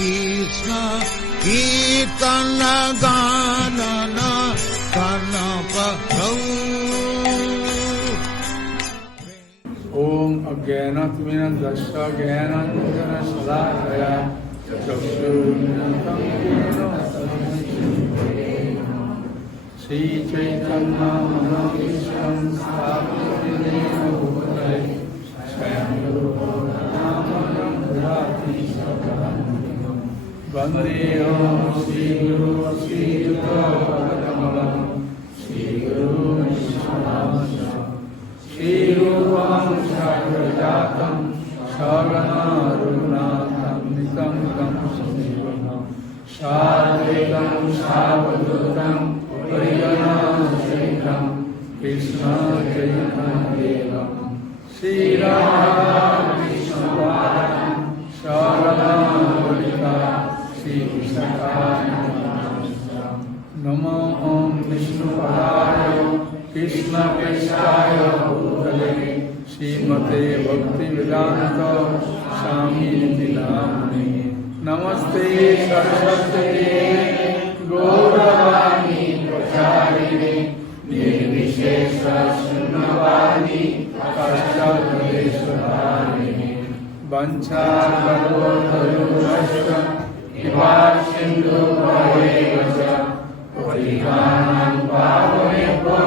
কৃষ্ণ কীর্তন গান কর্ণ প্রভু। ओम अज्ञानातिमिरन्दस्य ज्ञानाञ्जनशलाकया चक्षुरुन्मिलितं येन तस्मै श्रीचैतन्यमनोभीष्टं स्थापितं येन भूतले स्वयं रूपं नामं ददाति स्वपदान्तिकं। वन्देऽहं श्रीगुरुं श्रीयुतपदकमलं श्रीगुरुं निष्कळङ्कं श्रीरूपं साग्रजातं शरणरघुनाथं तं सजीवं साद्वैतं सावधूतं परिजनसहितं कृष्णचैतन्यदेवं श्रीरामकृष्णपादं शरणमवलिता श्रीविशाखान्वितं। नमो ॐ विष्णुपदाय कृष्णप्रेष्ठाय भूतले श्रीमते भक्तिवेदान्त स्वामिनिधि नामिने। नमस्ते सरस्वती गौरवाणी प्रचारिणे निर्विशेष शून्यवादी पाश्चात्यदेशधारिणे। वंशाकल्पतरुश्च कृपा सिन्धुभ्येव च पतितानां पावनेभ्यो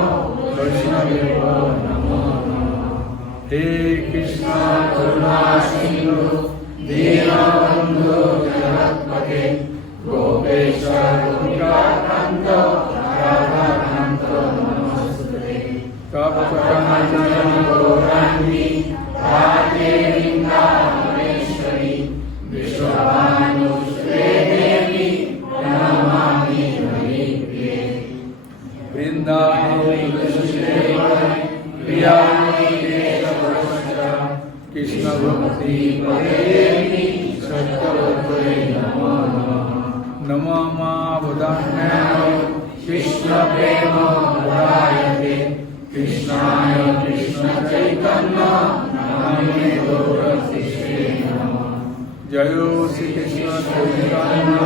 वैष्णवेभ्यो नमो नमः। हे कृष्ण करुणा सिन्धु दीनबन्धु जगत्पते गोपेश गोपिकान्त राधाकान्त नमोस्तुते। तप्तकाञ्चन गौराङ्गी राधे वृन्दावनेश्वरी विश्वभानुसुते देवी प्रणमामि हरिप्रिये। वृन्दावने कृष्ण भक्ति पदेवी सत्यवत्रे नमो नमः। नमो मावदान्याय कृष्ण प्रेम मुरायते कृष्णाय कृष्ण चैतन्य नामे गौरशिष्ये नमः। जयो श्री कृष्ण चैतन्य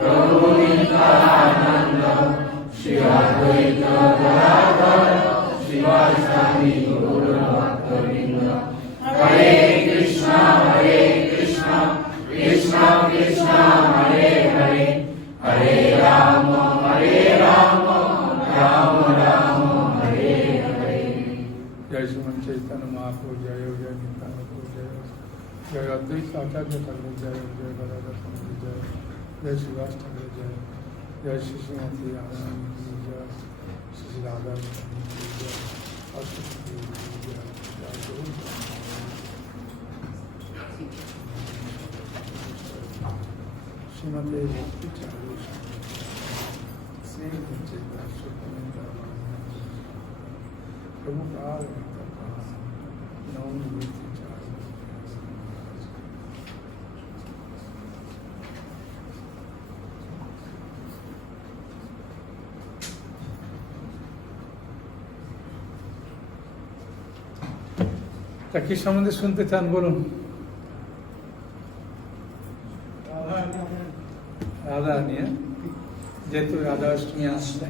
प्रभु नित्यानंद श्री अद्वैत गदाधर शिवासादि गौर भक्तवृंद। हरे कृष्णा कृष्णा कृष्णा हरे हरे हरे राम राम राम हरे हरे। जय श्रीमन चैतन्य महाप्रभु जय जय नित्यानंद जय जय अद्वैत आचार्य ठाकुर जय जय गदाधर स्वामी जय जय श्रीवास ठाकुर जय जय श्री श्रीमती रामानंद जय श्री राधा जय श्रीमते भक्ति चालू प्रभु काल তা কি সম্বন্ধে শুনতে চান বলুন? রাধা নিয়ে, যেহেতু রাধা অষ্টমী আসছে,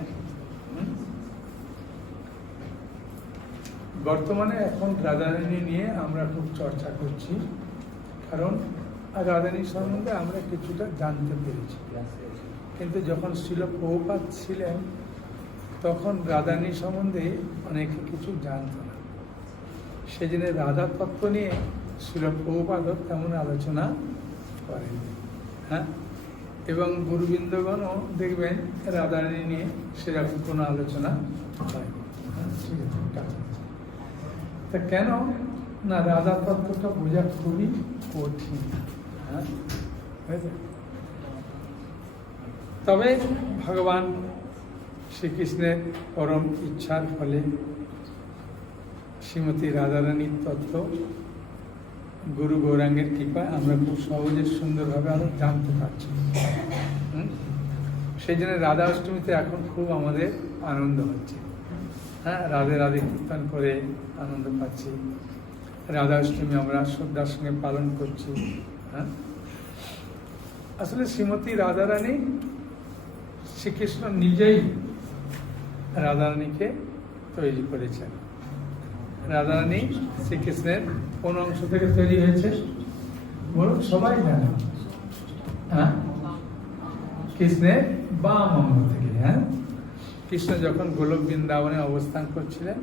বর্তমানে এখন রাধারানী নিয়ে আমরা খুব চর্চা করছি, কারণ রাধারানী সম্বন্ধে আমরা কিছুটা জানতে পেরেছি। কিন্তু যখন শ্রীল প্রভুপাদ ছিলেন তখন রাধারানী সম্বন্ধে অনেকে কিছু জানত না। সেজন্য রাধা তত্ত্ব নিয়ে শ্রীল প্রভুপাদও তেমন আলোচনা করেন। হ্যাঁ, এবং গুরুবৃন্দগণও দেখবেন রাধারানী নিয়ে সেরকম কোনো আলোচনা হয়। ঠিক আছে, তা কেন না রাধা তত্ত্বটা বোঝা খুবই কঠিন। হ্যাঁ, তবে ভগবান শ্রীকৃষ্ণের পরম ইচ্ছার ফলে শ্রীমতী রাধারানীর তত্ত্ব গুরু গৌরাঙ্গের কৃপায় আমরা খুব সহজে সুন্দরভাবে আরো জানতে পারছি। সেই জন্য রাধা অষ্টমীতে এখন খুব আমাদের আনন্দ হচ্ছে। হ্যাঁ, রাধে রাধে কীর্তন করে আনন্দ পাচ্ছি। রাধা অষ্টমী আমরা শ্রদ্ধার সঙ্গে পালন করছি। হ্যাঁ, আসলে শ্রীমতী রাধারানী, শ্রীকৃষ্ণ নিজেই রাধারানীকে তৈরি করেছেন। রাধারানী শ্রীকৃষ্ণের কোন অংশ থেকে তৈরি হয়েছে বলুন, সবাই জানে। হ্যাঁ, কৃষ্ণের বাম অঙ্গ থেকে। হ্যাঁ, কৃষ্ণ যখন গোলক বৃন্দাবনে অবস্থান করছিলেন,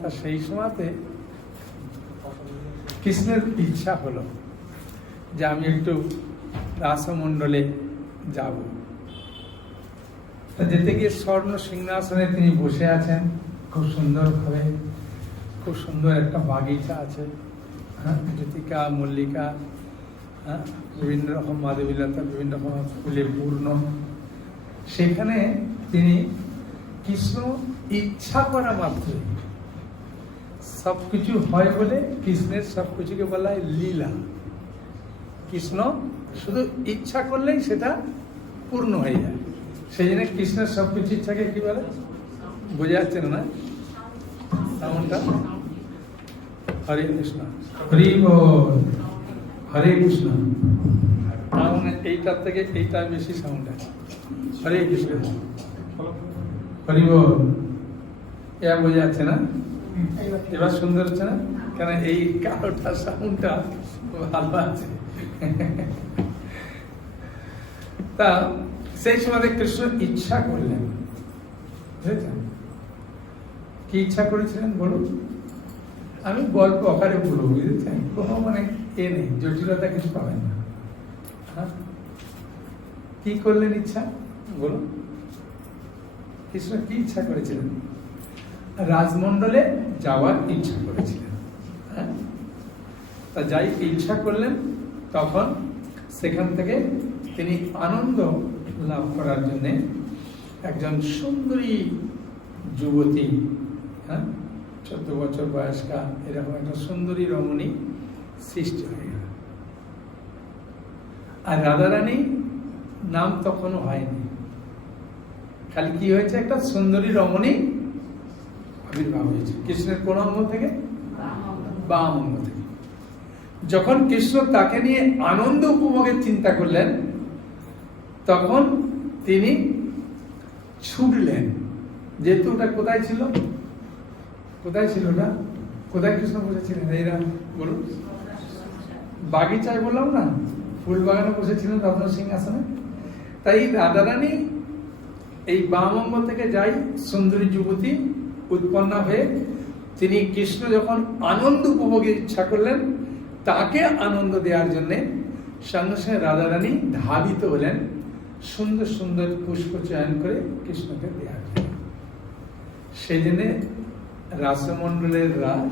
তা সেই সময়তে কৃষ্ণের ইচ্ছা হলো যে আমি একটু রাসমণ্ডলে যাব। যেতে গিয়ে স্বর্ণ সিংহাসনে তিনি বসে আছেন, খুব সুন্দরভাবে, খুব সুন্দর একটা বাগিচা আছে। হ্যাঁ, জ্যোতিকা, মল্লিকা, হ্যাঁ, বিভিন্ন রকম মাধবীলতা, বিভিন্ন রকম ফুলে পূর্ণ। সেখানে তিনি কৃষ্ণ ইচ্ছা করা মাত্রই সবকিছু হয় বলে কৃষ্ণের সবকিছুকে বলা হয় লীলা। কৃষ্ণ শুধু ইচ্ছা করলেই সেটা পূর্ণ হয়ে যায়। সেই জন্য কৃষ্ণের সবকিছু ইচ্ছাকে কি বলে বোঝা যাচ্ছে না? সাউন্ডটা হরে কৃষ্ণ, হরি বল, হরে কৃষ্ণ। এইটার থেকে এইটা বেশি সাউন্ড আছে। হরে কৃষ্ণ, হরি বল। এবার বোঝা যাচ্ছে না? এবার সুন্দর হচ্ছে না? কেন এই কারোটা সাউন্ডটা ভালো আছে। তা সেই সময় কৃষ্ণ ইচ্ছা করলেন, বুঝেছেন? কি ইচ্ছা করেছিলেন বলুন? আমি গল্প আকারে বলবো, বুঝেছেন? কোনো মানে নেই, জটিলতা কিছু পাবেন না। হ্যাঁ, কি করলেন ইচ্ছা বলুন? কৃষ্ণ কি ইচ্ছা করেছিলেন? রাজমণ্ডলে যাওয়ার ইচ্ছা করেছিলেন। হ্যাঁ, তা যাই ইচ্ছা করলেন, তখন সেখান থেকে তিনি আনন্দ লাভ করার জন্যে একজন সুন্দরী যুবতী, হ্যাঁ, 14 বছর বয়স্কা, এরকম একটা সুন্দরী রমণী সৃষ্টি হয়ে গেল। আর রাধারানী নাম তখনও হয়নি, খালি কি হয়েছে, একটা সুন্দরী রমণী আবির্ভাব হয়েছে। কৃষ্ণের কোন অঙ্গ থেকে? বাম অঙ্গ থেকে। যখন কৃষ্ণ তাকে নিয়ে আনন্দ উপভোগের চিন্তা করলেন, তখন তিনি ছুটলেন। যেহেতু ওটা কোথায় ছিল, কোথায় ছিল ওটা, কোথায় কৃষ্ণ বসেছিলেন? এইরা বলুন, বাগিচায় বললাম না, ফুল বাগানে বসেছিলেন রত্ন সিংহাসনে। তাই রাধারানী এই বাম অঙ্গ থেকে যাই সুন্দরী যুবতী উৎপন্ন হয়ে, তিনি কৃষ্ণ যখন আনন্দ উপভোগের ইচ্ছা করলেন, তাকে আনন্দ দেওয়ার জন্য সঙ্গে সঙ্গে রাধারানী ধাবিত হলেন সুন্দর সুন্দর পুষ্প চয়ন করে কৃষ্ণকে দেওয়ার জন্য। সেই জন্য রাসমণ্ডলের রাজ,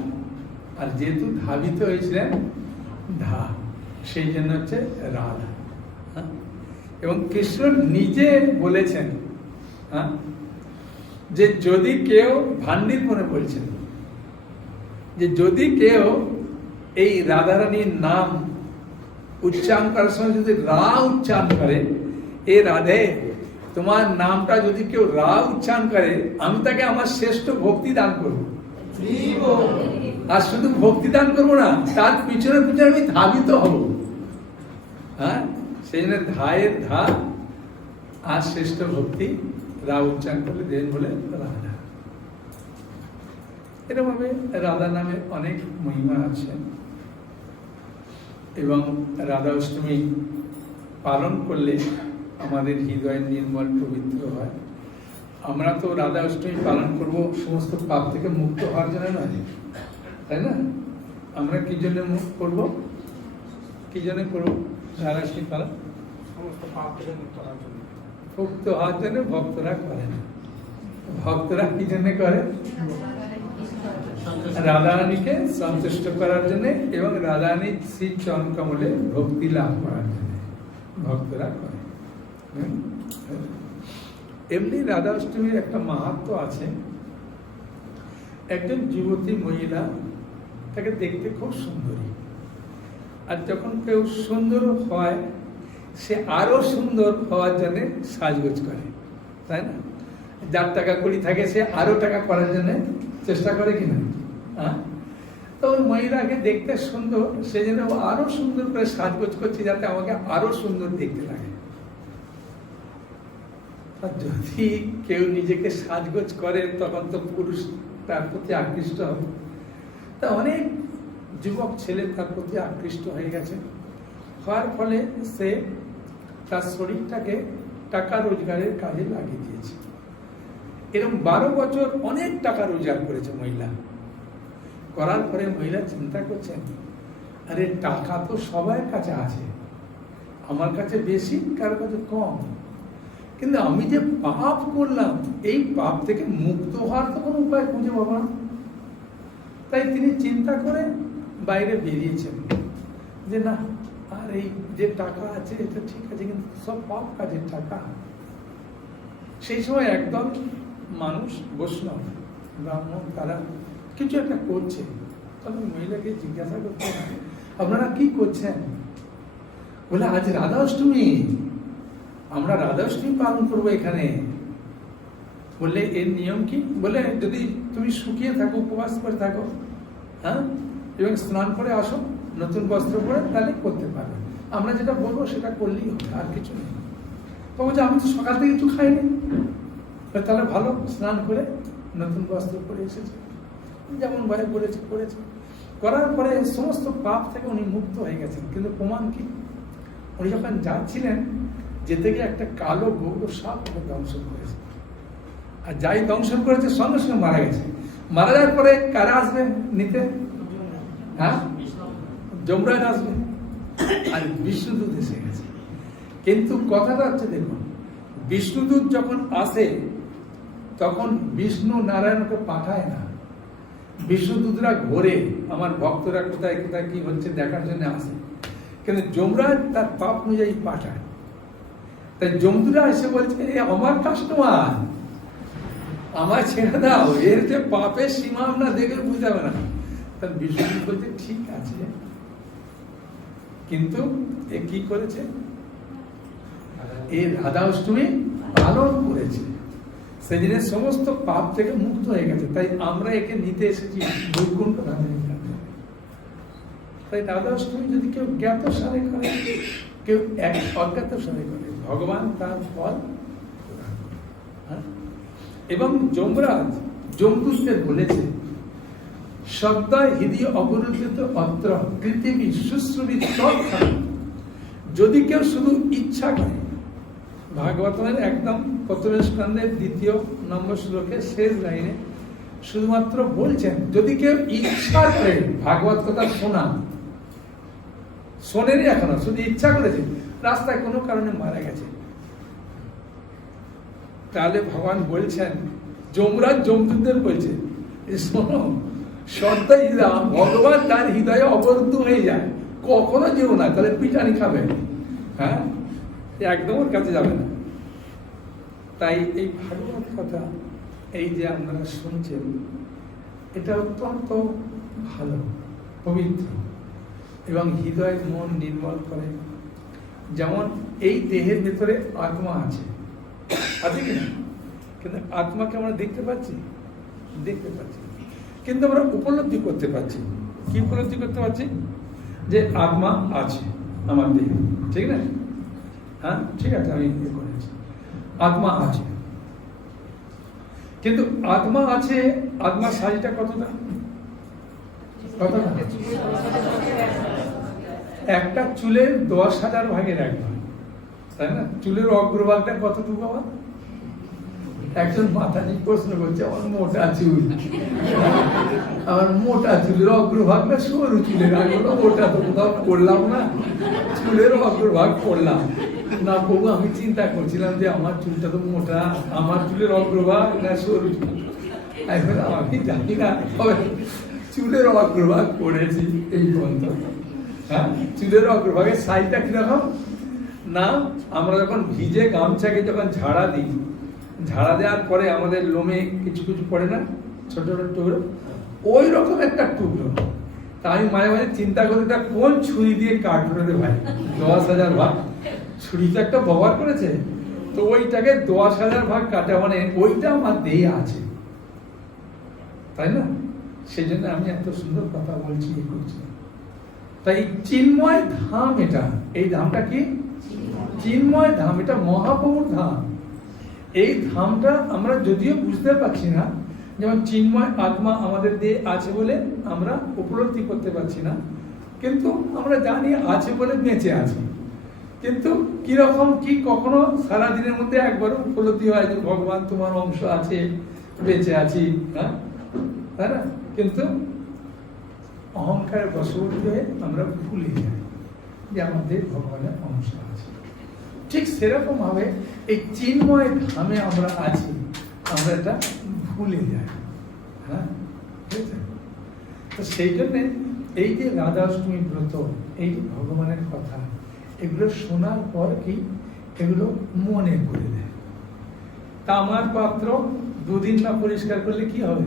আর যেহেতু ধাবিত হয়েছিলেন ধা, সেই জন্য হচ্ছে রাধা। এবং কৃষ্ণ নিজে বলেছেন, হ্যাঁ, যে যদি কেউ ভান্ডির মনে বলছেন যে যদি কেউ এই রাধারানীর নাম উচ্চারণ করার সময় যদি রা উচ্চারণ করে, এ রাধে তোমার নামটা যদি কেউ রা উচ্চারণ করে, আমি তাকে আমার শ্রেষ্ঠ ভক্তি দান করব। আর শুধু ভক্তি দান করবো না, তার পিছনে পিছনে আমি ধাবিত হব। হ্যাঁ, সেই জন্য ধায়ের ধা আর শ্রেষ্ঠ ভক্তি রা উচ্চারণ করলে দেন বলে রাধা। এরকম ভাবে রাধা নামে অনেক মহিমা আছে। এবং রাধা অষ্টমী পালন করলে আমাদের হৃদয় নির্মল পবিত্র হয়। আমরা তো রাধা অষ্টমী পালন করব সমস্ত পাপ থেকে মুক্ত হওয়ার জন্য নয়, তাই না? আমরা কি জন্য মুক্ত করব, কি জন্য করবো রাধা অষ্টমী পালন? সমস্ত পাপ থেকে মুক্ত হওয়ার জন্য। মুক্ত হওয়ার জন্য ভক্তরা করে না। ভক্তরা কি জন্য করে? রাধারানীকে সন্তুষ্ট করার জন্য এবং রাধারানীর শ্রী চরণ কমলে ভক্তি লাভ করার জন্য ভক্তরা করে। এমনি রাধা অষ্টমীর একটা মাহাত্ম্য আছে। একজন যুবতী মহিলা, তাকে দেখতে খুব সুন্দরী, আর যখন কেউ সুন্দর হয়, সে আরো সুন্দর হওয়ার জন্য সাজগোজ করে, তাই না? যার টাকা কড়ি থাকে সে আরো টাকা করার জন্য চেষ্টা করে কিনা? হ্যাঁ, তো তো ওই মহিলাকে দেখতে সুন্দর, সেজন্য ও আরো সুন্দর করে সাজগোজ করছে যাতে আমাকে আরো সুন্দর দেখতে লাগে। আর যদি কেউ নিজেকে সাজগোজ করে তখন তো পুরুষ তার প্রতি আকৃষ্ট হবে। তা অনেক যুবক ছেলে তার প্রতি আকৃষ্ট হয়ে গেছে, হওয়ার ফলে সে তার শরীরটাকে টাকা রোজগারের কাজে লাগিয়ে দিয়েছে। এরকম 12 বছর অনেক টাকা রোজগার করেছে মহিলা। করার পরে মহিলা চিন্তা করছেন, আরে টাকা তো সবার কাছে আছে, আমার কাছে বেশি, কারোর কাছে কম, কিন্তু আমি যে পাপ করলাম এই পাপ থেকে মুক্ত হওয়ার তো কোনো উপায় খুঁজে পাবো না। তাই তিনি চিন্তা করে বাইরে বেরিয়েছেন যে না, আর এই যে টাকা আছে এটা ঠিক আছে, কিন্তু সব পাপ কাজের টাকা। সেই সময় একদল মানুষ, বৈষ্ণব ব্রাহ্মণ, তারা কিছু একটা করছে। তখন মহিলাকে জিজ্ঞাসা করতে, আপনারা কি করছেন? বলে আজ রাধা অষ্টমী, আমরা রাধা অষ্টমী পালন করবো এখানে। বললে এর নিয়ম কি? বলে যদি তুমি শুকিয়ে থাকো, উপবাস করে থাকো, হ্যাঁ, এবং স্নান করে আসো নতুন বস্ত্র পরে, তাহলে করতে পারবে। আমরা যেটা বলবো সেটা করলেই হবে, আর কিছু নেই। তো বলছে আমি তো সকাল থেকে কিছু খাইনি। তাহলে ভালো, স্নান করে নতুন বস্ত্র পরে এসেছে, যেমন ভাই করেছে। করার পরে সমস্ত পাপ থেকে উনি মুক্ত হয়ে গেছেন। কিন্তু প্রমাণ কি? উনি যখন যাচ্ছিলেন, যেতে গিয়ে একটা কালো গৌর সাপ ওকে দংশন করেছে। আর যাই দংশন করেছে সঙ্গে সঙ্গে মারা গেছে। মারা যাওয়ার পরে কারা আসবে নিতে? হ্যাঁ, যমরাজ আসবে, আর বিষ্ণুদূত এসে গেছে। কিন্তু কথাটা হচ্ছে, দেখুন, বিষ্ণুদূত যখন আসে তখন বিষ্ণু নারায়ণকে পাঠায় না, বিষ্ণুদূতরা ঘোরে আমার ভক্তরা কোথায় কোথায় কি হচ্ছে দেখার জন্য আসে। কিন্তু যমরাজ তার পাপ অনুযায়ী পাঠায়। তাই যমদূতরা এসে বলছে, আমার কাস্টমার, আমার ছেড়ে দাও, এর যে পাপের সীমা আমরা দেখে বুঝতে হবে না। তার বিষ্ণু বলছে ঠিক আছে, কিন্তু এ কি করেছে? এই রাধা অষ্টমী পালন করেছে, সেদিনে সমস্ত পাপ থেকে মুক্ত হয়ে গেছে। তাই আমরা একে নিতে এসেছি বৈকুণ্ঠ ধামে। তাই রাধা অষ্টমী যদি কেউ জ্ঞাত সারে করে, কেউ এক অজ্ঞাত সারে করে, ভগবান তার ফল। এবং যমরাজ যমদূতদের বলেছে, সদ্যয় হৃদয় অবরুদ্ধিত অত্র পৃথিবী শুশ্রূষিত। যদি কেউ শুধু ইচ্ছা করে, ভাগবতের একদম প্রথম স্কন্ধের 2 নম্বর শ্লোকের শেষ লাইনে শুধুমাত্র বলছেন, যদি কেউ ইচ্ছা করে ভাগবত কথা শোনেনি এখনো, শুধু ইচ্ছা করেছে, রাস্তায় কোনো কারণে মারা গেছে, তাহলে ভগবান বলছেন, যমরাজ যমদূতদের বলছে, শোনো, সদ্যই ভগবান তার হৃদয়ে অবরুদ্ধ হয়ে যায়, কখনো যেও না, তাহলে পিটানি খাবে। হ্যাঁ, একদম ওর কাছে যাবে না। তাই এই ভাগবত কথা, এই যে আপনারা শুনছেন, এটা অত্যন্ত ভালো, পবিত্র, এবং হৃদয় মন নির্মল করে। যেমন এই দেহের ভেতরে আত্মা আছে কিনা? কিন্তু আত্মাকে আমরা দেখতে পাচ্ছি, কিন্তু আমরা উপলব্ধি করতে পারছি। কি উপলব্ধি করতে পারছি? যে আত্মা আছে আমার দেহে, ঠিক না? হ্যাঁ, ঠিক আছে, আমি করেছি, আত্মা আছে। কিন্তু আত্মা আছে, আত্মার সাইজটা কতটা? একটা চুলের 10,000 ভাগের 1 ভাগ, তাই না? চুলের অগ্রভাগটা কতটুকু? আমার একজন মাতাজি প্রশ্ন করছে, আমার মোটা চুল, আমার মোটা চুলের অগ্রভাগটা সরু চুলের, আমি মোটা তো কোথাও করলাম না, চুলের অগ্রভাগ করলাম না। প্রভু, আমি চিন্তা করছিলাম যে আমার চুলটা তো মোটা, আমার চুলের অগ্রভাগ না সরু চুল? আমি জানি না, চুলের অগ্রভাগ করেছি এই পর্যন্ত। হ্যাঁ, চুলের অগ্রভাগের সাইজটা কিরকম না? আমরা যখন ভিজে গামছাকে যখন ঝাড়া দিই, ঝাড়া দেওয়ার পরে আমাদের লোমে কিছু কিছু পড়ে না, ছোট ছোট টুকরো, ওই রকম একটা টুকরো। তা আমি মাঝে মাঝে চিন্তা করি, তা কোন ছুরি দিয়ে কাটলো রে ভাই? 10,000 ভাগ ছুরি তো একটা ব্যবহার করেছে, তো ওইটাকে 10,000 ভাগ কাটা, মানে ওইটা আমার দেহে আছে, তাই না? সেই জন্য আমি এত সুন্দর কথা বলছি, এ করছি। তাই চিন্ময় ধাম, এটা এই ধামটা কি চিন্ময় ধাম, এটা মহাপ্রভুর ধাম। এই ধামটা আমরা যদিও বুঝতে পারছি না, যেমন চিন্ময় আত্মা আমাদের দেহে আছে বলে আমরা উপলব্ধি করতে পারছি না, কিন্তু আমরা জানি আছে বলে বেঁচে আছি। কিন্তু কিরকম কি কখনো সারাদিনের মধ্যে একবার উপলব্ধি হয় যে ভগবান তোমার অংশ আছে, বেঁচে আছি, হ্যাঁ, তাই না? কিন্তু অহংকারের বশবর্তী হয়ে আমরা ভুলে যাই যে আমাদের ভগবানের অংশ আছে। ঠিক সেরকম ভাবে এই চিন্ময় ধামে আমরা আছি, আমরা এটা ভুলে যাই। হ্যাঁ, ঠিক আছে? তো সেই জন্যে এই যে রাধাষ্টমী ব্রত, এই যে ভগবানের কথা, এগুলো শোনার পর কি এগুলো মনে করে দেয়। তামার পাত্র দুদিন না পরিষ্কার করলে কি হবে?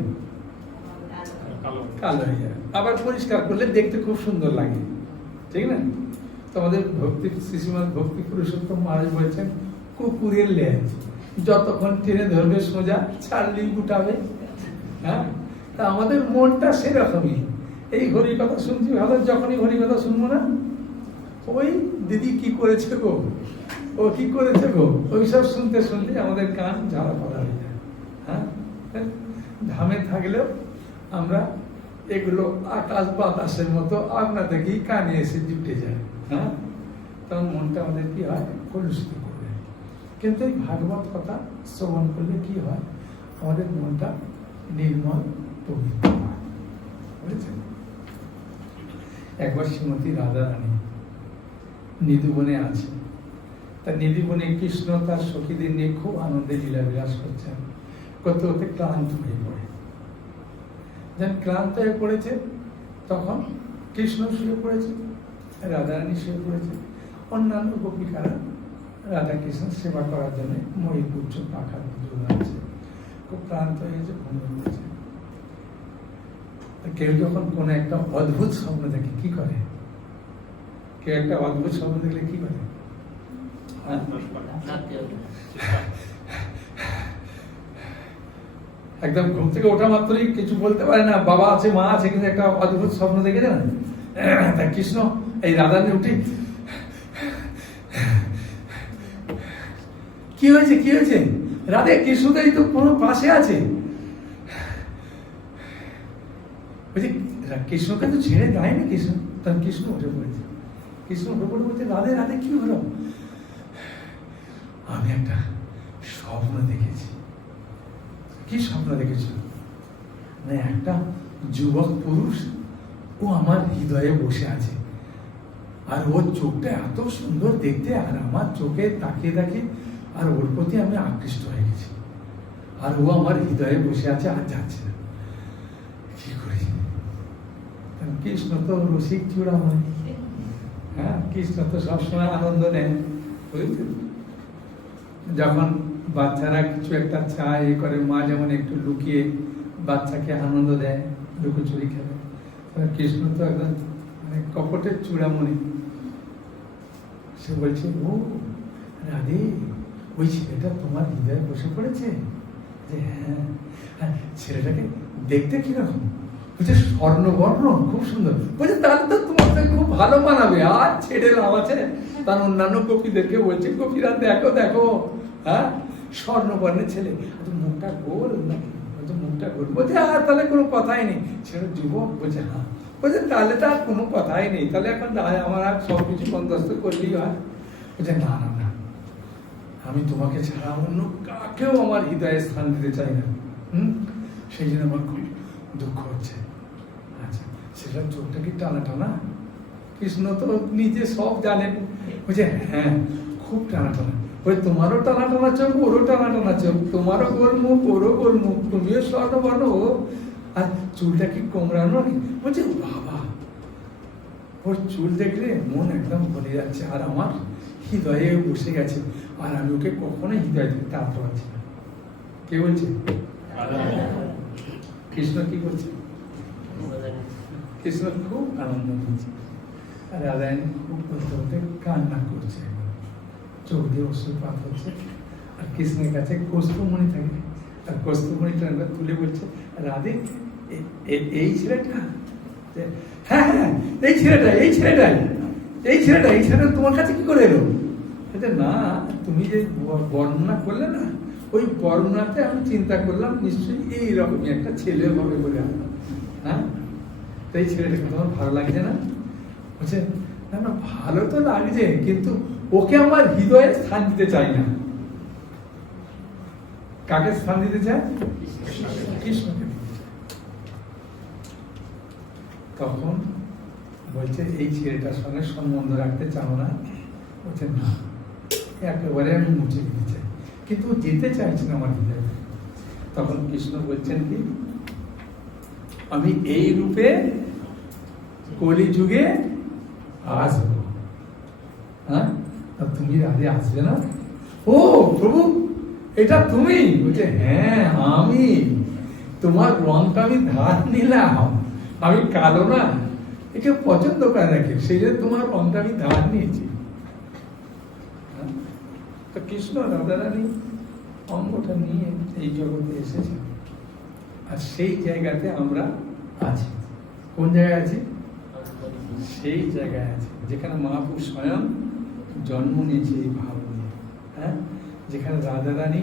কালো হয়ে যাবে। আবার পরিষ্কার করলে দেখতে খুব সুন্দর লাগে, ঠিক না? তোমাদের ভক্তি শ্রীশ্রীমদ ভক্তি পুরুষোত্তম মহারাজ বলেছেন, কুকুরের লেজ যতক্ষণ টেনে ধরবে সোজা, ছাড়লেই গুটাবে। হ্যাঁ, তা আমাদের মনটা সেরকমই। এই হরি কথা শুনছি ভালো, যখনই হরি কথা শুনবো না, ওই দিদি কি করেছে গো, ও কি করেছে গো, ওইসব শুনতে শুনতে আমাদের কান ঝাড়া পড়া হয়ে যায়। হ্যাঁ, ধামে থাকলেও আমরা এগুলো আকাশ বাতাসের মতো আপনা থেকেই কানে এসে জুটে যায়। হ্যাঁ, তখন মনটা আমাদের কি হয়, কলুষিত করবে। কিন্তু এই ভাগবত কথা শ্রবণ করলে কি হয়, আমাদের মনটা নির্মল পবিত্র হয়। বুঝেছেন? একবার শ্রীমতী রাধারানী নিধুবনে আছে। তা নিধুবনে কৃষ্ণ তার সখীদের নিয়ে খুব আনন্দে লীলা বিলাস করছেন। করতে করতে ক্লান্ত হয়ে পড়ে। যখন ক্লান্ত হয়ে পড়েছে, তখন কৃষ্ণ শুয়ে পড়েছে, রাধারানী শুয়ে পড়েছে, অন্যান্য গোপিকারা রাধা কৃষ্ণ সেবা করার জন্য ময়ূরপুচ্ছ পাখা আছে, খুব ক্লান্ত হয়েছে, ঘুমিয়ে পড়েছে। কেউ যখন কোনো একটা অদ্ভুত স্বপ্ন দেখে কি করে? কেউ একটা অদ্ভুত স্বপ্ন দেখলে কি করে? একদম ঘুম থেকে ওঠা মাত্রই কিছু বলতে পারে না, বাবা আছে মা আছে, কিন্তু একটা অদ্ভুত স্বপ্ন দেখেছে না, তাই কৃষ্ণ এই রাধারানী উঠি, কি হয়েছে কি হয়েছে? রাধে কৃষ্ণটাই তো কোনো পাশে আছে, কৃষ্ণকে তো ছেড়ে দেয়নি কৃষ্ণ। তখন কৃষ্ণ উঠে পড়েছে। কৃষ্ণ উঠে পড়ে বলছে, রাধে রাধে কি হলো? আমি একটা স্বপ্ন দেখেছি। কি স্বপ্ন দেখেছ? না, একটা যুবক পুরুষ ও আমার হৃদয়ে বসে আছে, আর ওর চোখটা এত সুন্দর দেখতে, আর আমার চোখে তাকিয়ে তাকিয়ে আর ওর প্রতি আমি আকৃষ্ট হয়ে গেছি, আর ও আমার হৃদয়ে বসে আছে, আর যাচ্ছে না। কি করি? কৃষ্ণ তো রসিক চূড়ামণি। হ্যাঁ, কৃষ্ণ তো সবসময় আনন্দ নেয়, বুঝলেন? যখন বাচ্চারা কিছু একটা চায় এ করে, মা যেমন একটু লুকিয়ে বাচ্চাকে আনন্দ দেয়, লুকোচুরি খেলে, কৃষ্ণ তো একদম মানে কপটের চূড়ামণি। সে বলছে, ও রাধে, ওই ছেলেটা তোমার হৃদয়ে বসে পড়েছে? যে হ্যাঁ। ছেলেটাকে দেখতে কিরকম? বলছে স্বর্ণবর্ণ, খুব সুন্দর। বলছে তাহলে তো তোমাকে খুব ভালো মানাবে, আর ছেড়ে লাভ আছে? তার অন্যান্য গোপীদেরকে বলছে, গোপীরা দেখো দেখো, হ্যাঁ, স্বর্ণবর্ণের ছেলে, মুখটা গোল নাকি? বলছে মুখটা গোল। বলছে আর তাহলে কোনো কথাই নেই। ছেলে যুবক। বলছে হ্যাঁ। বলছে তাহলে তো আর কোনো কথাই নেই, তাহলে এখন আমার আর সবকিছু বন্দোবস্ত করলেই হয়। বলছে না না না, আমি তোমাকে ছাড়া অন্য কাকেও আমার হৃদয়ে স্থান দিতে চাই না। সেই জন্য আমার খুব দুঃখ হচ্ছে। আচ্ছা, সেটা চোখটা কি টানা টানা? কৃষ্ণ তো নিজে সব জানেন। বলছে হ্যাঁ, খুব টানা টানা। ওই তোমারও টানা টানা চোখ, ওরও টানা টানা চোখ, তোমারও গোল মুখ, ওরও গোল মুখ, তুমিও স্বর্ণবর্ণ, আর চুলটা কি কোমরানো? বলছে বাবা, ওর চুল দেখলে মন একদম ভরে যাচ্ছে, আর আমার হৃদয়ে বসে গেছে, আর আমি ওকে কখনোই হৃদয় থেকে তাড়াতে পারছি না। কে বলছে? কৃষ্ণ কি করছে? কৃষ্ণ খুব আনন্দ করছে, আর রাধারানী খুব করতে করতে কান্না করছে, চোখ দিয়ে অশ্রুপাত হচ্ছে। আর কৃষ্ণের কাছে কৌস্তুভমণি থাকে, আর কৌস্তুভমণিটা তুলে বলছে, রাধে এই ছেলেটা, হ্যাঁ হ্যাঁ এই ছেলেটা তোমার কাছে কি করে এলো? না, তুমি যে বর্ণনা করলে না, ওই বর্ণনাতে আমি চিন্তা করলাম নিশ্চয়ই এইরকমই একটা ছেলে হবে বলে। হ্যাঁ, তো এই ছেলেটাকে তোমার ভালো লাগছে না? বলছে না না, ভালো তো লাগছে, কিন্তু ওকে আমার হৃদয়ে স্থান দিতে চাই না। কাকে স্থান দিতে চায়? কৃষ্ণকে দিতে চায়। তখন বলছে এই ছেলেটার সঙ্গে সম্বন্ধ রাখতে চাও না? বলছে না, একেবারে আমি মুছে দিতে চাই, কিন্তু যেতে চাইছে না আমার হৃদয়ে। তখন কৃষ্ণ বলছেন কি, আমি এই রূপে কলিযুগে আসবো। হ্যাঁ, তুমি আগে আসবে না? ও প্রভু, এটা তুমি? বলছে হ্যাঁ আমি, তোমার রংটা আমি ধার নিলাম, আমি কালো না, একে পছন্দ করে রাখি, সেই জন্য তোমার রংটা আমি ধার নিয়েছি। তো কৃষ্ণ রাধারানী অঙ্গটা নিয়ে এই জগতে এসেছে, আর সেই জায়গাতে আমরা আছি। কোন জায়গায় আছি? সেই জায়গায় আছে যেখানে মহাপুরুষ স্বয়ং জন্ম নিয়েছে এই ভাব নিয়ে। হ্যাঁ, যেখানে রাধারানী,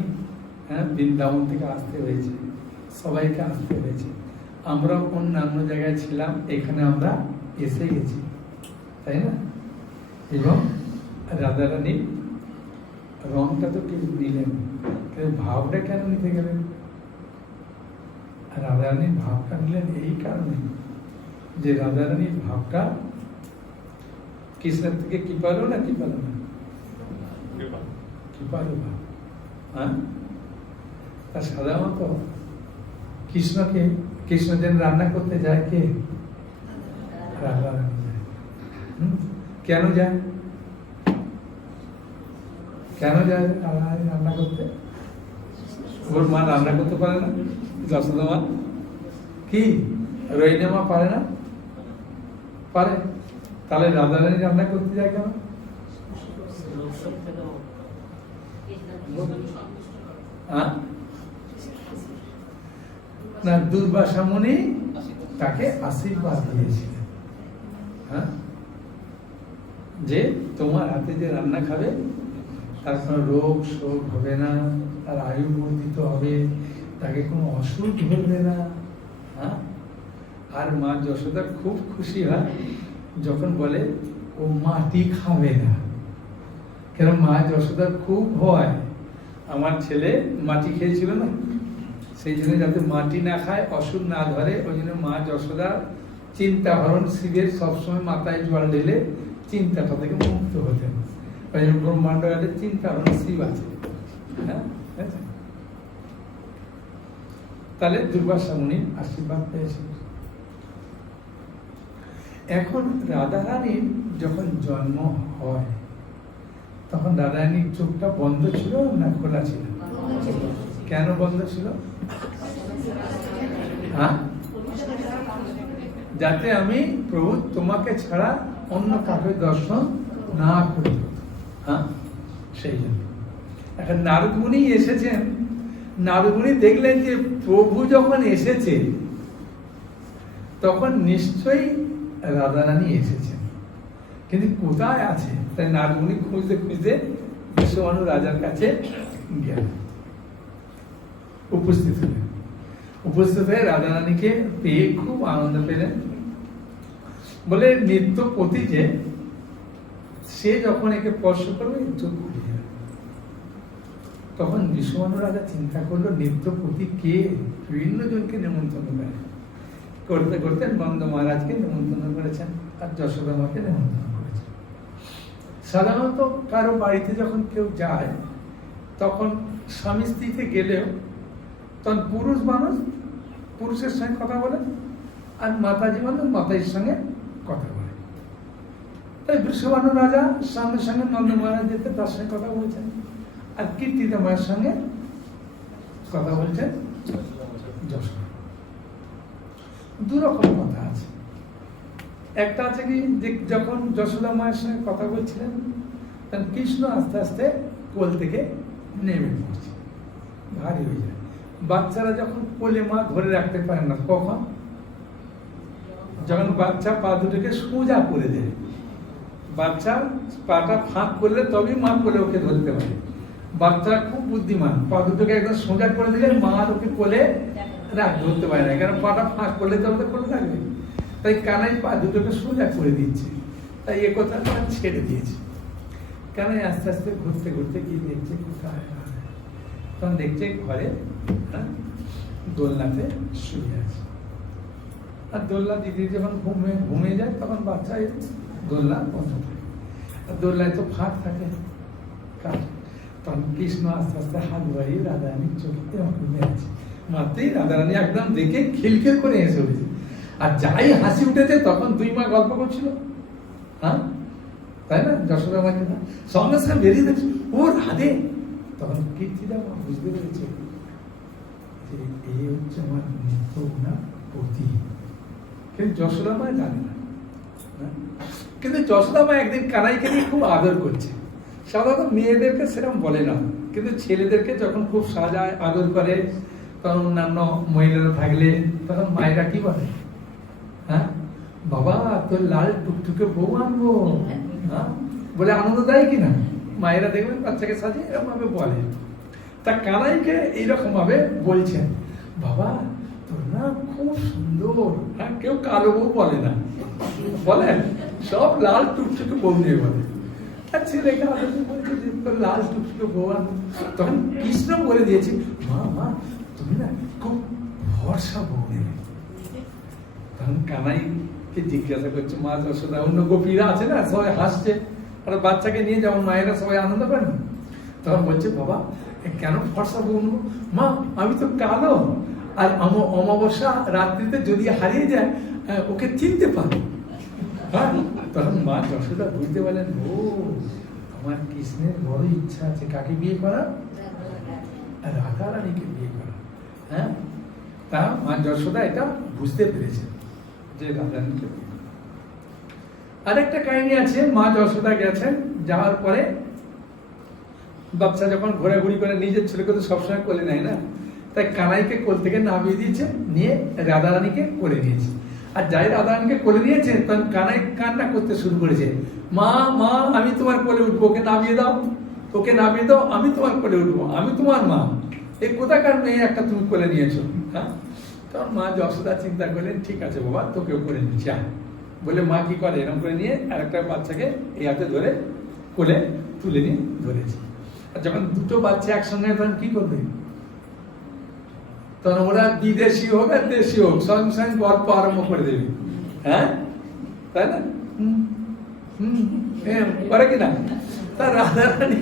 হ্যাঁ, বৃন্দাবন থেকে আসতে হয়েছে, সবাইকে আসতে হয়েছে। আমরা অন্যান্য জায়গায় ছিলাম, এখানে আমরা এসে গেছি, তাই না? এবং রাধারানী রংটা তো কেউ নিলেন, ভাবটা কেন নিতে গেলেন? রাধারানীর ভাবটা নিলেন এই কারণে যে রাধারানীর ভাবটা কৃষ্ণের থেকে কি পালো না, কি পালো না, কি পালো ভাব। হ্যাঁ, তা সাধারণত কৃষ্ণ যেন রান্না করতে যায় কে? রাধারানী যায়। কেন যায়? কেন যায় রাধারানী রান্না করতে? ওর মা রান্না করতে পারে না? যশোদা মা কি, রোহিণী মা পারে না? পারে। তাহলে রাধারানী রান্না করতে যায় কেন? না, দুর্বাসা মুনি তাকে আশীর্বাদ দিয়েছিলেন, হ্যাঁ, যে তোমার হাতে যে রান্না খাবে তার কোনো রোগ শোক হবে না, তার আয়ু বর্ধিত হবে, তাকে কোনো অসুখ ধরবে না। হ্যাঁ, আর মা যশোদা খুব খুশি হয় যখন বলে ও মাটি খাবে না। কেন? মা যশোদার খুব ভয়, আমার ছেলে মাটি খেয়েছিল না, সেই জন্য যাতে মাটি না খায়, অসুখ না ধরে, ওই জন্য মা যশোদা চিন্তা হরণ শিবের সবসময় মাথায় জল ঢেলে চিন্তাটা থেকে মুক্ত হতেন। ওই জন্য ব্রহ্মাণ্ড চিন্তা হরণ শিব আছে। হ্যাঁ, তাহলে দুর্বাসা মুনির আশীর্বাদ পেয়েছেন। এখন রাধারানীর যখন জন্ম হয় তখন রাধারানীর চোখটা বন্ধ ছিল না খোলা ছিল? কেন বন্ধ ছিল? হ্যাঁ, যাতে আমি প্রভু তোমাকে ছাড়া অন্য কাউকে দর্শন না করি। হ্যাঁ, সেই জন্য এখন নারদ মুনি এসেছেন। নারদ মুনি দেখলেন যে প্রভু যখন এসেছে তখন নিশ্চয়ই রাধারানী এসেছেন, কিন্তু কোথায় আছে? তাই নারদ মুনি খুঁজতে খুঁজতে বিশ্বভানু রাজার কাছে গেলেন, উপস্থিত হলেন। উপস্থিত হয়ে রাধারানীকে পেয়ে খুব আনন্দ পেলেন। বলে নিত্যপতি যে, সে যখন একে স্পর্শ করবে চোখ খুলে যাবে। তখন বিশ্বভানু রাজা চিন্তা করলো নিত্যপতি কে? বিভিন্ন জনকে নেমন্তন্ন করেন, করতে করতে নন্দ মহারাজকে নেমন্তন্ন করেছেন আর যশোদা মাকে নেমন্তন্ন করেছেন। সাধারণত কারো বাড়িতে যখন কেউ যায় তখন স্বামী স্ত্রীতে গেলেও তখন পুরুষ মানুষ পুরুষের সঙ্গে কথা বলে আর মাতাজি মানুষ মাতাজির সঙ্গে কথা বলে। তাই বৃষভানু রাজা সঙ্গে সঙ্গে নন্দ মহারাজ যেতে তার সঙ্গে কথা বলছেন, আর কীর্তিদা মায়ের সঙ্গে কথা বলছেন যশোদা। দুরকম কথা আছে। একটা আছে কি, যে যখন যশোদা মায়ের সঙ্গে কথা বলছিলেন তখন কৃষ্ণ আস্তে আস্তে কোল থেকে নেমে পড়ছে, ভারী হয়ে যায়। বাচ্চারা যখন কোলে মা ধরে রাখতে পারে না, কখন? যখন বাচ্চা পা দুটোকে সোজা করে দেয়, বাচ্চা পাটা ফাঁক করলে তবেই মা কোলে ওকে ধরতে পারে। বাচ্চা খুব বুদ্ধিমান, পা দুটোকে একদম সোজা করে দিলে মা ওকে কোলে ধরতে পারে না, কারণ পাটা ফাঁক করলে তো ওটা কোলে থাকবে। তাই কানাই পা দুটোকে সোজা করে দিচ্ছে, তাই এ কথা ছেড়ে দিয়েছে। কানাই আস্তে আস্তে ঘুরতে ঘুরতে কি দেখছে, কোথায় তখন দেখছে ঘরে দোলনাতে শুয়ে আছে। আর দোলনা দিদি যখন ঘুমিয়ে যায় তখন বাচ্চা দোলনা বন্ধ থাকে, আর দোলনায় তো ফাঁক থাকে। তখন কৃষ্ণ আস্তে আস্তে হাত বাড়িয়ে রাধারানীর চোখে ঘুমে আছে। মাত্রই রাধারানী একদম দেখে খিলখিল করে এসে উঠেছে, আর যাই হাসি উঠেছে তখন 2 মা গল্প করছিল, হ্যাঁ তাই না, যশোদা মাকে সঙ্গে সঙ্গে বেরিয়ে দেখছে ও রাধে। তখন কীর্তিদা বুঝতে পেরেছে যে এই হচ্ছে আমার নিত্য না পতি। কিন্তু যশোদা মা জানে না। কিন্তু যশোদা মা একদিন কানাইকে নিয়ে খুব আদর করছে। সাধারণত মেয়েদেরকে সেরকম বলে না, কিন্তু ছেলেদেরকে যখন খুব সাজায় আদর করে, তখন অন্যান্য মহিলারা থাকলে তখন মায়েরা কি বলে, হ্যাঁ বাবা তোর লাল টুকটুকে বউ আনবো, হ্যাঁ বলে আনন্দ দেয় কিনা। মায়েরা দেখবেন বাচ্চাকে সাজিয়ে এরকম ভাবে বলে। তা কানাইকে এইরকম ভাবে বলছেন, বাবা তোর না খুব সুন্দর। হ্যাঁ, কেউ কালো বউ বলে না, বলেন সব লাল টুকটুকে বউ নিয়ে বলে। আর ছেলেকে আদর বলছে যে তোর লাল টুকটুকে বউ আনবো। তখন কৃষ্ণ বলে দিয়েছে, মা মা তুমি না খুব ভরসা বউ নেবে। তখন কানাইকে জিজ্ঞাসা করছে মা যশোদা, অন্য গোপীরা আছে না সবাই হাসছে, আর বাচ্চাকে নিয়ে যেমন মায়েরা সবাই আনন্দ করেন। তখন বলছে বাবা কেন ফর্সা বউ নেবো? মা আমি তো কালো, আর অমাবস্যা রাত্রিতে যদি হারিয়ে যায় ওকে চিনতে পারো। হ্যাঁ, তখন মা যশোদা বুঝতে পারলেন, ও আমার কৃষ্ণের বড় ইচ্ছা আছে কাকে বিয়ে করা, রাধা রানীকে বিয়ে করা। হ্যাঁ, তা মা যশোদা এটা বুঝতে পেরেছেন যে রাধা রানীকে বিয়ে। আরেকটা কাহিনী আছে, মা যশোদা গেছেন, যাওয়ার পরে বাচ্চা যখন ঘোরাঘুরি করে নিজের ছেলেকে তো সবসময় কোলে নেয় না, তাই কানাইকে কোল থেকে নামিয়ে দিয়েছে, নিয়ে রাধা রানীকে কোলে নিয়েছে। আর যাই রাধা রানীকে কোলে নিয়েছে তখন কানাই কান্না করতে শুরু করেছে, মা মা আমি তোমার কোলে উঠবো, ওকে নামিয়ে দাও, ওকে নামিয়ে দাও, আমি তোমার কোলে উঠবো, আমি তোমার মা। এই কোথাকার মেয়ে একটা তুমি কোলে নিয়েছো। হ্যাঁ, তখন মা যশোদা চিন্তা করলেন, ঠিক আছে বাবা তোকেও করে নিচ্ছি। বলে মা কি করে, এরকম করে নিয়ে আরেকটা বাচ্চাকে এই হাতে ধরে কোলে তুলে নিয়ে ধরেছে। আর যখন দুটো বাচ্চা একসঙ্গে তখন কি করবে, তখন ওরা বিদেশি হোক আর দেশি হোক সঙ্গে সঙ্গে গল্প আরম্ভ করে দেবে। হ্যাঁ, তাই না, করে কিনা। তা রাধা রানী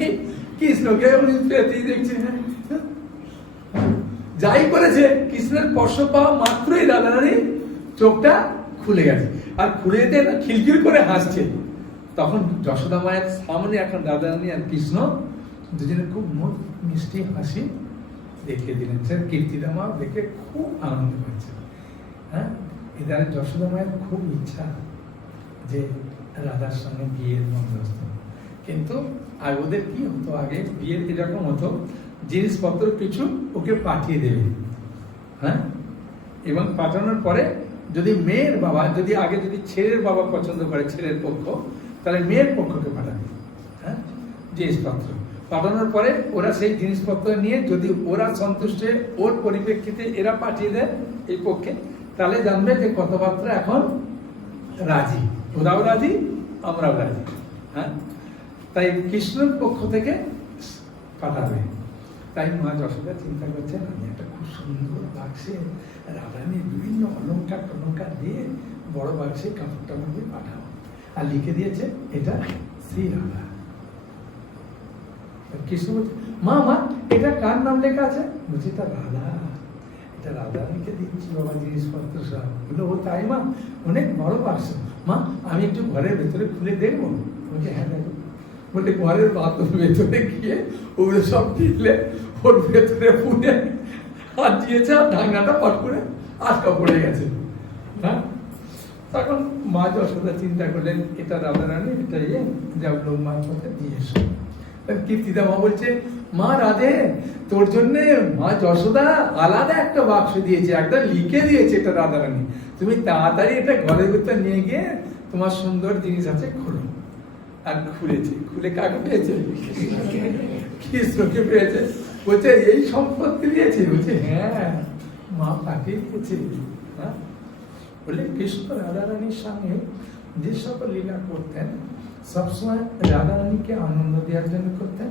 কৃষ্ণকে দেখছে, যাই করেছে কৃষ্ণের স্পর্শ পাওয়া মাত্রই রাধা রানী চোখটা খুলে গেছে, আর খুলে যেতে খিলখিল করে হাসছে। তখন যশোদা মায়ের সামনে এখন রাধা রানী আর কৃষ্ণ দুজনে খুব মিষ্টি হাসি দেখিয়ে দিলেন। সে কীর্তিদা মা দেখে খুব আনন্দ পাচ্ছে। হ্যাঁ, এদের যশোদা মায়ের খুব ইচ্ছা যে রাধার সঙ্গে বিয়ের বন্দোবস্ত, কিন্তু আর ওদের কি হতো, আগে বিয়ের এরকম হতো জিনিসপত্র কিছু ওকে পাঠিয়ে দেবে। হ্যাঁ, এবং পাঠানোর পরে যদি মেয়ের বাবা যদি আগে যদি ছেলের বাবা পছন্দ করে ছেলের পক্ষ, তাহলে মেয়ের পক্ষকে পাঠাবে। হ্যাঁ, জিনিসপত্র পাঠানোর পরে ওরা সেই জিনিসপত্র নিয়ে যদি ওরা সন্তুষ্ট ওর পরিপ্রেক্ষিতে এরা পাঠিয়ে দেয় এই পক্ষে, তাহলে জানবে যে কথাবার্তা এখন রাজি, ওরাও রাজি আমরাও রাজি। হ্যাঁ, তাই কৃষ্ণের পক্ষ থেকে পাঠাবে। তাই মা যশোদা চিন্তা করছেন, আমি একটা খুব সুন্দর বাক্সে রাধারানী বিভিন্ন অলঙ্কার দিয়ে বড় বাক্সে কাপড় টাপড় দিয়ে পাঠাবো। আর লিখে দিয়েছে এটা শ্রী রাধা। কৃষ্ণ বলছে, মা মা এটা কার নাম লেখা আছে? বলছি এটা রাধা, এটা রাধারানীকে দিচ্ছি বাবা জিনিসপত্র সব। বললো ও তাই মা, অনেক বড় বাক্স। মা আমি একটু ঘরের ভেতরে খুলে দেখবো? বলছে হ্যাঁ দেখো। বললে ঘরের ভেতরে গিয়ে ওগুলো সব দিলে ওর ভেতরে পুড়ে হাত দিয়েছে, আর ঢাকনাটা পট করে আটকা পড়ে গেছে। হ্যাঁ, তখন মা যশোদা চিন্তা করলেন এটা রাধারানী, এটা ইয়ে যা লোক মার পথে দিয়ে এসো। কীর্তিদা মা বলছে, মা রাধে, তোর জন্য মা যশোদা আলাদা একটা বাক্স দিয়েছে, একটা লিখে দিয়েছে এটা রাধারানী, তুমি তাড়াতাড়ি এটা ঘরের ভিতর নিয়ে গিয়ে তোমার সুন্দর জিনিস আছে খোলো। আর খুলেছে, খুলে কাকে পেয়েছে? কৃষ্ণকে পেয়েছে। বলছে এই সম্পত্তি দিয়েছে? বলছে হ্যাঁ, মা পাঠিয়ে দিয়েছে। হ্যাঁ, বলে কৃষ্ণ রাধারানীর সঙ্গে যে সকল লীলা করতেন সবসময় রাধারানীকে আনন্দ দেওয়ার জন্য করতেন,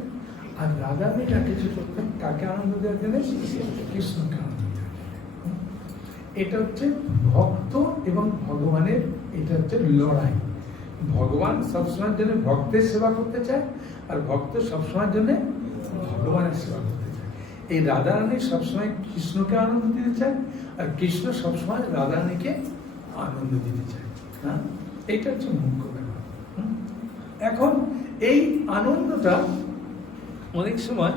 আর রাধারানীরা কিছু করতেন কাকে আনন্দ দেওয়ার জন্য? কৃষ্ণকে আনন্দ দেওয়ার জন্য। এটা হচ্ছে ভক্ত এবং ভগবানের, এটা হচ্ছে লড়াই। ভগবান সবসময়ের জন্য ভক্তের সেবা করতে চায়, আর ভক্ত সবসময়ের জন্য ভগবানের সেবা করতে চায়। এই রাধারানী সবসময় কৃষ্ণকে আনন্দ দিতে চায়, আর কৃষ্ণ সবসময় রাধারানীকে আনন্দ দিতে চায়। হ্যাঁ, এইটা হচ্ছে মুখ্য ব্যাপার। এখন এই আনন্দটা অনেক সময়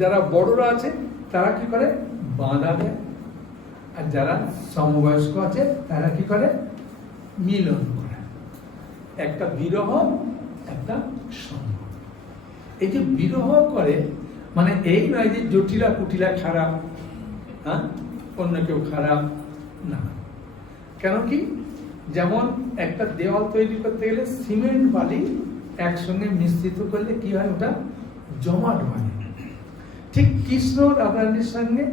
যারা বড়রা আছে তারা কি করে? বাঁধা দেয়। আর যারা সমবয়স্ক আছে তারা কি করে? মিলন করে। একটা বিরহ, একটা সঙ্গ। এই যে বিরহ করে মানে এই নয় যে জটিলা কুটিলা খারাপ, হ্যাঁ, অন্য কেউ খারাপ না। কেন কি? যেমন একটা দেওয়াল তৈরি করতে গেলে সিমেন্ট বালি একসঙ্গে মিশ্রিত করলে কি হয়? ওটা জমাট বাঁধে। ঠিক কৃষ্ণ রাধারানীর সঙ্গে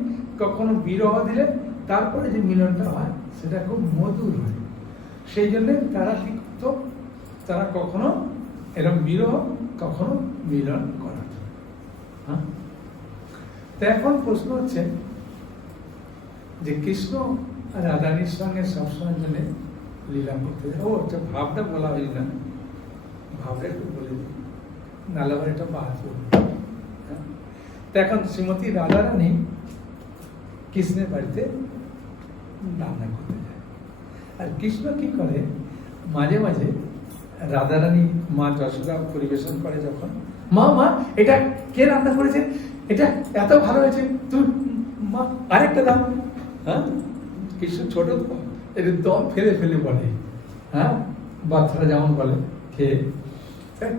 কখনো বিরহ দিলে তারপরে যে মিলনটা হয় সেটা খুব মধুর হয়। সেই জন্য তারা কি করতো? তারা কখনো এরকম বিরহ, কখনো মিলন করা। হ্যাঁ, তো এখন প্রশ্ন হচ্ছে যে কৃষ্ণ রাধারানীর সঙ্গে সবসময় জন্য লীলা করতে যায়। ও আচ্ছা, ভাবটা বলা হয়নি না, ভাবটা একটু বলে দিই, নাহলে আবার এটা বাদ করবে। তো এখন শ্রীমতী রাধারানী কৃষ্ণের বাড়িতে রান্না করতে যায়। আর কৃষ্ণ কি করে? মাঝে মাঝে রাধারানী মা যশোদা পরিবেশন করে যখন, মা মা এটা কে রান্না করেছে, এটা এত ভালো হয়েছে, তুই মা আরেকটা দাও। হ্যাঁ, কৃষ্ণ ছোট তো, এটা দম ফেলে ফেলে বলে। হ্যাঁ, বাচ্চারা যেমন বলে খেয়ে।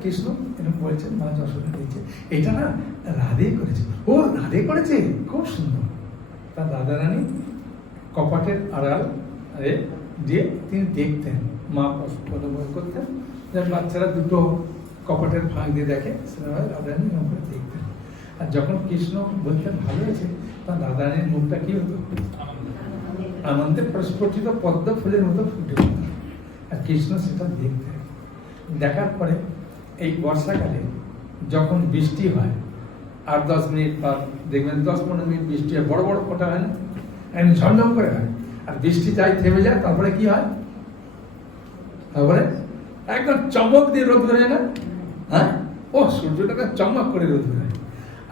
কৃষ্ণ এরকম বলছেন, মা যশোদা দিয়েছে, এটা না রাধে করেছে। ও রাধে করেছে, খুব সুন্দর। তার রাধারানী কপাটের আড়াল দিয়ে তিনি দেখতেন, মা পদময় করতেন, বাচ্চারা দুটো কপাটের ফাঁক দিয়ে দেখে, সেটা রাধারানী দেখতেন। আর যখন কৃষ্ণ বলতেন ভালো হয়েছে, তখন রাধারানীর মুখটা কি হতো? আনন্দে প্রস্ফুটিত পদ্ম ফুলের মতো ফুটে উঠত। আর কৃষ্ণ সেটা দেখতেন। দেখার পরে এই বর্ষাকালে যখন বৃষ্টি হয়, 8-10 মিনিট পর দেখবেন 10-15 মিনিট বৃষ্টি হয়, বড় বড় ফোঁটা হয় না, একদম ঝমঝম করে হয়। আর বৃষ্টি যাই থেমে যায়, তারপরে কি হয়? তারপরে একদম চমক দিয়ে রোদ বেরোয় না? হ্যাঁ, ও সূর্যটাকে চমক করে রোদ বেরোয়।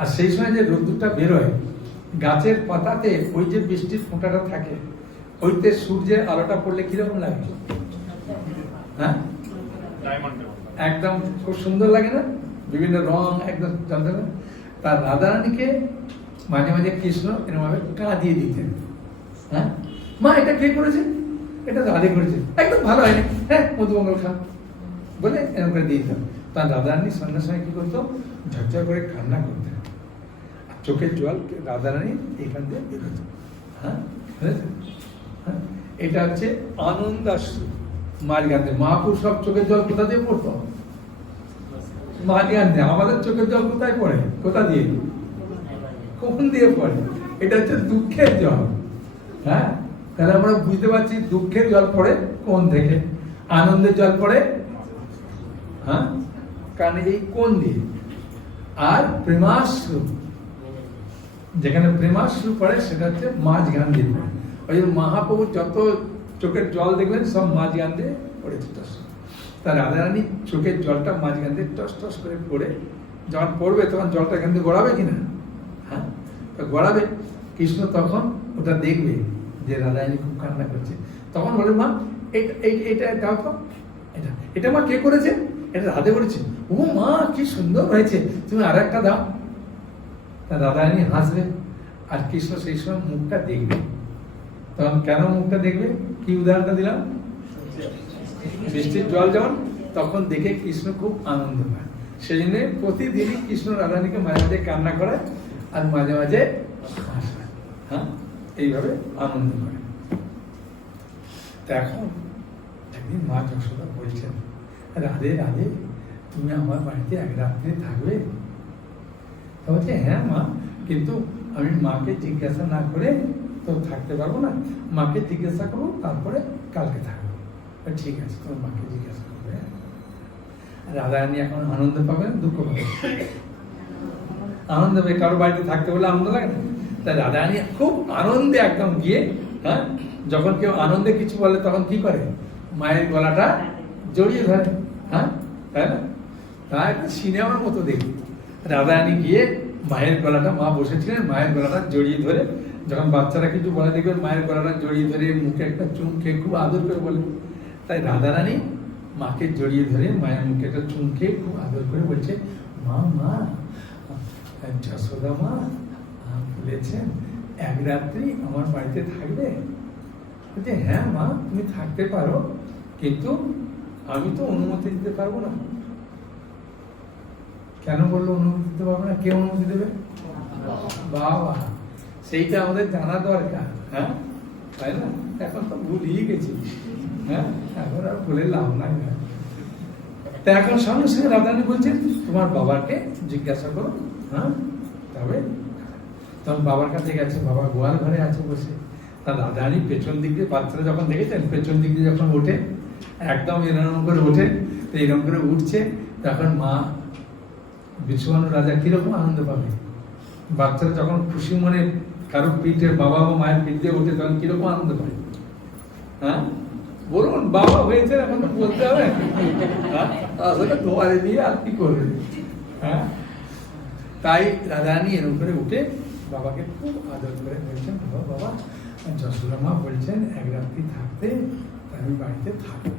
আর সেই সময় যে রোদ্দুরটা বেরোয়, গাছের পাতাতে ওই যে বৃষ্টির ফোঁটাটা থাকে, ওইতে সূর্যের আলোটা পড়লে কিরকম লাগে? হ্যাঁ, একদম খুব সুন্দর লাগে না? বিভিন্ন রং একদম জানতে হবে। তার রাধারানীকে মাঝে মাঝে কৃষ্ণ এরকম ভাবে কাঁদিয়ে দিতেন। হ্যাঁ, মা এটা কে করেছে? এটা রাধে করেছে, একদম ভালো হয়নি, হ্যাঁ মধুমঙ্গল খা বলে এরকম করে দিয়ে দিতাম। তার রাধারানী সন্ধ্যার সময় কি করতো? ঝরঝর করে কান্না করতেন, আর চোখের জল রাধারানী এখান দিয়ে বেরোতো। হ্যাঁ, হ্যাঁ, এটা হচ্ছে আনন্দাশ্রু। মাঝখানে মহাপুরুষ সব চোখের জল কোথা দিয়ে পড়তো? মাঝখানে। আমাদের চোখের জল কোথায় পড়ে? কোথা দিয়ে? কোন দিয়ে পড়ে? এটা হচ্ছে দুঃখের জল। হ্যাঁ, তাহলে আমরা বুঝতে পারছি দুঃখের জল পড়ে কোন থেকে, আনন্দের জল পড়ে হ্যাঁ কারণ এই কোন দিয়ে। আর প্রেমাশ্রু, যেখানে প্রেমাশ্রু পড়ে সেটা হচ্ছে মাঝখান দিয়ে পড়ে। ওই মহাপ্রভু যত চোখের জল দেখবেন সব মাঝখান দিয়ে পড়েছে। তার রাধারানী চোখের জলটা মাঝখান দিয়ে টস টস করে পড়ে, যখন পড়বে তখন জলটা এখান দিয়ে গড়াবে কিনা? হ্যাঁ, গড়াবে। কৃষ্ণ তখন ওটা দেখবে যে রাধারানী খুব কান্না করছে, তখন বলে মা এটা দাও তো, এটা এটা মা কে করেছে? এটা রাধে করেছে। ও মা কি সুন্দর হয়েছে, তুমি আর একটা দাও। তা রাধারানী হাসবে, আর কৃষ্ণ সেই সময় মুখটা দেখবে। তখন কেন মুখটা দেখবে? কি উদাহরণটা দিলাম? বৃষ্টির জল যেমন, তখন দেখে কৃষ্ণ খুব আনন্দ পায়। সেই জন্য প্রতিদিনই কৃষ্ণ রাধারানীকে মাঝে মাঝে কান্না করে আর মাঝে মাঝে হাসায়। হ্যাঁ, এইভাবে আনন্দ করে। তো এখন একদিন মা যশোদা বলছেন, রাধে রাধে, তুমি আমার বাড়িতে এক রাত্রে থাকবে? বলছে, হ্যাঁ মা, কিন্তু আমি মাকে জিজ্ঞাসা না করে তো থাকতে পারবো না, মাকে জিজ্ঞাসা করবো, তারপরে কালকে থাকবো। ঠিক আছে, তোমার মাকে জিজ্ঞাসা করবে। রাধারানী এখন আনন্দ পাবে না দুঃখ পাবে? আনন্দ পাবে। কারো বাড়িতে থাকতে বলে আনন্দ লাগে না? তাই রাধারানী খুব আনন্দে একদম গিয়ে, হ্যাঁ, যখন কেউ আনন্দে কিছু বলে তখন কি করে? মায়ের গলাটা জড়িয়ে ধরে। হ্যাঁ, তাই না? তা একটা সিনেমার মতো দেখি। রাধারানী গিয়ে মায়ের গলাটা, মা বসেছিলেন, মায়ের গলাটা জড়িয়ে ধরে, যখন বাচ্চারা কিছু বলে দেখবেন মায়ের গলাটা জড়িয়ে ধরে মুখে একটা চুম খেয়ে খুব আদর করে বলে। তাই রাধারানী মাকে জড়িয়ে ধরে মায়ের মুখে একটা চুম খেয়ে খুব আদর করে বলছে, মা মা, যশোদা মা বলেছেন এক রাত্রি আমার বাড়িতে থাকবে? বলছে, হ্যাঁ মা, তুমি থাকতে পারো, কিন্তু আমি তো অনুমতি দিতে পারবো না। কেন বললো অনুমতি দিতে পারবো না? কে অনুমতি দেবে? বাবা। সেইটা আমাদের জানা দরকার। হ্যাঁ, তাই না? এখন তো ভুলিয়ে গেছি। হ্যাঁ, এখন আর বলে লাভ নাই। তা এখন সঙ্গে সঙ্গে রাধারানী বলছেন, তোমার বাবাকে জিজ্ঞাসা করো। হ্যাঁ, তবে তখন বাবার কাছে গেছে, বাবা গোয়াল ঘরে আছে বসে। তা রাধারানী পেছন দিক দিয়ে, বাচ্চারা যখন দেখেছেন পেছন দিক দিয়ে যখন ওঠে, একদম এরকম করে ওঠে, তো এরকম করে উঠছে, তখন মা বিশ্ববানু রাজা কিরকম আনন্দ পাবে? বাচ্চারা যখন খুশি মনে কারো পিঠে, বাবা বা মায়ের পিঠ দিয়ে ওঠে, তখন কিরকম আনন্দ পায়? হ্যাঁ, বলুন, বাবা হয়েছে এখন তো বলতে হবে। আসলে দোয়ারে দিয়ে আর কি করবে? হ্যাঁ, তাই রাধারানী এরকম করে উঠে বাবাকে খুব আদর করে বলছেন, বাবা, যশোদা মা বলছেন এক রাত্রি থাকতে, আমি বাড়িতে থাকবো,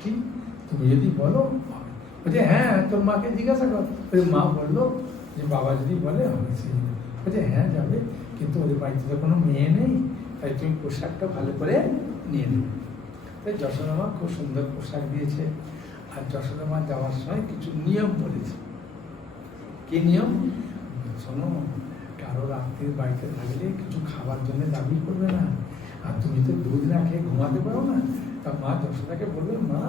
কি তুমি যদি বলো? বলছে, হ্যাঁ, তোর মাকে জিজ্ঞাসা কর। মা বললো যে বাবা যদি বলে হবে। বলছে, হ্যাঁ যাবে, কিন্তু ওদের বাড়িতে তো কোনো মেয়ে নেই, তাই তুমি পোশাকটা ভালো করে নিয়ে নেবে। তাই যশোদা মা খুব সুন্দর পোশাক দিয়েছে। আর যশোদা মা যাওয়ার সময় কিছু নিয়ম বলেছে। কি নিয়ম? শোনো, কারো রাত্রির বাড়িতে থাকলে কিছু খাবার জন্য দাবি করবে না। আর তুমি তো দুধ না খেয়ে ঘুমাতে পারো না। তা মা যশোদাকে বলবে, মা,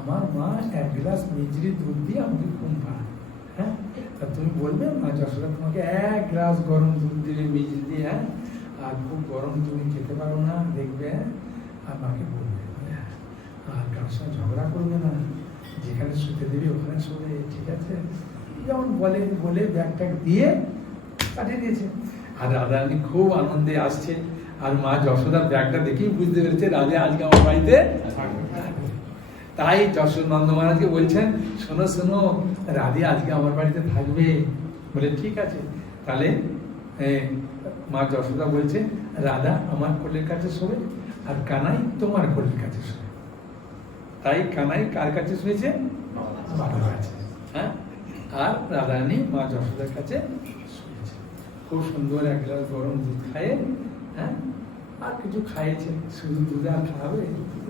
আমার মা এক গ্লাস মিজরি দুধ দিয়ে আমাকে ঘুম পাড়ায়। হ্যাঁ, তা তুমি বলবে মা যশোদা তোমাকে এক গ্লাস গরম দুধ দিলে মিজরি দিয়ে, হ্যাঁ, আর খুব গরম তুমি খেতে পারো না, দেখবে। আর মাকে বলবে, আর কারোর সঙ্গে ঝগড়া করবে না, যেখানে শুতে দেবে ওখানে শুবে, ঠিক আছে? যেমন বলে ব্যাগটা দিয়ে পাঠিয়ে দিয়েছে। আর রাধারানী খুব আনন্দে আসছে। আর মা যশোদার ব্যাগটা দেখেই বুঝতে পেরেছে রাজা আজকে আমার বাড়িতে থাকবে। তাই নন্দ মহারাজকে বলছেন, শোনো শোনো, রাধে আজকে আমার বাড়িতে থাকবে। বলে, ঠিক আছে। তাহলে মা যশোদা বলছে, রাধা আমার কোলের কাছে শোবে, আর কানাই তোমার কোলের কাছে শোবে। তাই কানাই কার কাছে শুয়েছে? বাবার কাছে। হ্যাঁ, আর রাধারানী মা যশোদার কাছে শুয়েছে। খুব সুন্দর এক গ্লাস গরম দুধ খায়। হ্যাঁ, আর কিছু খাইয়েছে, শুধু দুধ আর খাওয়াবে,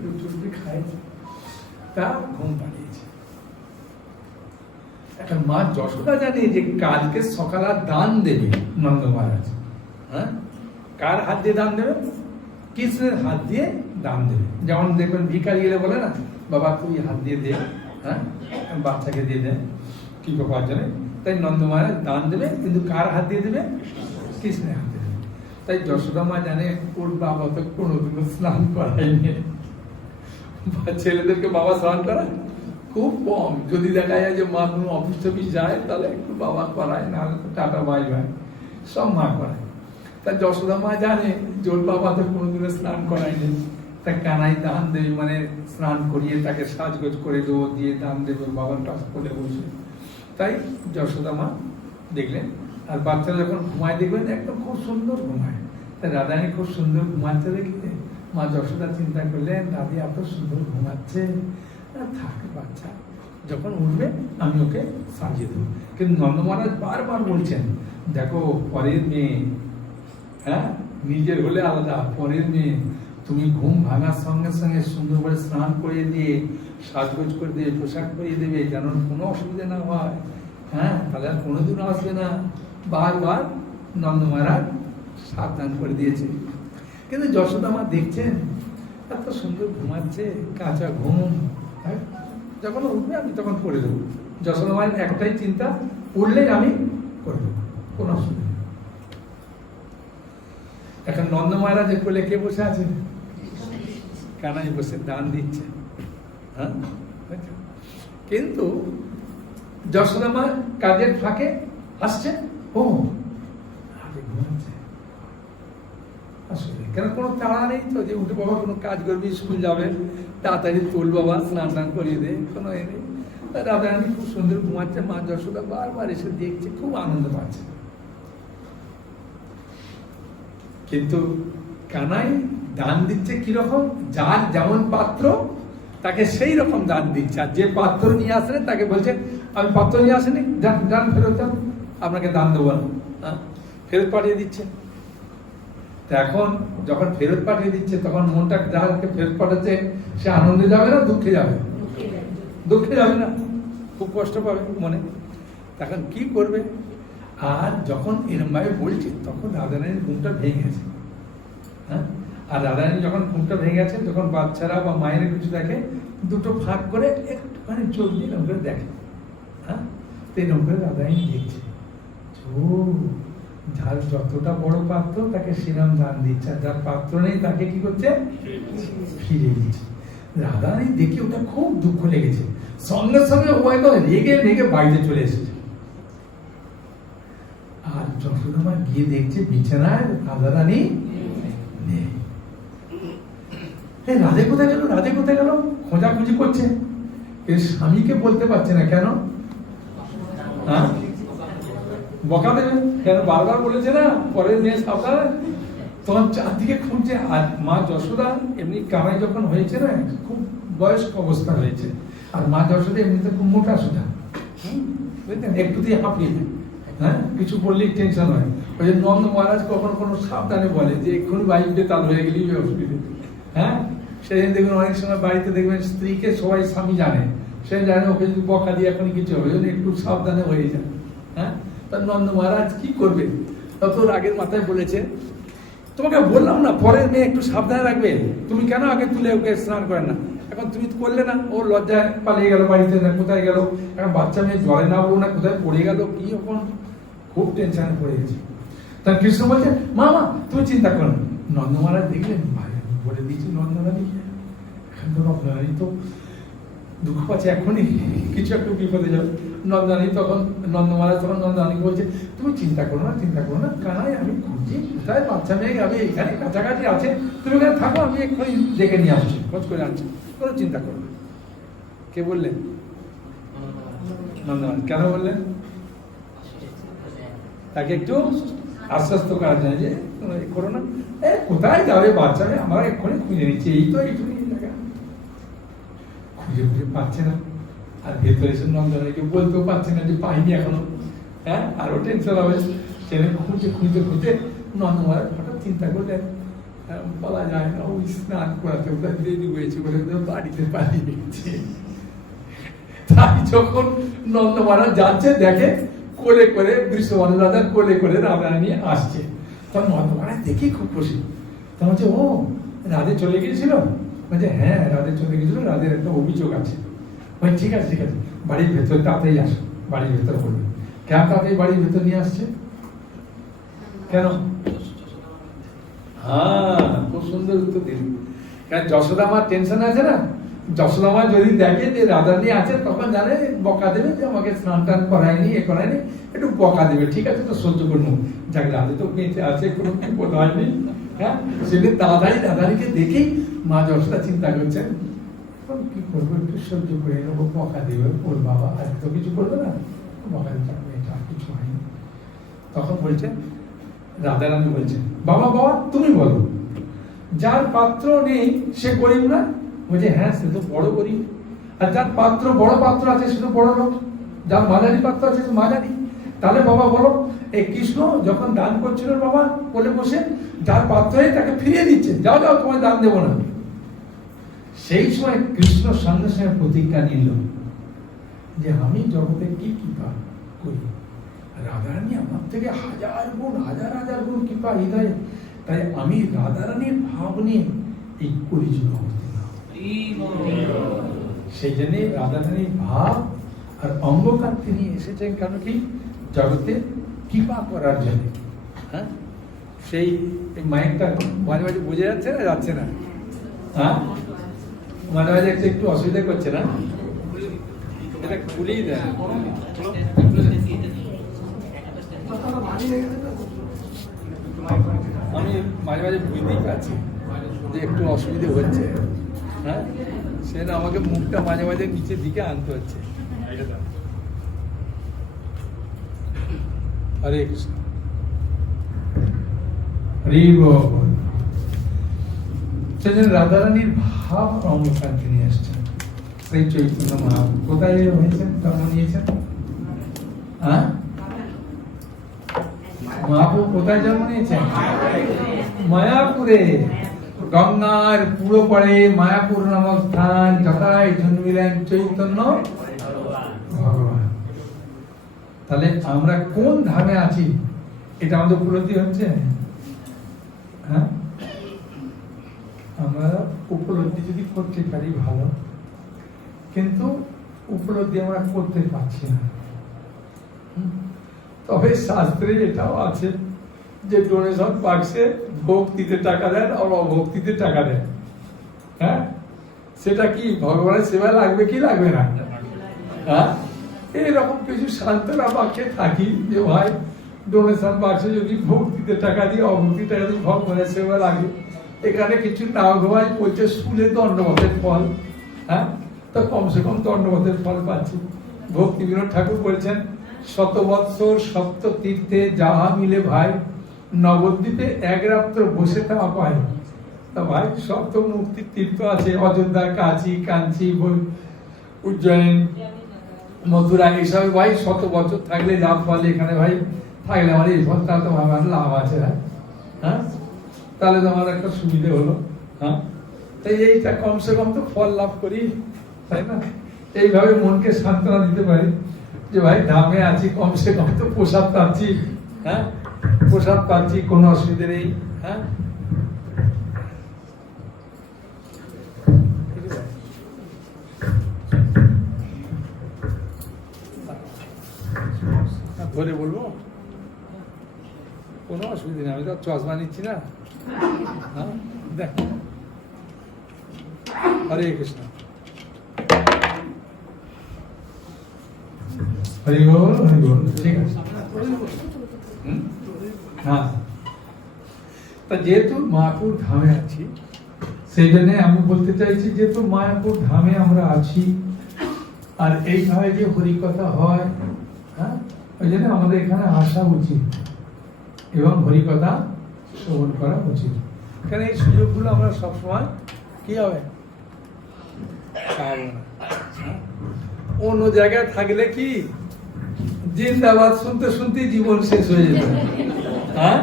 রুটি খাইয়েছে, তা ঘুম পাড়িয়েছে। এখন মা যশোদা জানে যে কালকে সকালে দান দেবে নন্দ মহারাজ। হ্যাঁ, কার হাত দিয়ে দান দেবে? কৃষ্ণের হাত দিয়ে দান দেবে। যেমন দেখবেন ভিখারি এলে বলে না, বাবা তুই হাত দিয়ে দে, হ্যাঁ, বাচ্চাকে দিয়ে দেন কি পাওয়ার জন্য। তাই নন্দ মহারাজ দান দেবে, কিন্তু কার হাত দিয়ে দেবে? কৃষ্ণের হাত দিয়ে দেবে। তাই যশোদা মা জানে ওর বাবা তো কোনোদিনও স্নান করায়নি। ছেলেদেরকে বাবা স্নান করায় খুব কম। যদি দেখা যায় যে মা কোনো অফিস টফিস যায়, তাহলে একটু বাবা করায়, না টাটা বাই বাই, সব মা করায়। তা যশোদা মা জানে যে ওর বাবা তো কোনোদিনও স্নান করায়নি। তা কানাই দান দেবে, মানে স্নান করিয়ে তাকে সাজগোজ করে দেবো, দিয়ে দান দেবে, বাবার কাছ করে বসে। তাই যশোদা মা দেখলেন। আর বাচ্চারা যখন ঘুমায় দেখবেন একদম খুব সুন্দর ঘুমায়। তাই রাধারানী খুব সুন্দর ঘুমাচ্ছে দেখলে মা যশোদা চিন্তা করলেন, দাদি এত সুন্দর ঘুমাচ্ছে, থাক, বাচ্চা যখন উঠবে আমি ওকে সাজিয়ে দেবো। কিন্তু নন্দ মহারাজ বারবার বলছেন, দেখো পরের মেয়ে, হ্যাঁ, নিজের হলে আলাদা, পরের মেয়ে, তুমি ঘুম ভাঙার সঙ্গে সঙ্গে সুন্দর করে স্নান করিয়ে দিয়ে সাজগোজ করে দেবে, পোশাক পরিয়ে দেবে, যেন কোনো অসুবিধা না হয়, হ্যাঁ, তাহলে আর কোনোদিনও আসবে না। বারবার নন্দ মহারাজ সাবধান করে দিয়েছে। কিন্তু যশোদা মা দেখছেন এত সুন্দর ঘুমাচ্ছে, কাঁচা ঘুম, হ্যাঁ, যখন উঠবে আমি তখন করে দেবো। যশোদা মায়ের একটাই চিন্তা, উঠলেই আমি করে দেবো, কোনো অসুবিধা নেই। এখন নন্দ মহারাজের কোলে কে বসে আছে? কানাই বসে দান দিচ্ছে, হ্যাঁ। কিন্তু যশোদা মা কাজের ফাঁকে আসছে, ও ঘুমাচ্ছে, আসলে কেন কোনো তাড়া নেই তো যে উঠে বাবা কোনো কাজ করবি, স্কুল যাবে, তাড়াতাড়ি তোল বাবা, স্নান টান করিয়ে দে, কোনো এ নেই। রাধারানী খুব সুন্দর ঘুমাচ্ছে, মা যশোদা বারবার এসে দেখছে, খুব আনন্দ পাচ্ছে। কিন্তু কানাই দান দিচ্ছে কিরকম, যার যেমন পাত্র তাকে সেই রকম দান দিচ্ছে। আর যে পাত্র নিয়ে আসেন তাকে বলছে আমি পাত্র নিয়ে আসেনি, যান যান ফেরত যান, আপনাকে দান দেবো না, ফেরত পাঠিয়ে দিচ্ছে। এখন যখন ফেরত পাঠিয়ে দিচ্ছে তখন মনটা যাকে ফেরত পাঠাচ্ছে সে আনন্দে যাবে না দুঃখে যাবে? দুঃখে যাবে না, খুব কষ্ট পাবে মনে। তখন কি করবে? আর যখন এরম ভাবে বলছে তখন রাধারানীর ঘুমটা ভেঙে গেছে, হ্যাঁ। আর রাধারানী যখন ঘুমটা ভেঙে গেছে, যখন বাচ্চারা বা মায়ের কিছু দেখে, দুটো ফাঁক করে একটুখানি চোখ দিয়ে এরম করে দেখে, হ্যাঁ। তো এরম করে রাধারানী দেখছে, যার যতটা বড় পাত্র তাকে সেরাম দান দিচ্ছে, আর যার পাত্র নেই তাকে কি করছে? ফিরে দিচ্ছে। রাধারানী দেখে ওটা খুব দুঃখ লেগেছে, সঙ্গে সঙ্গে ও একদম রেগে মেগে বাইরে চলে এসেছে। আর যশোদা মা গিয়ে দেখছে বিছানায় রাধারানী নেই। রাধে কোথায় গেল, রাধে কোথায় গেল, খোঁজাখুঁজি করছে। এর স্বামীকে বলতে পারছে না, কেন? হ্যাঁ, বকা দেবে, কেন বারবার বলেছে না পরের মেয়ে সাবধান। তখন চারদিকে খুঁজছে। আর মা যশোদা এমনি কামাই যখন হয়েছে না, খুব বয়স্ক অবস্থা হয়েছে, আর মা যশোদা এমনিতে খুব মোটা সোটা, বুঝলেন, একটু দিয়ে হাঁপিয়ে যায়, হ্যাঁ, কিছু বললেই টেনশন হয়। ওই যে নন্দ মহারাজ কখনো কোনো সাবধানে বলে যে এক্ষুনি বাইকটা তাল হয়ে গেলেই অসুবিধে, হ্যাঁ। সেদিন দেখবেন অনেক সময় বাড়িতে দেখবেন স্ত্রীকে সবাই স্বামী জানে, সে জানে ওকে যদি বকা দিয়ে এখনই কিছু হবে, একটু সাবধানে হয়ে যায়, হ্যাঁ। তার নন্দ মহারাজ কি করবে, তত রাগের মাথায় বলেছে, তোমাকে বললাম না পরের মেয়ে একটু সাবধানে রাখবে, তুমি কেন আগে তুলে ওকে স্নান করে না, এখন তুমি করলে না, ও লজ্জায় পালিয়ে গেল বাড়িতে, না কোথায় গেল, এখন বাচ্চা মেয়ে জলে না বলবো না, কোথায় পড়ে গেল, কি এখন খুব টেনশনে পড়ে গেছে। তার কৃষ্ণ বলছে মা তুমি চিন্তা করো না। নন্দ মহারাজ দেখলেন বলে দিয়েছি নন্দরানী, এখন তো নন্দরানী তো দুঃখ পাচ্ছে, এখনই কিছু একটু বিপদে যাবে। নন্দরানী তখন নন্দ মহারাজ তখন নন্দরানীকে বলছে তুমি চিন্তা করো না, চিন্তা করো না, কানাই আমি খুঁজছি কোথায় বাচ্চা মেয়ে যাবে, এখানে কাছাকাছি আছে, তুমি এখানে থাকো, আমি এক্ষুনি ডেকে নিয়ে আসছি, খোঁজ করে আনছি, কোনো চিন্তা করো না। কে বললেন? নন্দরানী। কেন বললেন? তাকে একটু আশ্বস্ত করার জন্য যে করো না, কোথায় যাবে বাচ্চা মেয়ে, আমরা এক্ষুনি খুঁজে নিচ্ছি, এই তো এইটুকু জায়গা। খুঁজে খুঁজে পাচ্ছে না, আর ভেতরে এসে নন্দরানীকে বলতেও পারছে না যে পাইনি এখনো, হ্যাঁ, আরো টেনশন হবে। সেখানে খুঁজে খুঁজে খুঁজে নন্দ মহারাজ হঠাৎ চিন্তা করলেন বলা যায় না, ওই স্নান করাতে ওটা দেরি হয়েছে বলে বাড়িতে পালিয়ে গেছে। তাই যখন নন্দ মহারাজ যাচ্ছে দেখে কোলে করে বৃষভানু রাজার কোলে করে রাধারানী আসছে, তখন নন্দ মহারাজ দেখি খুব খুশি। তখন বলছে ও রাধে চলে গিয়েছিল, বলছে হ্যাঁ রাধে চলে গেছিল, রাধের একটা অভিযোগ আছে। বলছে ঠিক আছে ঠিক আছে, বাড়ির ভেতর তাড়াতাড়ি আসো, বাড়ির ভেতর বলবে। কেন তাড়াতাড়ি বাড়ির ভেতর নিয়ে আসছে? কেন? হ্যাঁ, খুব সুন্দর উত্তর দিন। কারণ যশোদা মার টেনশন আছে না, যশোদা মা যদি দেখে যে রাধারানী আছে তখন জানে বকা দেবে যে আমাকে স্নান টান করায়নি, এ করায়নি, একটু বকা দেবে, ঠিক আছে তো সহ্য করবো, যাক রাধে তো বেঁচে আছে, কোনো বিপদ হয়নি, হ্যাঁ। সেদিন তাড়াতাড়ি রাধারানীকে দেখেই মা যশোদা চিন্তা করছেন এখন কি করবো, একটু সহ্য করে নেবো, বকা দেবে, ওর বাবা আজ তো কিছু করবে না, বকা দিতে এটা আর কিছু হয়নি। তখন বলছে রাধারানী বলছে বাবা বাবা তুমি বলো, যার পাত্র নেই সে গরিব না? বলছে হ্যাঁ সে তো বড় গরিব। আর যার পাত্র বড় পাত্র আছে সে তো বড় লোক, যার মাঝারি পাত্র আছে সে মাঝারি। তাহলে বাবা বলো, এই কৃষ্ণ যখন দান করছিল বাবা বলে বসে, যার পাত্র তাকে ফিরিয়ে দিচ্ছে, যাও যাও তোমায় দান দেবো না। সেই সময় কৃষ্ণ সঙ্গে সঙ্গে প্রতিজ্ঞা নিল যে আমি জগতে কি কৃপা করি, রাধারানী আমার থেকে হাজার গুণ কৃপা হৃদয়ে, তাই আমি রাধারানীর ভাব নিয়ে এই কলিযুগ অবতীর্ণ। সেই জন্য রাধারানীর ভাব আর অঙ্গকার তিনি এসেছেন কেন কি জগতে কৃপা করার জন্য। হ্যাঁ, সেই মাইকটা মাঝে মাঝে বোঝা যাচ্ছে না, যাচ্ছে না? হ্যাঁ, মাঝে মাঝে একটু অসুবিধা করছে না? এটা খুলেই দেয়। আমি মাঝে মাঝে বুঝতেই পারছি যে একটু অসুবিধা হচ্ছে। হ্যাঁ, সে না আমাকে মুখটা মাঝে মাঝে নিচের দিকে আনতে হচ্ছে। হরে কৃষ্ণ, হরি বল। সেজন্য রাধারানীর ভাব অঙ্গকার তিনি আসছেন। সেই চৈতন্য মহাপ্রভু কোথায় হয়েছেন, জন্ম নিয়েছেন? হ্যাঁ, মহাপ্রভু কোথায় জন্ম নিয়েছেন? মায়াপুরে। গঙ্গার পুরো পরে মায়াপুর নামক স্থান, যথায় জন্মিলেন চৈতন্য ভগবান। তাহলে আমরা কোন ধামে আছি এটা আমাদের উপলব্ধি হচ্ছে? হ্যাঁ, আমরা উপলব্ধি যদি করতে পারি ভালো, কিন্তু উপলব্ধি আমরা করতে পারছি না। তবে শাস্ত্রে এটাও আছে যে ডোনেশন বাক্সে ভক্তিতে টাকা দেন আর অভক্তিতে টাকা দেন। হ্যাঁ, সেটা কি ভগবানের সেবা লাগবে কি লাগবে না? হ্যাঁ, এরকম কিছু সান্ত্বনা বাক্যে থাকি যে ভাই ডোনেশন বাক্সে যদি ভক্তিতে টাকা দিয়ে অভক্তি টাকা দিয়ে ভগবানের সেবা লাগে, এখানে কিছু না ভাই বলছে শুনে দণ্ডবতের ফল। হ্যাঁ, তো কমসে কম দণ্ডবতের ফল পাচ্ছি। ভক্তি বিনোদ ঠাকুর বলছেন, শত বৎসর সপ্ত তীর্থে যাহা মিলে ভাই, নবদ্বীপে এক রাত্র বসে থাকা পায়। তা ভাই সপ্ত মুক্তির তীর্থ আছে, অযোধ্যা, কাশী, কাঞ্চি, উজ্জয়ন, মথুরা, এইসব ভাই শত বছর থাকলে যা ফল এখানে ভাই থাকলে আমার এই ফল, তাহলে তো আমার লাভ আছে। হ্যাঁ, তাহলে তো আমার একটা সুবিধে হলো। হ্যাঁ, তাই এইটা কমসে কম তো ফল লাভ করি, তাই না? এইভাবে মনকে সান্ত্বনা দিতে পারি যে ভাই ধামে আছি, কমসে কম তো প্রসাদ পাচ্ছি। হ্যাঁ, প্রসাদ পাচ্ছি, কোনো অসুবিধা নেই। হ্যাঁ, ধরে বলবো, কোনো অসুবিধা নেই, আমি তো চশমা নিচ্ছি না। হ্যাঁ, দেখ। হরে কৃষ্ণ, হরি বল, হরি বল। ঠিক আছে। হ্যাঁ, তা যেহেতু মায়াপুর ধামে আছি, সেই জন্য আমি বলতে চাইছি যেহেতু মায়াপুর ধামে আমরা আছি, আর এইভাবে যে হরিকথা হয়, হ্যাঁ, ওই জন্য আমাদের এখানে আসা উচিত এবং হরিকথা শ্রবণ করা উচিত। এখানে এই সুযোগগুলো আমরা সবসময় কি হবে পাবো না। অন্য জায়গায় থাকলে কি জিন্দাবাদ শুনতে শুনতে জীবন শেষ হয়ে যেত। হ্যাঁ,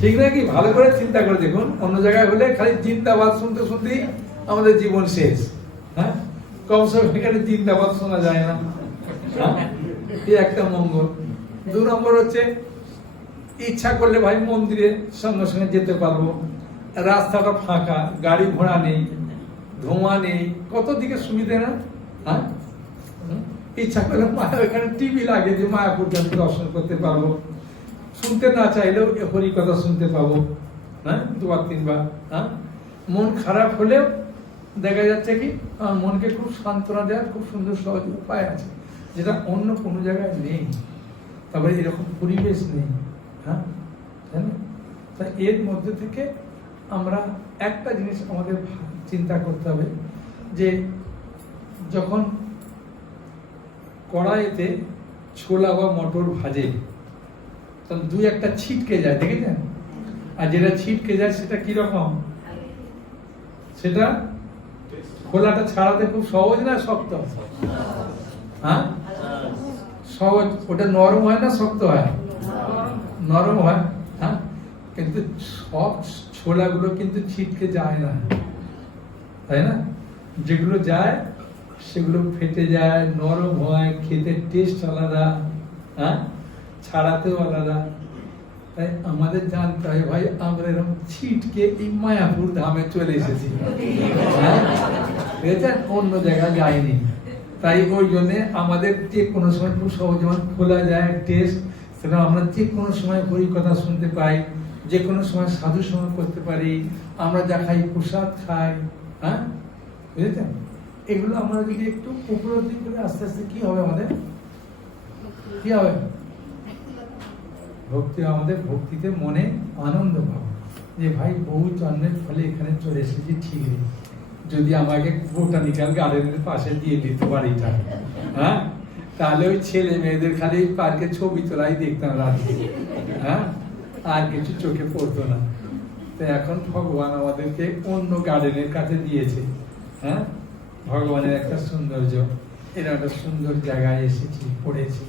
ঠিক নাকি? ভালো করে চিন্তা করে দেখুন, অন্য জায়গায় হলে খালি জিন্দাবাদ শুনতে শুনতেই আমাদের জীবন শেষ। হ্যাঁ, কমসে কম এখানে জিন্দাবাদ শোনা যায় না। হ্যাঁ, এই একটা মঙ্গল। 2 নম্বর হচ্ছে ইচ্ছা করলে ভাই মন্দিরে সঙ্গে সঙ্গে যেতে পারবো, রাস্তাটা ফাঁকা, গাড়ি ঘোড়া নেই, ধোঁয়া নেই, কত দিকে সুবিধা না? হ্যাঁ, ইচ্ছা করলে এখানে টিভি লাগে যে মায়াপুর দর্শন করতে পারবো, শুনতে না চাইলেও হরি কথা শুনতে পাবো। হ্যাঁ, 2-3 বার। হ্যাঁ, মন খারাপ হলেও দেখা যাচ্ছে কি আমার মনকে খুব সান্ত্বনা দেওয়ার খুব সুন্দর সহজ উপায় আছে, যেটা অন্য কোনো জায়গায় নেই। তারপরে এরকম পরিবেশ নেই। হ্যাঁ, তাই না? তা এর মধ্যে থেকে আমরা একটা জিনিস আমাদের চিন্তা করতে হবে যে যখন কড়াইতে ছোলা বা মটর ভাজে তখন 2-1টা ছিটকে যায়, দেখেছেন? আর যেটা ছিটকে যায় সেটা কিরকম? সেটা খোলাটা ছাড়াতে খুব সহজ না শক্ত? হ্যাঁ, সহজ। ওটা নরম হয় না শক্ত হয়? নরম হয়। হ্যাঁ, কিন্তু সব ছোলাগুলো কিন্তু ছিটকে যায় না, তাই না? যেগুলো যায় সেগুলো ফেটে যায়, নরম হয়, খেতে টেস্ট আলাদা, হ্যাঁ, ছাড়াতেও আলাদা। তাই আমাদের জানতে হয় ভাই, আমরা এরকম ছিটকে এই মায়াপুর ধামে চলে এসেছি, হ্যাঁ, দেখেছেন, অন্য জায়গায় যায়নি। তাই ওই জন্যে আমাদের যে কোনো সময় খুব সহজ যেমন খোলা যায় টেস্ট, সেটা আমরা যে কোনো সময় হরি কথা শুনতে পাই, যে কোনো সময় সাধু সঙ্গ করতে পারি, আমরা যা খাই প্রসাদ খাই, হ্যাঁ, বুঝেছেন। এগুলো আমরা যদি একটু উপলব্ধি করে আস্তে আস্তে কি হবে আমাদের, কি হবে, ভক্তি, আমাদের ভক্তিতে মনে আনন্দ পাবো যে ভাই বহু জন্মের ফলে এখানে চলে এসেছি, ঠিক নেই, যদি আমাকে বোটানিক্যাল গার্ডেনের পাশে দিয়ে দিতে পারি, হ্যাঁ, তাহলে ওই ছেলে মেয়েদের খালি পার্কে ছবি তোলাই দেখতাম রাতে, হ্যাঁ, আর কিছু চোখে পড়তো না। তো এখন ভগবান আমাদেরকে অন্য গার্ডেনের কাছে দিয়েছে, হ্যাঁ, ভগবানের একটা সৌন্দর্য, এরা একটা সুন্দর জায়গায় এসেছি, পড়েছি,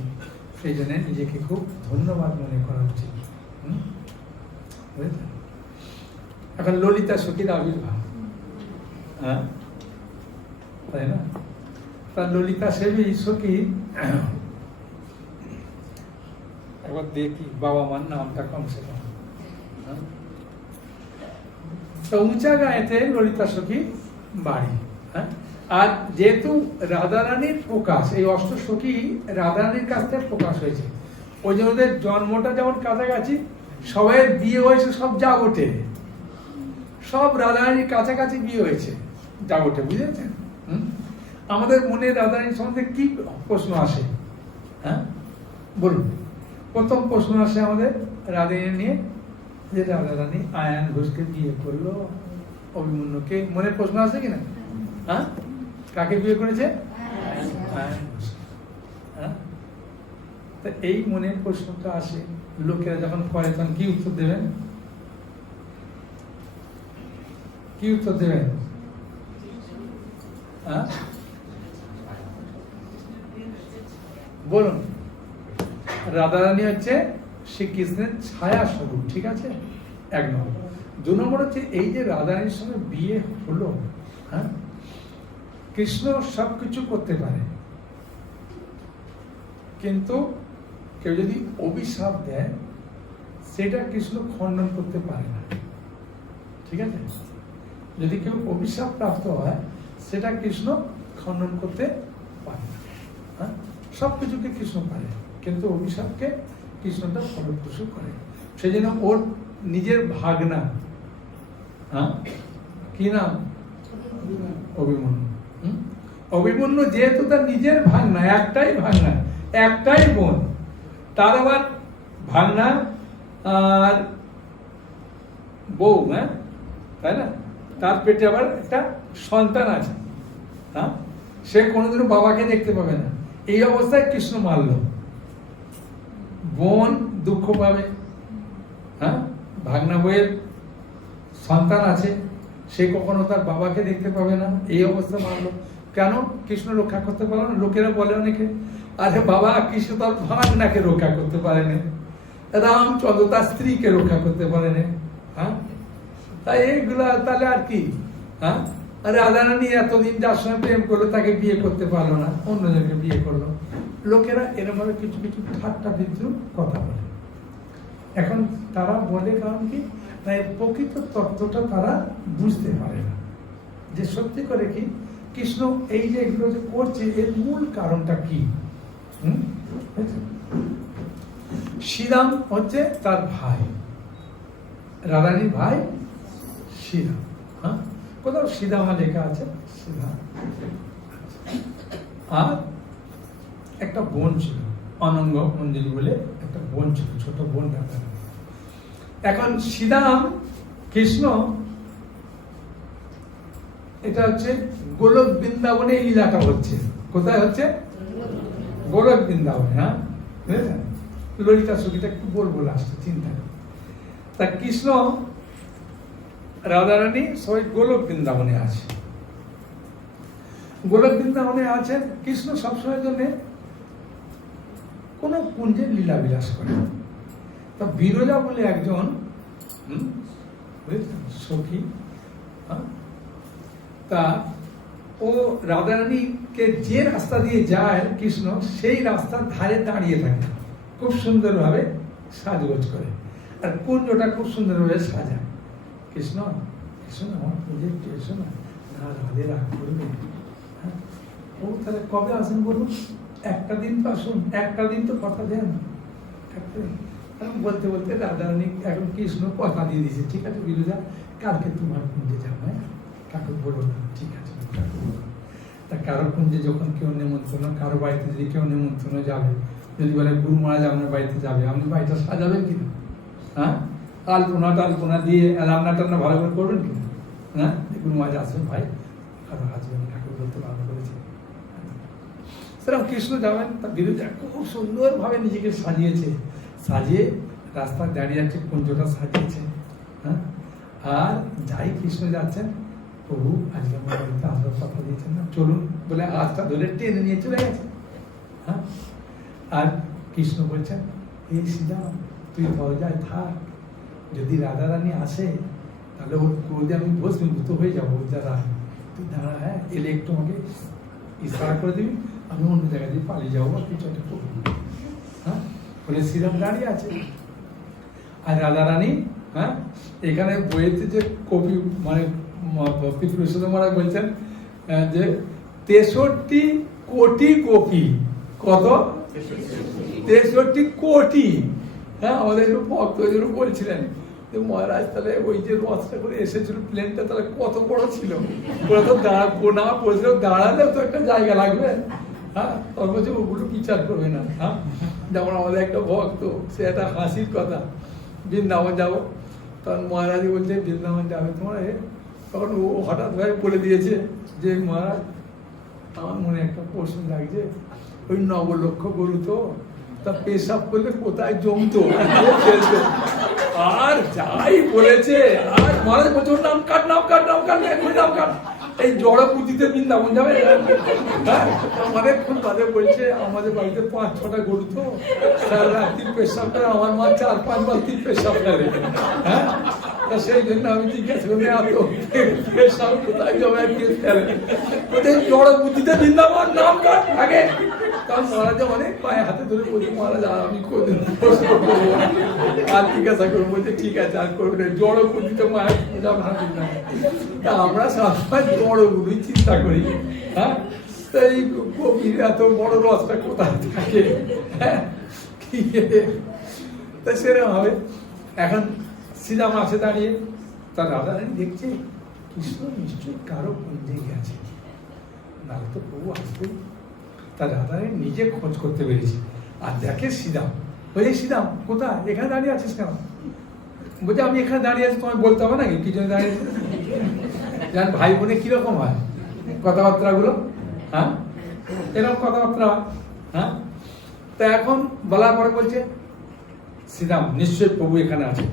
সেই জন্য নিজেকে খুব ধন্যবাদ মনে করা উচিত। এখন ললিতা সখীর আবির্ভাব, হ্যাঁ, তাই না, তার ললিতা সেবী সখী, একবার দেখি বাবা মার নামটা কমসে কম, তো উঁচা গায়েতে ললিতা সখী বাড়ি, হ্যাঁ। আর যেহেতু রাধারানীর প্রকাশ, এই অষ্ট সখী রাধারানীর কাছ থেকে প্রকাশ হয়েছে, ওই জন্য ওদের জন্মটা যেমন কাছাকাছি, সবাই বিয়ে হয়েছে সব জাগটে, সব রাধারানীর কাছাকাছি বিয়ে হয়েছে জাগটে, বুঝেছেন। আমাদের মনে রাধারানীর সম্বন্ধে কি প্রশ্ন আসে, হ্যাঁ, বলুন। প্রথম প্রশ্ন আসে আমাদের রাধারানী নিয়ে, যে রাধারানী আয়ান ঘোষকে বিয়ে করলো, অভিমন্যুকে, মনে প্রশ্ন আছে কিনা, হ্যাঁ, কাকে বিয়ে করেছে, আয়ান ঘোষ, হ্যাঁ। তো এই মনে প্রশ্নটা আসে, লোকেরা যখন করে তখন কি উত্তর দেবেন, কি উত্তর দেবেন, হ্যাঁ, বলুন। রাধারানী হচ্ছে শ্রীকৃষ্ণের ছায়া স্বরূপ, ঠিক আছে, এক নম্বর। দু নম্বর হচ্ছে এই যে রাধারানীর সঙ্গে বিয়ে হলো, হ্যাঁ, কৃষ্ণ সবকিছু করতে পারে, কিন্তু কেউ যদি অভিশাপ দেয় সেটা কৃষ্ণ খণ্ডন করতে পারে না, ঠিক আছে। যদি কেউ অভিশাপ প্রাপ্ত হয় সেটা কৃষ্ণ খণ্ডন করতে পারে না, হ্যাঁ, সবকিছুকে কৃষ্ণ পারে, কিন্তু অভিশাপকে কৃষ্ণটা ফলপ্রসূ করে। সেই জন্য ওর নিজের ভাগনা, হ্যাঁ, কি নাম, অভিমন্যু। অভিমন্যু যেহেতু তার নিজের ভাগনা, একটাই ভাগনা, একটাই বোন, তার আবার ভাগনা আর বউ, হ্যাঁ, তাই না, তার পেটে আবার একটা সন্তান আছে, হ্যাঁ, সে কোনোদিনও বাবাকে দেখতে পাবে না। এই অবস্থায় কৃষ্ণ মারল, বোন দুঃখ পাবে, হ্যাঁ, ভাগনা বইয়ের সন্তান আছে, সে কখনো তার বাবাকে দেখতে পাবে না, এই অবস্থা মারলো। কেন কৃষ্ণ রক্ষা করতে পারলো না? লোকেরা বলে অনেকে, আরে বাবা কৃষ্ণ তার ভাগনাকে রক্ষা করতে পারেনি, রামচন্দ্র তার স্ত্রীকে রক্ষা করতে পারেনি, হ্যাঁ, তাই এইগুলা তাহলে আর কি, হ্যাঁ। রাধারানী এতদিন যার সঙ্গে প্রেম করলো তাকে বিয়ে করতে পারলো না, অন্যজনকে বিয়ে করলো। লোকেরা এরকম ভাবে কিছু কিছু ঠাট্টা বিদ্রুপ কথা বলে। এখন তারা বলে কারণ কি, না এর প্রকৃত তত্ত্বটা তারা বুঝতে পারে না, যে সত্যি করে কি কৃষ্ণ এই যে এগুলো যে করছে এর মূল কারণটা কি। শ্রীরাম হচ্ছে তার ভাই, রাধারানীর ভাই শ্রীরাম, হ্যাঁ, কোথাও শ্রীরামা লেখা আছে, শ্রীরাম। আর একটা বোন ছিল, অনঙ্গ মঞ্জুরি বলে একটা বোন ছিল, ছোট বোন রাধারানী। এখন শ্রীরাম কৃষ্ণ, এটা হচ্ছে গোলক বৃন্দাবনে এই লীলাটা হচ্ছে। কোথায় হচ্ছে? গোলক বৃন্দাবনে, হ্যাঁ, বুঝেছেন। ললিতা সখীটা একটু বলবো লাস্টে, চিন্তা করি। তা কৃষ্ণ রাধারানী সবাই গোলক বৃন্দাবনে আছে, গোলক বৃন্দাবনে আছেন। কৃষ্ণ সবসময়ের জন্য কোন কুঞ্জের লীলা বিলাস করে। তা বিরজা বলে একজন সখী, তা ও রাধারানীকে যে রাস্তা দিয়ে যায় কৃষ্ণ সেই রাস্তার ধারে দাঁড়িয়ে থাকে খুব সুন্দরভাবে সাজগোজ করে, আর কুঞ্জটা খুব সুন্দরভাবে সাজায়। কৃষ্ণ কৃষ্ণ আমার পুজো এসো না, না রাধে রাগ করবে। হ্যাঁ, ও তাহলে কবে আসেন বলুন? একটা দিন তো আসুন, একটা দিন তো কথা দেন। এখন বলতে বলতে রাধারানী এখন কৃষ্ণ কথা দিয়ে দিয়েছে, ঠিক আছে বিরোধা, কালকে তোমার কুঞ্জে যাবো, হ্যাঁ কাকু বলো না, ঠিক আছে কাকু বলো। তা কারো কুঞ্জে যখন কেউ নেমন্ত্রণ, কারো বাড়িতে যদি কেউ নেমন্ত্রণ যাবে, যদি বলে গুরু মহারাজ আপনার বাড়িতে যাবে, আপনি বাড়িটা সাজাবেন কিনা? হ্যাঁ, আলপনা টালপনা দিয়ে রান্না টান্না ভালো করে করবেন কিনা? হ্যাঁ, গুরু মহারাজ আসবেন ভাই, কারো হাজবেন্ড ঠাকুর বলতে বারণ করেছে। সেরকম কৃষ্ণ যাবেন, তার বিরুদ্ধে খুব সুন্দরভাবে নিজেকে সাজিয়েছে, সাজিয়ে রাস্তায় দাঁড়িয়ে আছে, কুঞ্জটা সাজিয়েছে। হ্যাঁ, আর যাই কৃষ্ণ যাচ্ছেন, প্রভু আজকে আমার বাড়িতে আসবার কথা দিয়েছেন না, চলুন বলে আজটা ধরে টেনে নিয়ে চলে গেছে। হ্যাঁ, আর কৃষ্ণ বলছেন, এই শ্রীরাম তুই দরজায় থাক, যদি রাধারানী আসে তাহলে ওর ক্রোধে আমি ভস্মীভূত হয়ে যাবো, যারা তুই দাঁড়া, হ্যাঁ এলে একটু আমাকে ইশারা করে দিবি, আমি অন্য জায়গায় দিয়ে পালিয়ে যাবো বা কিছু একটা করবো। হ্যাঁ, বলে শ্রীরাম দাঁড়িয়ে আছে, আর রাধারানী, হ্যাঁ এখানে বইয়েতে যে কবি মানে পিপুরেশ্বর মহারাজ বলছেন যে 63 কোটি গোপী, কত 63 কোটি। হ্যাঁ, আমাদের ভক্ত বলছিলেন যে মহারাজ তাহলে ওই যে রথটা করে এসেছিল প্লেনটা তাহলে কত বড় ছিল, ওরা তো গোনা পড়েছিল, দাঁড়ালেও তো একটা জায়গা লাগবে। হ্যাঁ, তখন বলছে ওগুলো বিচার করবে না। হ্যাঁ, যেমন আমাদের একটা ভক্ত, সে একটা হাসির কথা, বৃন্দাবন যাবো, তখন মহারাজ বলছে বৃন্দাবন যাবে তোমার, তখন ও হঠাৎ ভাবে বলে দিয়েছে যে মহারাজ আমার মনে একটা প্রশ্ন লাগছে, ওই 9 লক্ষ গরু তো তা পেশাব করলে কোথায় জমতো, আর যাই বলেছে, আর মহারাজ বলছে নাম কাট, নাম কাট, নাম কাট, এখনই নাম কাট, এই জড় বুদ্ধিতে বৃন্দাবন যাবে। হ্যাঁ, অনেকক্ষণ বাদে বলছে আমাদের বাড়িতে 5-6টা গরু তো, সারা রাত্রি পেশাব করে, আমার মা 4-5 বালতি পেশাব করে। হ্যাঁ, তা সেই জন্য আমি জিজ্ঞাসা করি এত পেশাব কোথায় জমে কে ফেলে, ওদের জড় বুদ্ধিতে বৃন্দাবন নাম কাট আগে। তখন মহারাজ অনেক পায়ে হাতে ধরে বলছে মহারাজ আর আমি কোনদিন প্রশ্ন করবো আর জিজ্ঞাসা করবো, বলছে ঠিক আছে আর করবো না, জড় বুদ্ধিতে মায়ের পূজা ভাঙবে না। তা আমরা সবসময় জড়গুলোই চিন্তা করি। হ্যাঁ, তো এই কবির এত বড় রসটা কোথায় থাকে? হ্যাঁ, তা সেরকম হবে। এখন শ্রীরাম আসে দাঁড়িয়ে, তার রাধারানী দেখছে কৃষ্ণ নিশ্চয়ই কারো কুঞ্জে গেছে, নাহলে তো প্রভু আসবে। তার রাধারানী নিজে খোঁজ করতে পেরেছে, আর দেখে শ্রীরাম, বলছে শ্রীরাম কোথায়, এখানে দাঁড়িয়ে আছিস কেন? বলছে আমি এখানে দাঁড়িয়ে আছি, তোমায় বলতে হবে নাকি কি জন্য দাঁড়িয়ে আছি? জান ভাই বোনে কিরকম হয় কথাবার্তা গুলো, হ্যাঁ এরকম কথাবার্তা। হ্যাঁ, তা এখন বলার পরে বলছে শ্রীরাম নিশ্চয়ই প্রভু এখানে আছে।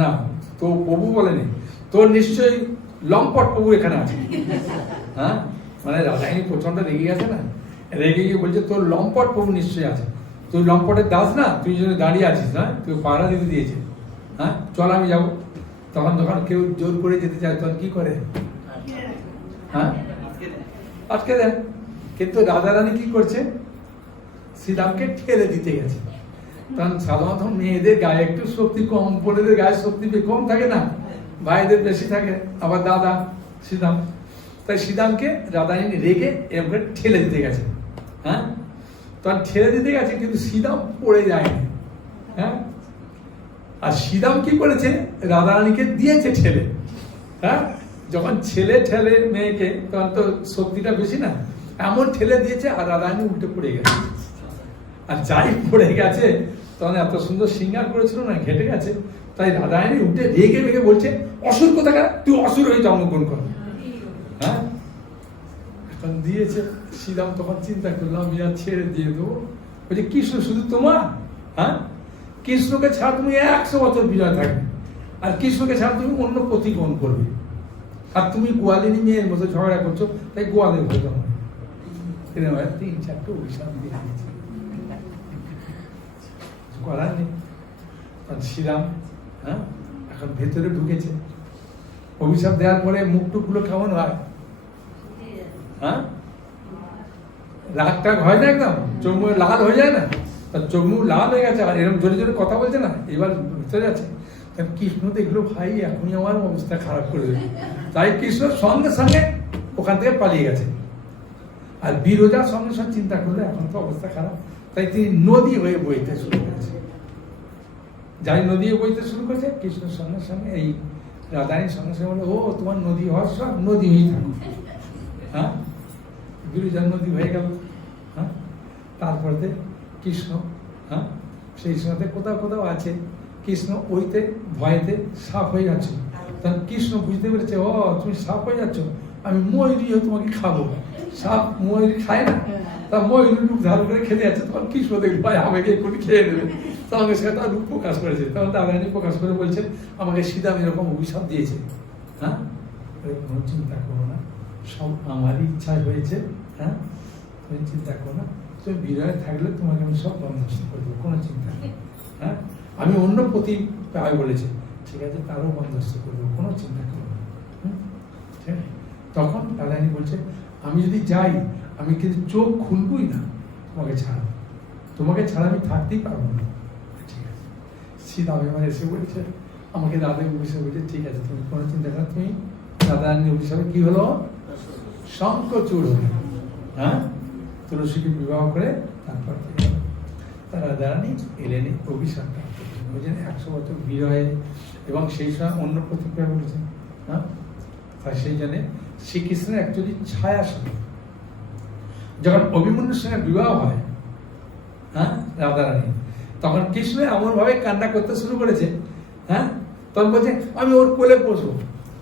না, তো প্রভু বলেনি, তোর নিশ্চয়ই লম্পট প্রভু এখানে আছে। হ্যাঁ, মানে রাধারানী প্রচন্ড রেগে গেছে না, রেগে গিয়ে বলছে তোর লম্পট প্রভু নিশ্চয়ই আছে, তুই লম্পটের দাস না, তুই যদি দাঁড়িয়ে আছিস না, তুই পাহারা দিতে দিয়েছে। হ্যাঁ, চল আমি যাবো। তখন যখন কেউ জোর করে যেতে চায় তখন কি করে? হ্যাঁ, আটকে দেন। কিন্তু রাধারানী কি করছে? শ্রীরামকে ঠেলে দিতে গেছে। কারণ সাধারণত মেয়েদের গায়ে একটু শক্তি কম, বোনেদের গায়ে শক্তি কম থাকে না, ভাইদের বেশি থাকে, আবার দাদা শ্রীরাম, তাই শ্রীরামকে রাধারানী রেগে এরকম করে ঠেলে দিতে গেছে। হ্যাঁ, তখন ঠেলে দিতে গেছে কিন্তু শ্রীরাম পড়ে যায়নি। হ্যাঁ, আর শ্রীরাম কি করেছে? রাধারানীকে দিয়েছে ঠেলে। হ্যাঁ, যখন ছেলে ঠেলে মেয়েকে তখন তো শক্তিটা বেশি না, এমন ঠেলে দিয়েছে আর রাধারানী উল্টে পড়ে গেছে। আর যাই পড়ে গেছে তখন এত সুন্দর সিঙ্গার করেছিল না, ঘেটে গেছে, তাই রাধারানী উঠে রেগে রেগে বলছে অসুর কোথাকার, তুই অসুর হয়ে জন্মগ্রহণ কর। হ্যাঁ, এখন দিয়েছে। শ্রীরাম তখন চিন্তা করলাম আমি আর ছেড়ে দিয়ে দেবো। বলছে কৃষ্ণ শুধু তোমার? হ্যাঁ, কৃষ্ণকে ছাড়া তুমি 100 বছর বিজয় থাকবে, আর কৃষ্ণকে ছাড়া তুমি অন্য পতি গ্রহণ করবে, আর তুমি গোয়ালিনী মেয়ের মতো ঝগড়া করছো, তাই গোয়ালের ভয় জন্ম। 3-4টে অভিশাপ দিয়ে দিয়েছে, করার নেই। শ্রীরাম হ্যাঁ এখন ভেতরে ঢুকেছে। অভিশাপ দেওয়ার পরে মুখ টুকগুলো কেমন হয়? হ্যাঁ, রাগ টাগ হয় না, একদম চোখ মুখ লাল হয়ে যায় না, তার চোখ মুখ লাল হয়ে গেছে, আর এরকম জোরে জোরে কথা বলছে না, এবার ভিতরে যাচ্ছে। কৃষ্ণ দেখলো ভাই এখনই আমার অবস্থা খারাপ করে দেবে, তাই কৃষ্ণ সঙ্গে সঙ্গে ওখান থেকে পালিয়ে গেছে। আর বিরজা সঙ্গে সঙ্গে চিন্তা করলে এখন তো অবস্থা খারাপ, তাই তিনি নদী হয়ে বইতে শুরু করেছে। যাই নদী হয়ে বইতে শুরু করেছে, কৃষ্ণের সঙ্গে সঙ্গে এই রাধারানীর সঙ্গে সঙ্গে বলে, ও তোমার নদী হওয়ার সব নদী হয়েই থাকো। হ্যাঁ, বিরজার নদী হয়ে গেল। হ্যাঁ, তারপরে কৃষ্ণ, হ্যাঁ, সেই সময়তে কোথাও কোথাও আছে কৃষ্ণ ওইতে ভয়েতে সাপ হয়ে যাচ্ছে। তখন কৃষ্ণ বুঝতে পেরেছে, ও তুমি সাপ হয়ে যাচ্ছ, আমি ময়ূরীও তোমাকে খাবো। সাপ ময়ূরী খায় না, তা ময়ূরীর রূপ ধারণ করে খেতে যাচ্ছে। তখন কৃষ্ণ দেখবে ভাই আমাকে এক্ষুনি খেয়ে দেবে, তখন সে তার রূপ প্রকাশ করেছে। তখন রাধারানী প্রকাশ করে বলছে, আমাকে সীতা এরকম অভিশাপ দিয়েছে। হ্যাঁ, কোনো চিন্তা করো না, সব আমারই ইচ্ছায় হয়েছে। হ্যাঁ, তুমি চিন্তা করো না, তুমি বিরহে থাকলে তোমাকে আমি সব বন্দোবস্ত করবো, কোনো চিন্তা নেই। হ্যাঁ, আমি অন্য প্রতি পাই বলেছি, ঠিক আছে, তারও বন্দোবস্ত করবো, কোনো চিন্তা করবো না। ঠিক আছে, তখন রাধারানী বলছে, আমি যদি যাই আমি কিন্তু চোখ খুলবই না তোমাকে ছাড়া, তোমাকে ছাড়া আমি থাকতেই পারবো না। ঠিক আছে, সীতা এবার এসে বলছে, আমাকে রাধে অভিশাপ বলছে, ঠিক আছে তুমি কোনো চিন্তা করো, তুমি রাধারানীর অভিশাপে কি হলো, শঙ্খচূড় হলো। হ্যাঁ, তুলসীকে বিবাহ করে তারপর রাধারানী এলেন অভিশাপটা, বুঝলেন 100 বছর বিরহে, এবং সেই সময় অন্য প্রতিক্রিয়া বলেছেন। হ্যাঁ, তাই সেই জন্য শ্রীকৃষ্ণের অ্যাকচুয়ালি ছায়া সঙ্গে যখন অভিমন্যুর সঙ্গে বিবাহ হয়, হ্যাঁ, রাধারানী, তখন কৃষ্ণ এমন ভাবে কান্না করতে শুরু করেছে। হ্যাঁ, তখন বলছে আমি ওর কোলে বসবো।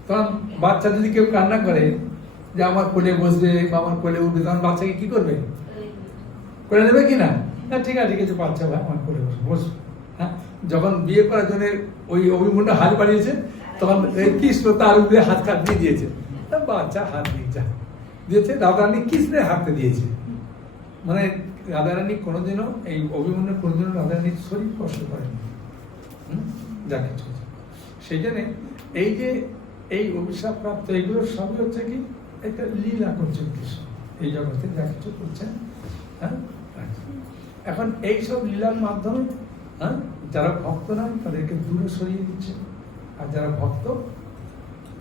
তখন বাচ্চা যদি কেউ কান্না করে যে আমার কোলে বসবে বা আমার কোলে উঠবে, তখন বাচ্চাকে কি করবে, করে নেবে কিনা? হ্যাঁ, ঠিক আছে, ঠিক আছে, বাচ্চা ভাই আমার কোলে বসবো। হ্যাঁ, যখন বিয়ে করার জন্য ওই অভিমন্যু হাত বাড়িয়েছে, তখন কৃষ্ণ তার উপরে হাত কাটিয়ে দিয়েছে, বাচ্চা হাত দিয়েছে, রাধারানী কৃষ্ণের হাতে দিয়েছে। মানে রাধারানী কোনোদিনও এই অভিমন্যু কোনোদিনও রাধারানীর শরীর কষ্ট করেনি, যা কিছু। সেই জন্য এই যে এই অভিশাপ প্রাপ্ত এগুলো সবই হচ্ছে কি একটা লীলা করছেন কৃষ্ণ এই জগতে, যা কিছু করছেন। হ্যাঁ, এখন এইসব লীলার মাধ্যমে, হ্যাঁ, যারা ভক্ত নয় তাদেরকে দূরে সরিয়ে দিচ্ছে, আর যারা ভক্ত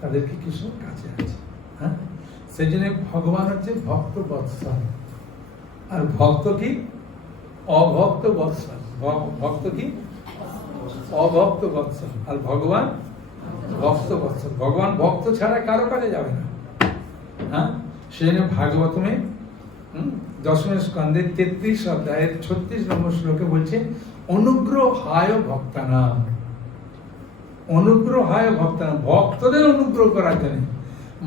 তাদেরকে কৃষ্ণ কাছে আছে। হ্যাঁ, সেই জন্য ভগবান হচ্ছে ভক্ত বৎসল, আর ভক্ত কি অভক্ত বৎসল। ভক্ত কি অভক্ত বৎসল, আর ভগবান ভক্ত বৎসল। ভগবান ভক্ত ছাড়া কারো কাছে যাবে না। হ্যাঁ, সেই জন্য ভাগবতমে 10ম স্কন্ধে 33 অধ্যায়ের 36 নম্বর শ্লোকে বলছে, অনুগ্রহায় ভক্তানাম, অনুগ্রহায় ভক্তানাম, ভক্তদের অনুগ্রহ করার জন্য।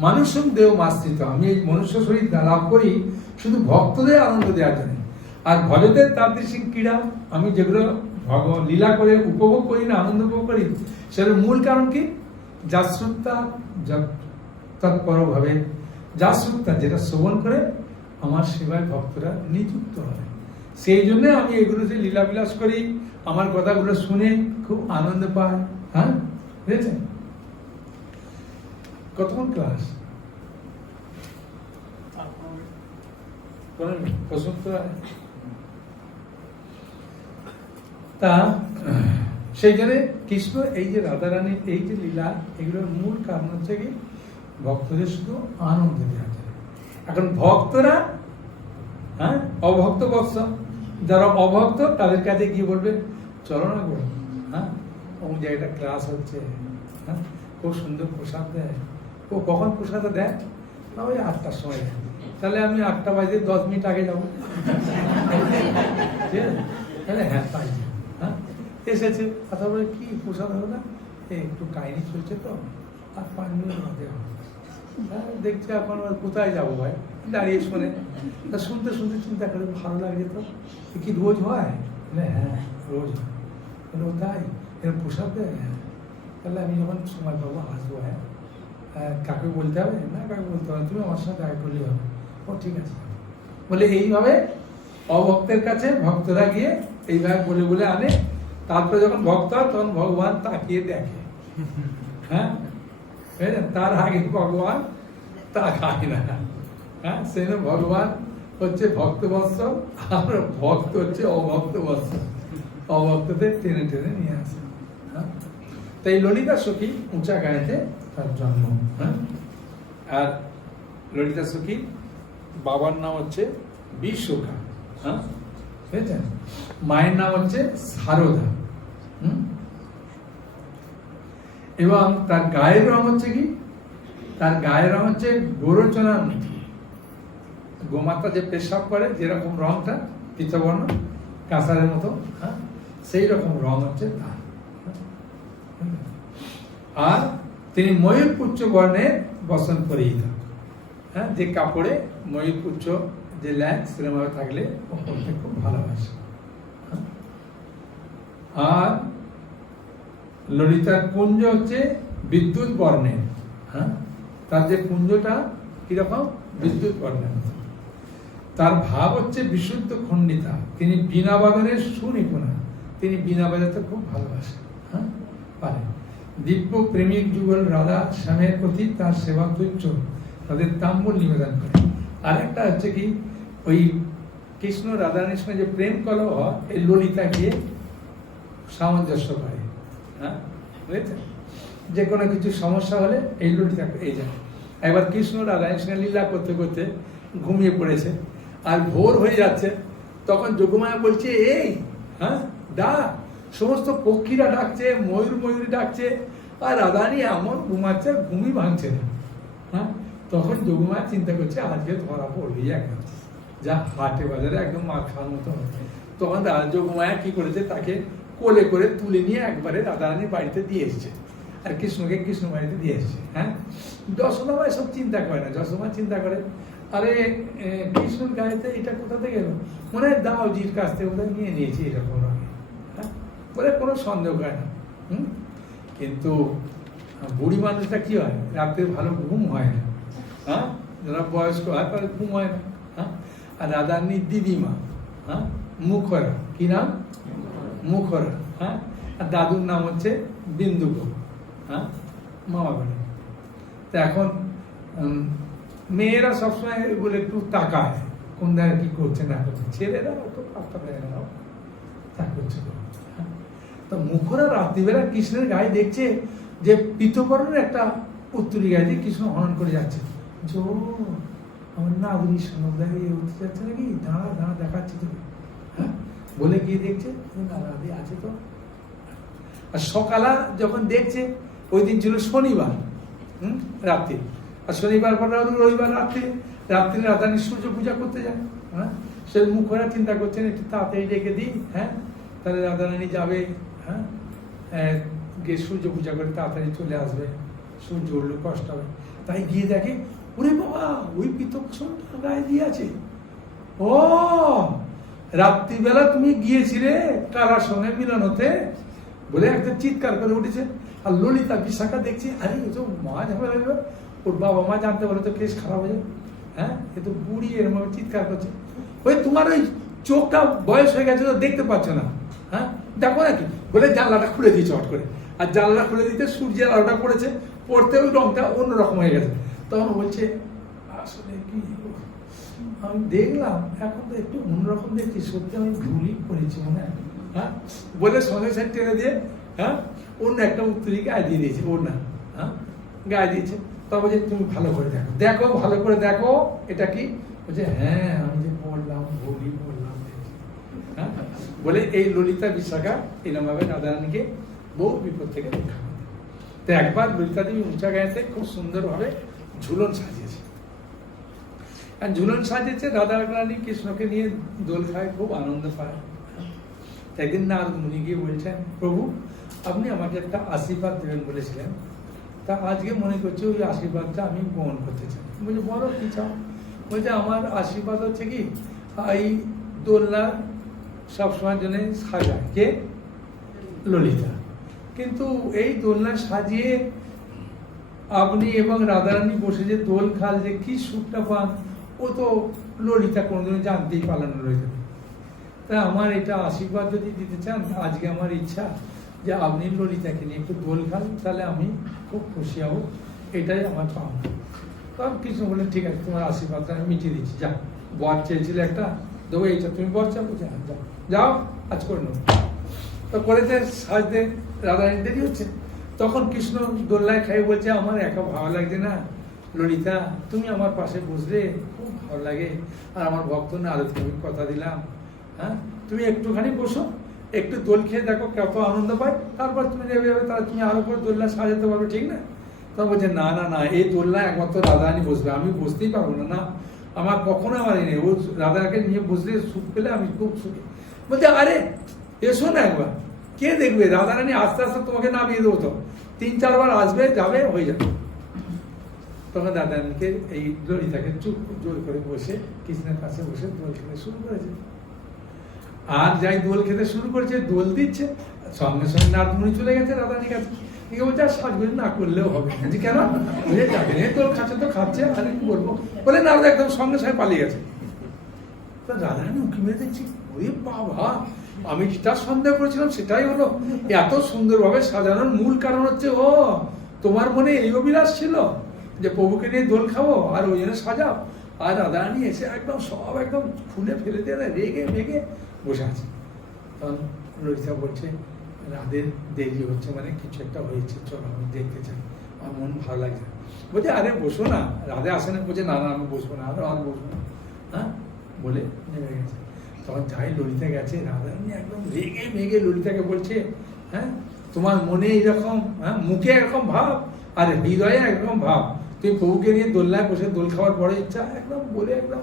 মানুষম দেহ মাশ্রিত, আমি এই মনুষ্য শরীর লাভ করি শুধু ভক্তদের আনন্দ দেওয়ার জন্য। আর ভজদের তাদৃশিক ক্রীড়া, আমি যেগুলো ভগবান লীলা করে উপভোগ করি না, আনন্দ উপভোগ করি, সেটার মূল কারণ কি, যাশ্রুতা তৎপরভাবে, যাশ্রুতা যেটা শ্রবণ করে আমার সেবায় ভক্তরা নিযুক্ত হয়। সেই জন্য আমি এগুলোতে লীলা বিলাস করি, আমার কথাগুলো শুনে খুব আনন্দ পায়। হ্যাঁ, বুঝেছেন? কতক্ষণ ক্লাস? প্রশ্ন তা সেই জন্য কৃষ্ণ এই যে রাধারানীর এই যে লীলা, এগুলোর মূল কারণ হচ্ছে কি ভক্তদের শুধু আনন্দ দেওয়া যায়। এখন ভক্তরা, হ্যাঁ, অভক্ত বৎস, যারা অভক্ত তাদের কাছে গিয়ে বলবে, চলো না গো, হ্যাঁ, অমুক জায়গাটা ক্লাস হচ্ছে, হ্যাঁ, খুব সুন্দর প্রসাদ দেয়। ও কখন প্রসাদ দেয়? ওই 8টার সময় দেয়। তাহলে আমি 8টা বাজে 10 মিনিট আগে যাবো। ঠিক আছে, তাহলে হ্যাঁ তাই। হ্যাঁ, এসেছে, কথা বলে কি প্রসাদ হবে না, একটু কাহিনী চলছে তো, আর 5 মিনিট মধ্যে হবে। হ্যাঁ, দেখছি এখন কোথায় যাবো ভাই, দাঁড়িয়ে শোনে, তা শুনতে শুনতে চিন্তা করে ভালো লাগে তো, কি রোজ হয়? হ্যাঁ রোজ হয়। তাই এরকম প্রসাদ দেয়? হ্যাঁ, তাহলে আমি যখন সময় পাবো আসবো। হ্যাঁ, কাকে বলতে হবে না, কাকে বলতে হবে, তুমি আমার সাথে দেখা করলেই হবে। ও ঠিক আছে বলে এইভাবে অভক্তের কাছে ভক্তরা গিয়ে এইভাবে বলে বলে আনে। তারপরে যখন ভক্ত হয় তখন ভগবান তাকিয়ে দেখে। হ্যাঁ, তার আগে ভগবান তা খায় না। হ্যাঁ, সেই ভগবান হচ্ছে ভক্তবৎস, আর ভক্ত হচ্ছে অভক্তবৎস, অভক্তদের টেনে টেনে নিয়ে আসে। হ্যাঁ, তাই ললিতা সখী উঁচা গায়েতে তার জন্ম। হ্যাঁ, আর ললিতা সখী বাবার নাম হচ্ছে বিশ্বকা। হ্যাঁ, বুঝেছেন? মায়ের নাম হচ্ছে সারদা। এবং তার গায়ের রং হচ্ছে কি, তার গায়ের রং হচ্ছে গোরচনার মিঠি। গোমাতা যে পেশাব করে যেরকম রংটা পীতবর্ণ কাঁসারের মতো, হ্যাঁ, সেই রকম রং হচ্ছে তার। আর তিনি ময়ূরপুচ্ছ বর্ণের বসন পরিহিত। হ্যাঁ, যে কাপড়ে ময়ূরপুচ্ছ যে ল্যাগ সেরকমভাবে থাকলে ও পড়তে খুব ভালোবাসে। আর ললিতার কুঞ্জ হচ্ছে বিদ্যুৎ বর্ণের। হ্যাঁ, তার যে কুঞ্জটা কিরকম, বিদ্যুৎ বর্ণের। তার ভাব হচ্ছে বিশুদ্ধ খণ্ডিতা। তিনি বীণা বাদনের সুনিপুণা, তিনি বীণা বাজাতে খুব ভালোবাসেন। হ্যাঁ, পারে। দিব্য প্রেমিক যুগল রাধা শ্যামের প্রতি তার সেবা তুচ্ছ, তাদের তাম্বুল নিবেদন করে। আরেকটা হচ্ছে কি, ওই কৃষ্ণ রাধারানীর সঙ্গে যে প্রেম কলহ হয়, এই ললিতা গিয়ে সামঞ্জস্য করে। হ্যাঁ, বুঝেছেন? যে কোনো কিছু সমস্যা হলে এই ললিতা এই যায়। একবার কৃষ্ণ রাধারানীর সঙ্গে লীলা করতে করতে ঘুমিয়ে পড়েছে, আর ভোর হয়ে যাচ্ছে, তখন যোগমায়া বলছে এই, হ্যাঁ, ডাক। সমস্ত পক্ষীরা ডাকছে, ময়ূরী ডাকছে, আর রাধারানী এমন ঘুমাচ্ছে, ঘুমই ভাঙছে না। হ্যাঁ, তখন যোগমায়া চিন্তা করছে আজকে ধরা পড়বি একদম, যা হাটে বাজারে একদম মার খাওয়ার মতো হচ্ছে। তখন যোগমায়া কি করেছে, তাকে কোলে করে তুলে নিয়ে একবারে রাধারানীর বাড়িতে দিয়ে এসছে, আর কৃষ্ণকে কৃষ্ণ বাড়িতে দিয়ে এসছে। হ্যাঁ, যশোদা মা এসব চিন্তা করে না। যশোদা চিন্তা করে, আরে কৃষ্ণর গাড়িতে এটা কোথা থেকে এলো, মনে হয় দাওজির কাছ থেকে ওদের নিয়ে নিয়েছি এরকম। হ্যাঁ, বলে কোনো সন্দেহ করে না। কিন্তু বুড়ি মানুষটা কি হয়, রাত্রে ভালো ঘুম হয় না। হ্যাঁ, যারা বয়স্ক হয় তাদের ঘুম হয় না। হ্যাঁ, আর রাধারানীর দিদিমা, হ্যাঁ, মুখরা, কি নাম, মুখরা। হ্যাঁ, আর দাদুর নাম হচ্ছে বিন্দুক। হ্যাঁ, মামা বাড়ি। তো এখন মেয়েরা সবসময় বলে একটু তাকায় কোন জায়গায় কি করছে না করছে, ছেলেরা অত পাত্তা দেয় না, তা করছে। তো মুখরা রাত্রিবেলা কৃষ্ণের গায়ে দেখছে যে পীতবর্ণের একটা উত্তরী গায়ে দিয়ে কৃষ্ণ হনন করে যাচ্ছে। জো আমার নাদুরি সনদায় উঠতে যাচ্ছে নাকি, দাঁড়া দাঁড়া দেখাচ্ছে তোকে। হ্যাঁ, বলে গিয়ে দেখছে দাদি আছে তো। আর সকালা যখন দেখছে, ওই দিন ছিল শনিবার রাত্রি, আর শনিবার পর রবিবার রাত্রে, রাত্রে রাধারানী সূর্য পূজা করতে যায়। হ্যাঁ, সে মুখরা চিন্তা করছেন একটু তাড়াতাড়ি রেখে দিই। হ্যাঁ, তাহলে রাধারানী যাবে, হ্যাঁ, গিয়ে সূর্য পূজা করে তাড়াতাড়ি চলে আসবে, সূর্য উঠলে কষ্ট হবে। তাই গিয়ে দেখে, ওরে বাবা, ওই পিতক্ষণটা গায়ে দিয়ে আছে। ও, রাত্রিবেলা তুমি গিয়েছিলে কারার সঙ্গে মিলন হতে, বলে একটা চিৎকার করে উঠেছে। আর ললিতা বিশাখা দেখছি, আরে এ তো মা ঝামেলা লাগবে, ওর বাবা মা জানতে পারলে তো কেস খারাপ হয়ে যাবে। হ্যাঁ, এ তো বুড়ি এরকম চিৎকার করছে। ওই তোমার ওই চোখটা বয়স হয়ে গেছে তো দেখতে পাচ্ছ না। হ্যাঁ, দেখো নাকি, বলে জানলাটা খুলে দিয়েছে হট করে। আর জানলা খুলে দিতে সূর্যের আলোটা পড়েছে, পড়তে ওই রংটা অন্যরকম হয়ে গেছে। তখন বলছে আসলে কি আমি দেখলাম, এখন তো একটু অন্যরকম দেখছি, সত্যি আমি ভুলই করেছি মনে হয়। হ্যাঁ, বলে সঙ্গে সঙ্গে টেনে দিয়ে, হ্যাঁ, অন্য একটা উত্তরী গায়ে দিয়ে দিয়েছে, ওর না, হ্যাঁ, গায়ে দিয়েছে। তবে যে তুমি ভালো করে দেখো, দেখো ভালো করে দেখো এটা কি, বলছে হ্যাঁ আমি যে পড়লাম ভুলই পড়লাম। হ্যাঁ, বলে এই ললিতা বিশাখা এরকমভাবে রাধারানীকে বহু বিপদ থেকে রক্ষা করে। তো একবার ললিতা দেবী উঁচা গায়েতে খুব সুন্দরভাবে ঝুলন সাজিয়েছে। আর ঝুলন সাজিয়েছে, রাধারানী কৃষ্ণকে নিয়ে দোল খায়, খুব আনন্দ পায়। একদিন নারদ মুনি গিয়ে বলছেন, প্রভু আপনি আমাকে একটা আশীর্বাদ দেবেন বলেছিলেন, তা আজকে মনে করছি ওই আশীর্বাদটা আমি গ্রহণ করতে চাই। বলছে বলো কি চাও। বলছে আমার আশীর্বাদ হচ্ছে কি, এই দোলনা সবসময়ের জন্য সাজায় কে, ললিতা, কিন্তু এই দোলনা সাজিয়ে আপনি এবং রাধারানী বসে যে দোল খাল, যে কি সুখটা পান, ও তো ললিতা কোনোদিনও জানতেই পারলেন না ললিতা। তাই আমার এটা আশীর্বাদ যদি দিতে চান, আজকে আমার ইচ্ছা যে আপনি ললিতাকে নিয়ে একটু দোল খান, তাহলে আমি খুব খুশি হব, এটাই আমার পাওনা। তখন কৃষ্ণ বললেন ঠিক আছে তোমার আশীর্বাদটা আমি মিটিয়ে দিচ্ছি, যা বর চেয়েছিলে একটা দেবো, এইটা তুমি বর চাও, যাও যাও আজ করে নেবো। তো করেছে সাজতে, রাধারানী দেরি হচ্ছে। তখন কৃষ্ণ দোল্লায় খাই বলছে আমার একা ভালো লাগছে না ললিতা, তুমি আমার পাশে বসলে খুব ভালো লাগে, আর আমার ভক্ত না আরো তুমি কথা দিলাম, হ্যাঁ তুমি একটুখানি বসো, একটু দোল খেয়ে দেখো কত আনন্দ পায়, তারপর তুমি নেবে যাবে, তাহলে তুমি আরো করে দোল্লা সাজাতে পারবে, ঠিক না? তখন বলছে না না না, এই দোল্লা একমাত্র রাধারানী বসবে, আমি বসতেই পারবো না, না আমার কখনো আমার নেই, ও রাধাকে নিয়ে বসলে সুখ পেলে আমি খুব সুখী। বলছে আরে এসো না একবার, কে দেখবে, রাধারানী আস্তে আস্তে তোমাকে নামিয়ে দেবো, তো 3-4 বার আসবে যাবে হয়ে যাবে। তখন রাধারানীকে এই ললিতাকে চুপ জোর করে বসে কৃষ্ণের কাছে বসে দোল খেতে শুরু করেছে। আর যাই দোল খেতে শুরু করেছে, দোল দিচ্ছে, সঙ্গে সঙ্গে নারদমুনি চলে গেছে রাধারানীর কাছে। বলছে আর সাজগোজ না করলেও হবে, কেন দোল খাচ্ছে তো খাচ্ছে, আর কি বলবো বলে নারদ একদম সঙ্গে সঙ্গে পালিয়ে গেছে। তো রাধারানী উঁকি মেরে দেখছি, ওরে বাবা, আমি যেটা সন্দেহ করেছিলাম সেটাই হলো, এত সুন্দরভাবে সাজানোর মূল কারণ হচ্ছে ও তোমার মনে এই অভিলাষ ছিল যে প্রভুকে নিয়ে দোল খাবো আর ওই জন্য সাজাও। আর রাধারানী এসে একদম সব একদম খুলে ফেলে দিয়ে রেগে মেগে বসে আছে। তখন ললিতা বলছে রাধের দেরি হচ্ছে, মানে কিছু একটা হয়েছে, চলো আমি দেখতে চাই, আমার মন ভালো লাগছে। বলছে আরে বসো না, রাধে আসে না, বলছে না না আমি বসবো না, আর বসবো না, হ্যাঁ বলে নেমে গেছে। তখন যাই ললিতা গেছে, রাধারানী একদম রেগে মেগে ললিতাকে বলছে হ্যাঁ তোমার মনে এইরকম, হ্যাঁ মুখে এরকম ভাব আর হৃদয়ে একরকম ভাব, তুমি প্রভুকে নিয়ে দোলনায় বসে দোল খাওয়ার বড় ইচ্ছা, একদম বলে একদম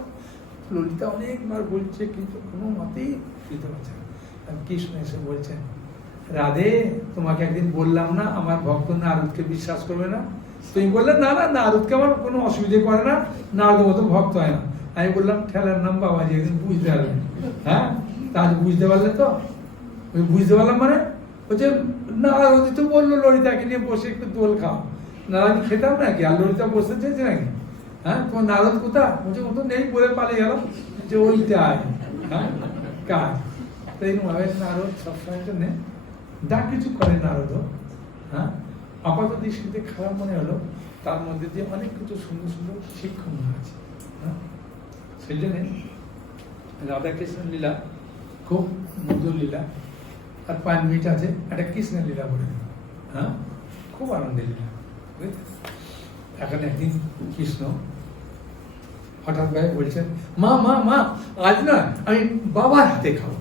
ললিতা অনেকবার বলছে কিন্তু কোনো মতেই দিতে পারছে না। কৃষ্ণ এসে বলছেন রাধে তোমাকে একদিন বললাম না আমার ভক্ত নারদকে বিশ্বাস করবে না, তুমি বললে না না নারদকে আমার কোনো অসুবিধে করে না, নারদ মতো ভক্ত হয় না। আমি বললাম ঠেলার নাম বাবাজি, একদিন বুঝতে পারলেন, হ্যাঁ তা বুঝতে পারলে তো, বুঝতে পারলাম মানে বলছে নারদ তো বললো ললিতাকে নিয়ে বসে একটু দোল খাও, নারদ খেতাম নাকি, আর ললিতা বসতে চেয়েছে নাকি, হ্যাঁ তোমার নারদ কোথা, বলছে ও তো নেই, বলে পালিয়ে গেল, যে ওইটাই হ্যাঁ কাজ। তো এইভাবে নারদ সবসময় জন্যে যা কিছু করে নারদ, হ্যাঁ আপাত দৃষ্টিতে খারাপ মনে হলো, তার মধ্যে দিয়ে অনেক কিছু সুন্দর সুন্দর শিক্ষণ আছে, হ্যাঁ সেই জন্যে রাধাকৃষ্ণ লীলা খুব মধুর লীলা। আর 5 মিনিট আছে একটা কৃষ্ণের লীলা বলে দিন, হ্যাঁ খুব আনন্দের লীলা। এখন একদিন কৃষ্ণ হঠাৎ ভাই বলছেন মা মা মা আজ না আমি বাবার হাতে খাবো।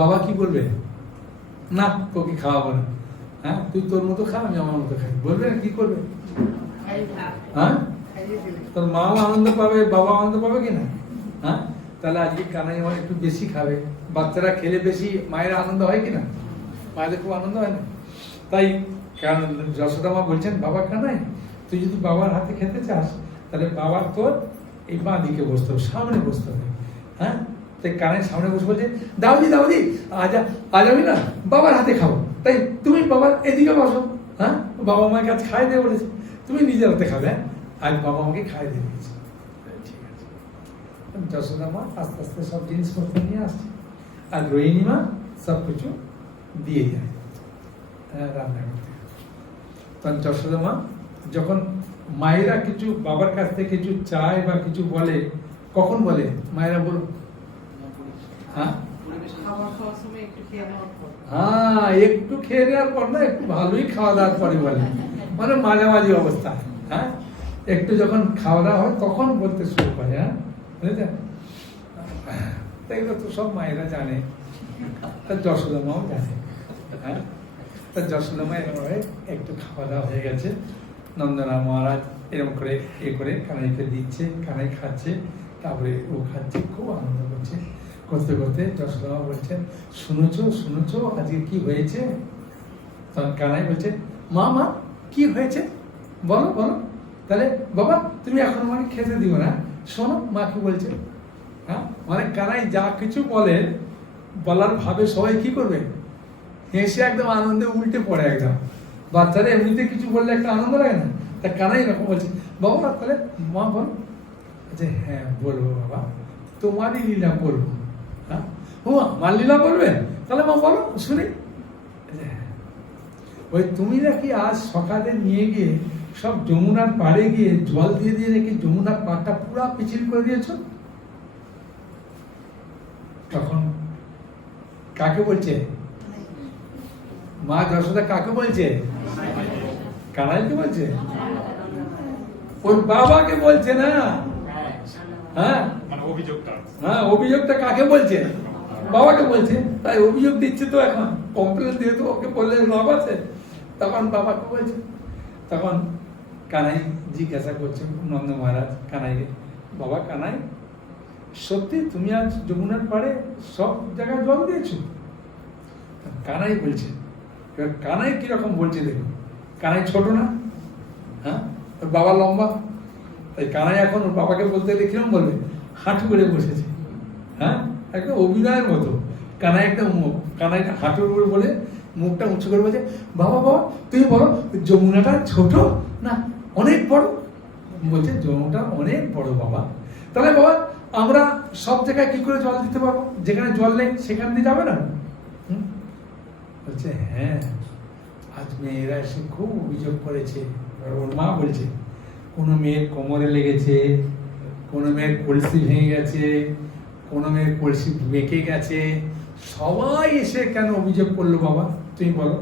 বাবা কি বলবে, না তোকে খাওয়াবো না, হ্যাঁ তুই তোর মতো খা আমি আমার মতো খাই, বলবে কি করবে, হ্যাঁ তোর মাও আনন্দ পাবে বাবা আনন্দ পাবে কিনা, হ্যাঁ তাহলে আজকে কানাই আমার একটু বেশি খাবে, বাচ্চারা খেলে বেশি মায়ের আনন্দ হয় কিনা, মায়েদের খুব আনন্দ হয় না। তাই কারণ যশোদা মা বলছেন বাবা কানাই তুই যদি বাবার হাতে খেতে চাস তাহলে বাবার তোর এই বাঁ দিকে বসতে হবে, সামনে বসতে হবে, হ্যাঁ তাই কানের সামনে বসে বলছে দাউদি দাউদি আজ আমি না বাবার হাতে খাবো, তাই তুমি বাবার এদিকে বসো, হ্যাঁ বাবা মাকে আজ খাই দিয়ে বলেছে, তুমি নিজের হাতে খাবে, আজ বাবা মাকে খাই দিয়ে দিয়েছে, ঠিক আছে। যশোদা মা আস্তে আস্তে সব জিনিসপত্র নিয়ে আসছে, আর রোহিণী মা সব কিছু দিয়ে যায় রান্না করতে। তখন যশোদা মা যখন মায়েরা কিছু বাবার কাছ থেকে কিছু চায় বা কিছু বলে, কখন বলে মায়েরা বলো, হ্যাঁ একটু খেয়ে নেওয়ার পর না, একটু ভালোই খাওয়া দাওয়ার পরে বলে, মানে মাঝামাঝি অবস্থা, হ্যাঁ একটু যখন খাওয়া দাওয়া হয় তখন বলতে শুরু করে, হ্যাঁ বুঝলেন, তাই তো সব মায়েরা জানে, তার যশোদা মাও জানে, হ্যাঁ তার যশোদা মা এরকম একটু খাওয়া দাওয়া হয়ে গেছে, নন্দনা মহারাজ এরকম করে করে কানাইকে দিচ্ছে, কানাই খাচ্ছে, তারপরে ও খাচ্ছে, খুব আনন্দ করছে, করতে করতে যশোদা মা বলছেন শুনেছো আজকে কি হয়েছে? তখন কানাই বলছে মা মা কি হয়েছে বলো বলো, তাহলে বাবা তুমি এখন আমাকে খেতে দিও না, শোনো মা কি বলছে, হ্যাঁ মানে কানাই যা কিছু বলে বলার ভাবে সবাই কি করবে, হেসে একদম আনন্দে উল্টে পড়ে একদম, বাচ্চারা এমনিতে কিছু বললে একটা আনন্দ লাগে না, তা কানাই এরকম বলছে বাবা তাহলে মা বল, আচ্ছা হ্যাঁ বলবো বাবা তোমারই লীলা বলবো, হ্যাঁ ও আমার লীলা বলবে, তাহলে মা বলো শুনি। ওই তুমি নাকি আজ সকালে নিয়ে গিয়ে সব যমুনার পাড়ে গিয়ে জল দিয়ে দিয়ে রেখে যমুনার পাড়টা পুরা পিছিল করে দিয়েছ? তখন কাকে বলছে? মা যশোদা কাকে বলছে? কানাইকে বলছে? ওর বাবাকে বলছে না। হ্যাঁ, অভিযোগটা কাকে বলছে? বাবাকে বলছে। তাই অভিযোগ দিচ্ছে তো, এখন কমপ্লেন দিয়ে তো ওকে বললে লাভ আছে? তখন বাবাকে বলছে। তখন কানাই জিজ্ঞাসা করছে নন্দ মহারাজ কানাইকে, বাবা কানাই, সত্যি তুমি আজ যমুনার পাড়ে সব জায়গায় জল দিয়েছো? কানাই বলছে। এবার কানাই কিরকম বলছে দেখুন। কানাই ছোট না, হ্যাঁ, ওর বাবা লম্বা, তাই কানাই এখন ওর বাবাকে বলতে গেলে কিরকম বলবে? হাঁটু করে বসেছে। হ্যাঁ, একদম অভিনয়ের মতো। কানাই একটা কানাই হাঁটুর উপরে বলে মুখটা উঁচু করে বলছে, বাবা বাবা তুমি বলো যমুনাটা ছোট না অনেক বড়? বলছে যমুনাটা অনেক বড় বাবা। তাহলে বাবা আমরা সব জায়গায় কি করে জল দিতে পারবো? যেখানে জল নেই সেখান দিয়ে যাবে না? বলছে হ্যাঁ, আজ মেয়েরা এসে খুব অভিযোগ করেছে। ওর মা বলছে কোনো মেয়ের কোমরে লেগেছে, কোনো মেয়ের কলসি ভেঙে গেছে, কোনো মেয়ের কলসি বেঁকে গেছে, সবাই এসে কেন অভিযোগ করলো বাবা তুমি বলো?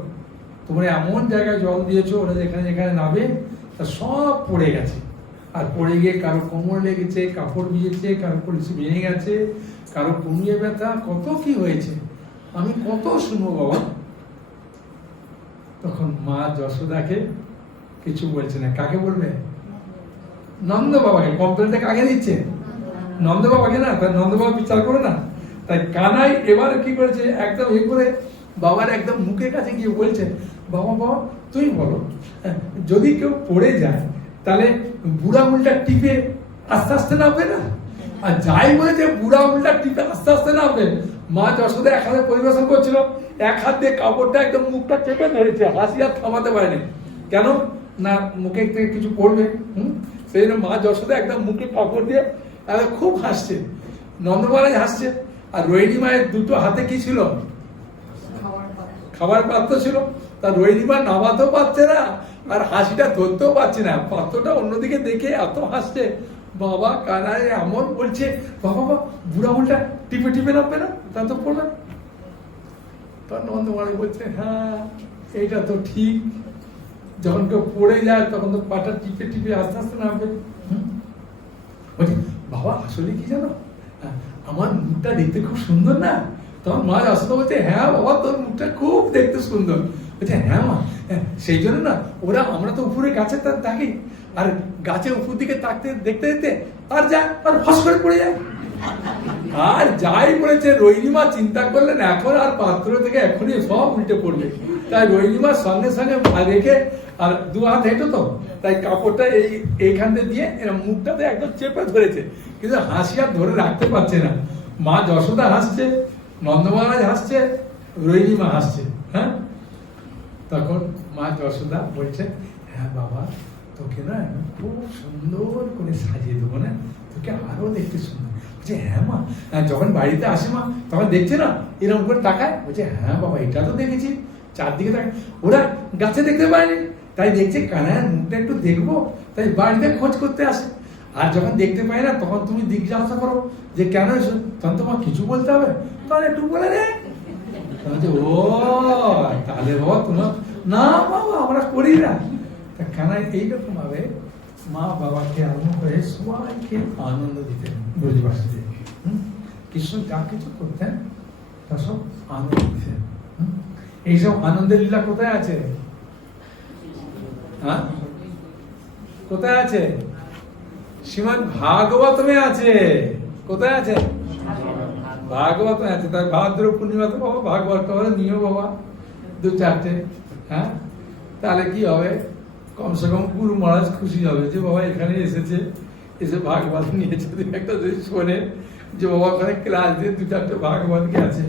তোমরা এমন জায়গায় জল দিয়েছো ওরা যেখানে যেখানে নাবে তা সব পড়ে গেছে, আর পড়ে গিয়ে কারো কোমর লেগেছে, কাপড় ভিজেছে, কারো কলসি ভেঙে গেছে, কারো কমিয়ে ব্যথা, কত কি হয়েছে, আমি কত শুনবো বাবা? তখন মা যশোদাকে কিছু বলছে না। কাকে বলবে? নন্দ বাবাকে। কমপ্লেনটা কাকে দিচ্ছে? নন্দ বাবাকে না। তাই নন্দ বাবা বিচার করে না। তাই কানাই এবার কি করেছে, একদম এ করে বাবার একদম মুখের কাছে গিয়ে বলছে, বাবা বাবা তুমি বলো, যদি কেউ পড়ে যায় তাহলে বুড়া আঙুলটা টিপে আস্তে আস্তে নামবে না? আর যাই বলেছে বুড়া আঙুলটা টিপে আস্তে আস্তে নামবে। মা যশোদা এক হাতে পরিবেশন করছিল, এক হাত দিয়ে কাপড়টা একদম মুখটা চেপে ধরেছে, হাসি আর থামাতে পারেনি। কেন না মুখে থেকে কিছু পড়বে। সেই জন্য মা যশোদা একদম মুখে কাপড় দিয়ে খুব হাসছে। নন্দ মহারাজ হাসছে। আর রোহিণী মায়ের দুটো হাতে কি ছিল? খাবার পাত্র ছিল। তা রোহিণী মা নামাতেও পারছে না আর হাসিটা ধরতেও পারছে না, পাত্রটা অন্যদিকে দেখে এত হাসছে। বাবা কানাই এমন বলছে, বাবা বাবা বুড়া আঙুলটা টিপে টিপে নামবে না, তা তো পড়বে। তখন নন্দ মহারাজ বলছে হ্যাঁ এইটা তো ঠিক, যখন কেউ পড়ে যায় তখন তো পাটা টিপে টিপে আস্তে আস্তে নামবে। বলছি বাবা আসলে কি জানো, আমার মুখটা দেখতে খুব সুন্দর না? তখন মা যশোদা বলছে হ্যাঁ বাবা তোর মুখটা খুব দেখতে সুন্দর। বলছে হ্যাঁ মা, সেই জন্য না ওরা আমরা তো উপরে গাছে থাকি, আর গাছের উপর দিকে তাকতে দেখতে দেখতে আর যায় আর ফস করে পড়ে যায়। আর যাই বলেছে রোহিণী মা চিন্তা করলেন এখন আর পাত্র থেকে এখনই সব উল্টে পড়বে। তাই রোহিণী মা সঙ্গে সঙ্গে রেখে, আর দু হাত হেঁটো তো, তাই কাপড়টা এইখান দিয়ে এরকম মুখটাতে একদম চেপে ধরেছে, কিন্তু হাসি আর ধরে রাখতে পারছে না। মা যশোদা হাসছে, নন্দ মহারাজ হাসছে, রোহিণী মা হাসছে। হ্যাঁ, তখন মা যশোদা বলছে হ্যাঁ বাবা তোকে না খুব সুন্দর করে সাজিয়ে দেবো না, তোকে আরো দেখতে সুন্দর। বলছে হ্যাঁ মা, যখন বাড়িতে আসে মা তখন দেখছে না এরকম করে তাকায়। বলছে হ্যাঁ বাবা এটা তো দেখেছি, চারদিকে তাকায়, ওরা গাছে দেখতে পায়নি, তাই দেখছে কানাইয়ের মুখটা একটু দেখবো, তাই বাড়িতে খোঁজ করতে আসে। আর যখন দেখতে পাই না তখন তুমি জিজ্ঞাসা করো যে কেন এসো, তখন তোমার কিছু বলতে হবে, তখন একটু বলে রে। ও তাহলে বাবা তোমার না বাবা আমরা করি না। কানাই এইরকম ভাবে মা বাবাকে আরম্ভ করে সবাইকে আনন্দ দিতেন ব্রজবাসীতে। কৃষ্ণ যা কিছু করতেন তা সব আনন্দ দিতেন। এইসব আনন্দের লীলা কোথায় আছে? হ্যাঁ কোথায় আছে? শ্রীমদ্ ভাগবতমে আছে। কোথায় আছে? ভাগবতমে আছে। তাই ভাদ্র পূর্ণিমাতে বাবা ভাগবত নিও বাবা দু চারটে। হ্যাঁ তাহলে কি হবে, কমসে কম গুরু মহারাজ খুশি হবে যে বাবা এখানে এসেছে, এসে ভাগবত নিয়েছে। একটা যদি শোনে যে বাবা ওখানে ক্লাস দিয়ে দু চারটে ভাগবত গেছে।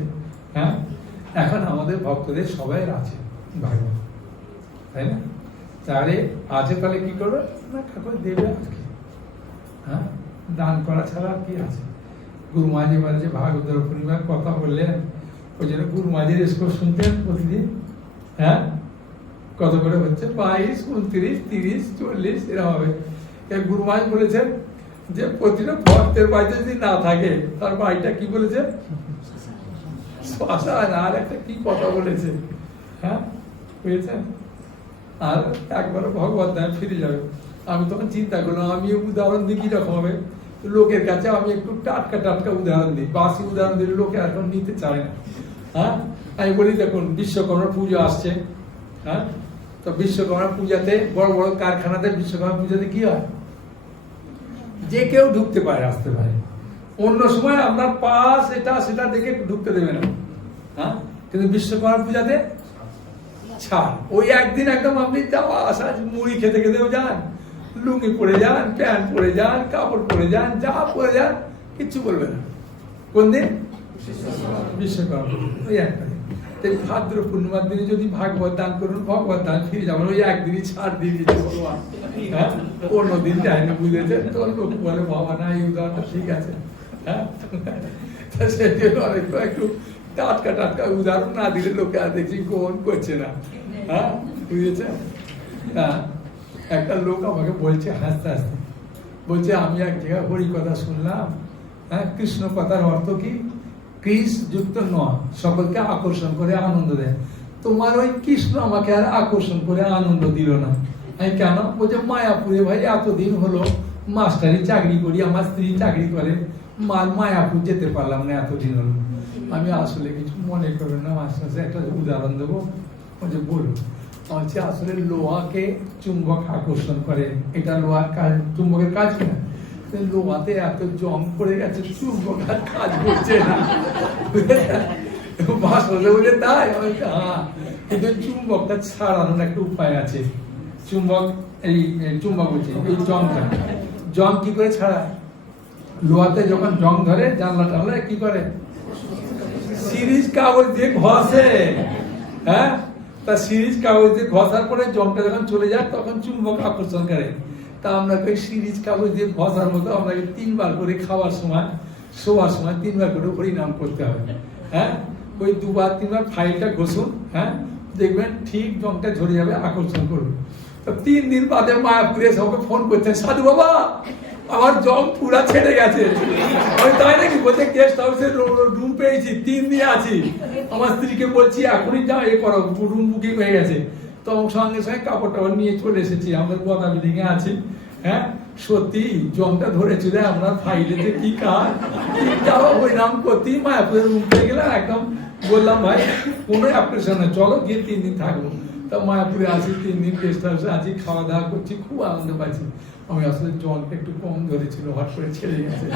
হ্যাঁ এখন আমাদের ভক্তদের সবাই আছে ভাগবত, তাই না? তাহলে আছে, তাহলে কি করবে না ঠাকুর দেবে আজকে। হ্যাঁ দান করা ছাড়া আর কি আছে? গুরু মাঝে মাঝে ভাগবতের পূর্ণিমার কথা বললেন, ওই জন্য গুরু মাঝের স্কুল শুনতেন প্রতিদিন। হ্যাঁ কত করে হচ্ছে? 22, 29, 30, 40 এরকম হবে। গুরু মহারাজ বলেছেন যে প্রতিটা ভক্তের বাড়িতে যদি না থাকে তার বাড়িটা কি বলেছে? শ্মশান। আর একটা কি কথা বলেছে, হ্যাঁ বুঝেছেন? আর একবার ভগবত ধামে ফিরে যাবে। আমি তখন চিন্তা করলাম আমি উদাহরণ দিই কিরকম হবে। লোকের কাছে আমি একটু টাটকা টাটকা উদাহরণ দিই, বাসি উদাহরণ দিলে লোকে এখন নিতে চায় না। হ্যাঁ, আমি বলি দেখুন বিশ্বকর্মা পুজো আসছে, হ্যাঁ, তো বিশ্বকর্মা পূজাতে বড় বড় কারখানাতে বিশ্বকর্মা পূজাতে কি হয়? যে কেউ ঢুকতে পারে, আসতে পারে। অন্য সময় আপনার পাস এটা সেটা দেখে ঢুকতে দেবে না, হ্যাঁ, কিন্তু বিশ্বকর্মা পূজাতে ছাড়। ওই একদিন একদম আপনি যাওয়া আসা, মুড়ি খেতে খেতেও যান, লুঙ্গি পরে যান, প্যান্ট পরে যান, কাপড় পরে যান, যা পরে যান, কিচ্ছু বলবে না। কোন দিন? বিশ্বকর্মা। ওই একটা দিন। ভাদ্র পূর্ণিমার দিনে যদি ভাগবত দান করুন, ভগবত দান ফিরে যাবেন, ওই একদিনই ছাড় দিয়ে দিচ্ছে ভগবান। হ্যাঁ, অন্য দিন যায়নি, বুঝেছে? তোর লোক বলে বাবা না এই উদাহরণটা ঠিক আছে, হ্যাঁ, সেই জন্য একটু টাটকা টাটকা উদাহরণ না দিলে লোকে আর দেখছি গ্রহণ করছে না, হ্যাঁ বুঝেছে? হ্যাঁ, একটা লোক আমাকে বলছে হাসতে হাসতে, বলছে আমি এক জায়গায় হরি কথা শুনলাম, হ্যাঁ, কৃষ্ণ কথার অর্থ কি? কৃষ যুক্ত নয়, সকলকে আকর্ষণ করে আনন্দ দেয়। তোমার ওই কৃষ্ণ আমাকে আর আকর্ষণ করে আনন্দ দিল না। আমি কেন? বলছে মায়াপুরে ভাই এতদিন হলো মাস্টারি চাকরি করি, আমার স্ত্রী চাকরি করে, মায়াপুর যেতে পারলাম না এতদিন হলো। আমি আসলে কিছু মনে করবেন না মাস্টার, একটা উদাহরণ দেবো। বলছে বলুন। বলছে আসলে লোহাকে চুম্বক আকর্ষণ করে, এটা লোহার কাজ, চুম্বকের কাজ কিনা? লোহাতে এত জং পড়ে গেছে, চুম্বক আর কাজ করছে না। বলে তাই? হ্যাঁ, কিন্তু চুম্বকটা ছাড়ানোর একটা উপায় আছে। চুম্বক, এই চুম্বক বলছে এই জংটা, জং কি করে ছাড়ায়? লোহাতে যখন জং ধরে জানলা টানলা কি করে? সিরিজ কাগজ দিয়ে ঘষে, হ্যাঁ, তা সিরিজ কাগজ দিয়ে ঘষার পরে জংটা যখন চলে যায় তখন চুম্বক আকর্ষণ করে। তা আপনাকে সিরিজ কাগজ দিয়ে ঘষার মতো আপনাকে 3 বার করে খাওয়ার সময়, শোয়ার সময় 3 বার করে হরিনাম করতে হবে। হ্যাঁ, ওই 2 বার 3 বার ফাইলটা ঘষুন, হ্যাঁ, দেখবেন ঠিক জংটা ঝরে যাবে, আকর্ষণ করবে। তো 3 দিন বাদে মায়াপুরে সবাই ফোন করছেন, সাধু বাবা আমার জং পুরা ছেড়ে গেছে। আমি তাই নাকি? বলছে গেস্ট হাউসের রুম পেয়েছি, 3 দিন আছি। আমার স্ত্রীকে বলছি এখনই যা এ করো, রুম বুকিং হয়ে গেছে। তো সঙ্গে সঙ্গে কাপড় টাপড় নিয়ে চলে এসেছি, আমাদের গোদা বিল্ডিং এ আছি। হ্যাঁ, সত্যি জংটা ধরেছিল, আমরা ফাইলে যে কি কাজ, ওই নাম করতেই মায়াপুরের রুম পেয়ে গেলাম। একদম বললাম ভাই কোনো অ্যাপ্রেশন নেই, চলো গিয়ে 3 দিন থাকবো। তা মায়াপুরে আছি, 3 দিন গেস্ট হাউসে আছি, খাওয়া দাওয়া করছি, খুব আনন্দ পাচ্ছি। আমি আসলে জলটা একটু কম ধরেছিল, হট করে ছেড়ে গেছে।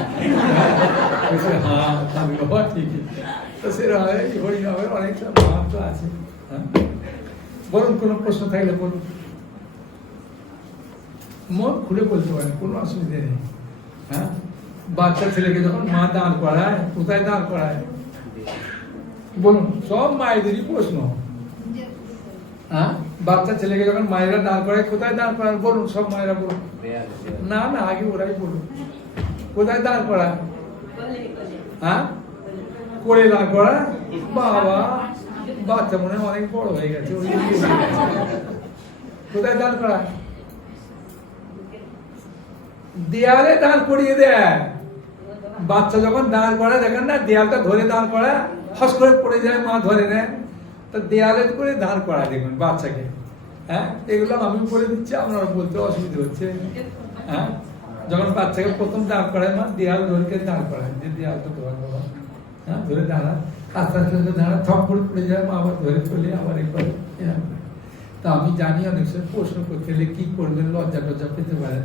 হ্যাঁ ঠিকই। তো সেরকম হরিনামের অনেক মাহাত্ম আছে। হ্যাঁ, বলুন, কোনো প্রশ্ন থাকলে বলুন, মন খুলে বলতে পারেন, কোনো অসুবিধা নেই। হ্যাঁ, বাচ্চা ছেলেকে যখন মা দাঁড় করায়, কোথায় দাঁড় করায় বলুন? সব মায়েদেরই প্রশ্ন। হ্যাঁ, বাচ্চা ছেলেকে যখন মায়েরা দাঁড় করায় কোথায় দাঁড় করায় বলুন? সব মায়েরা বলুন। না না, আগে ওরাই বলুন, কোথায় দাঁড় করায়? হ্যাঁ, করে দাঁড় করায়। বাবা, বাচ্চা মনে হয় অনেক বড় হয়ে গেছে। কোথায় দাঁড় করায়? দেয়ালে দাঁড় করিয়ে দেয়। বাচ্চা যখন দাঁড় করায়, দেখেন না, দেয়ালটা ধরে দাঁড় করায়, হস করে পড়ে যায়, মা ধরে নেয়। তো দেয়ালে করে দাঁড় করায় দেখবেন বাচ্চাকে। হ্যাঁ, এগুলো আমি বলে দিচ্ছি, আপনারা বলতে অসুবিধা হচ্ছে। হ্যাঁ, যখন বাচ্চাকে প্রথম দাঁড় করায় মা, দেয়াল ধরে দাঁড় করায়, যে দেয়ালটা ধরে বাবা, হ্যাঁ, ধরে দাঁড়া, আস্তে আস্তে দাঁড়া, থপ করে পড়ে যায়, মা আবার ধরে চলে, আবার এ করে। তা আমি জানি অনেক সময় প্রশ্ন করতে গেলে কি করবেন, লজ্জা টজ্জা পেতে পারেন।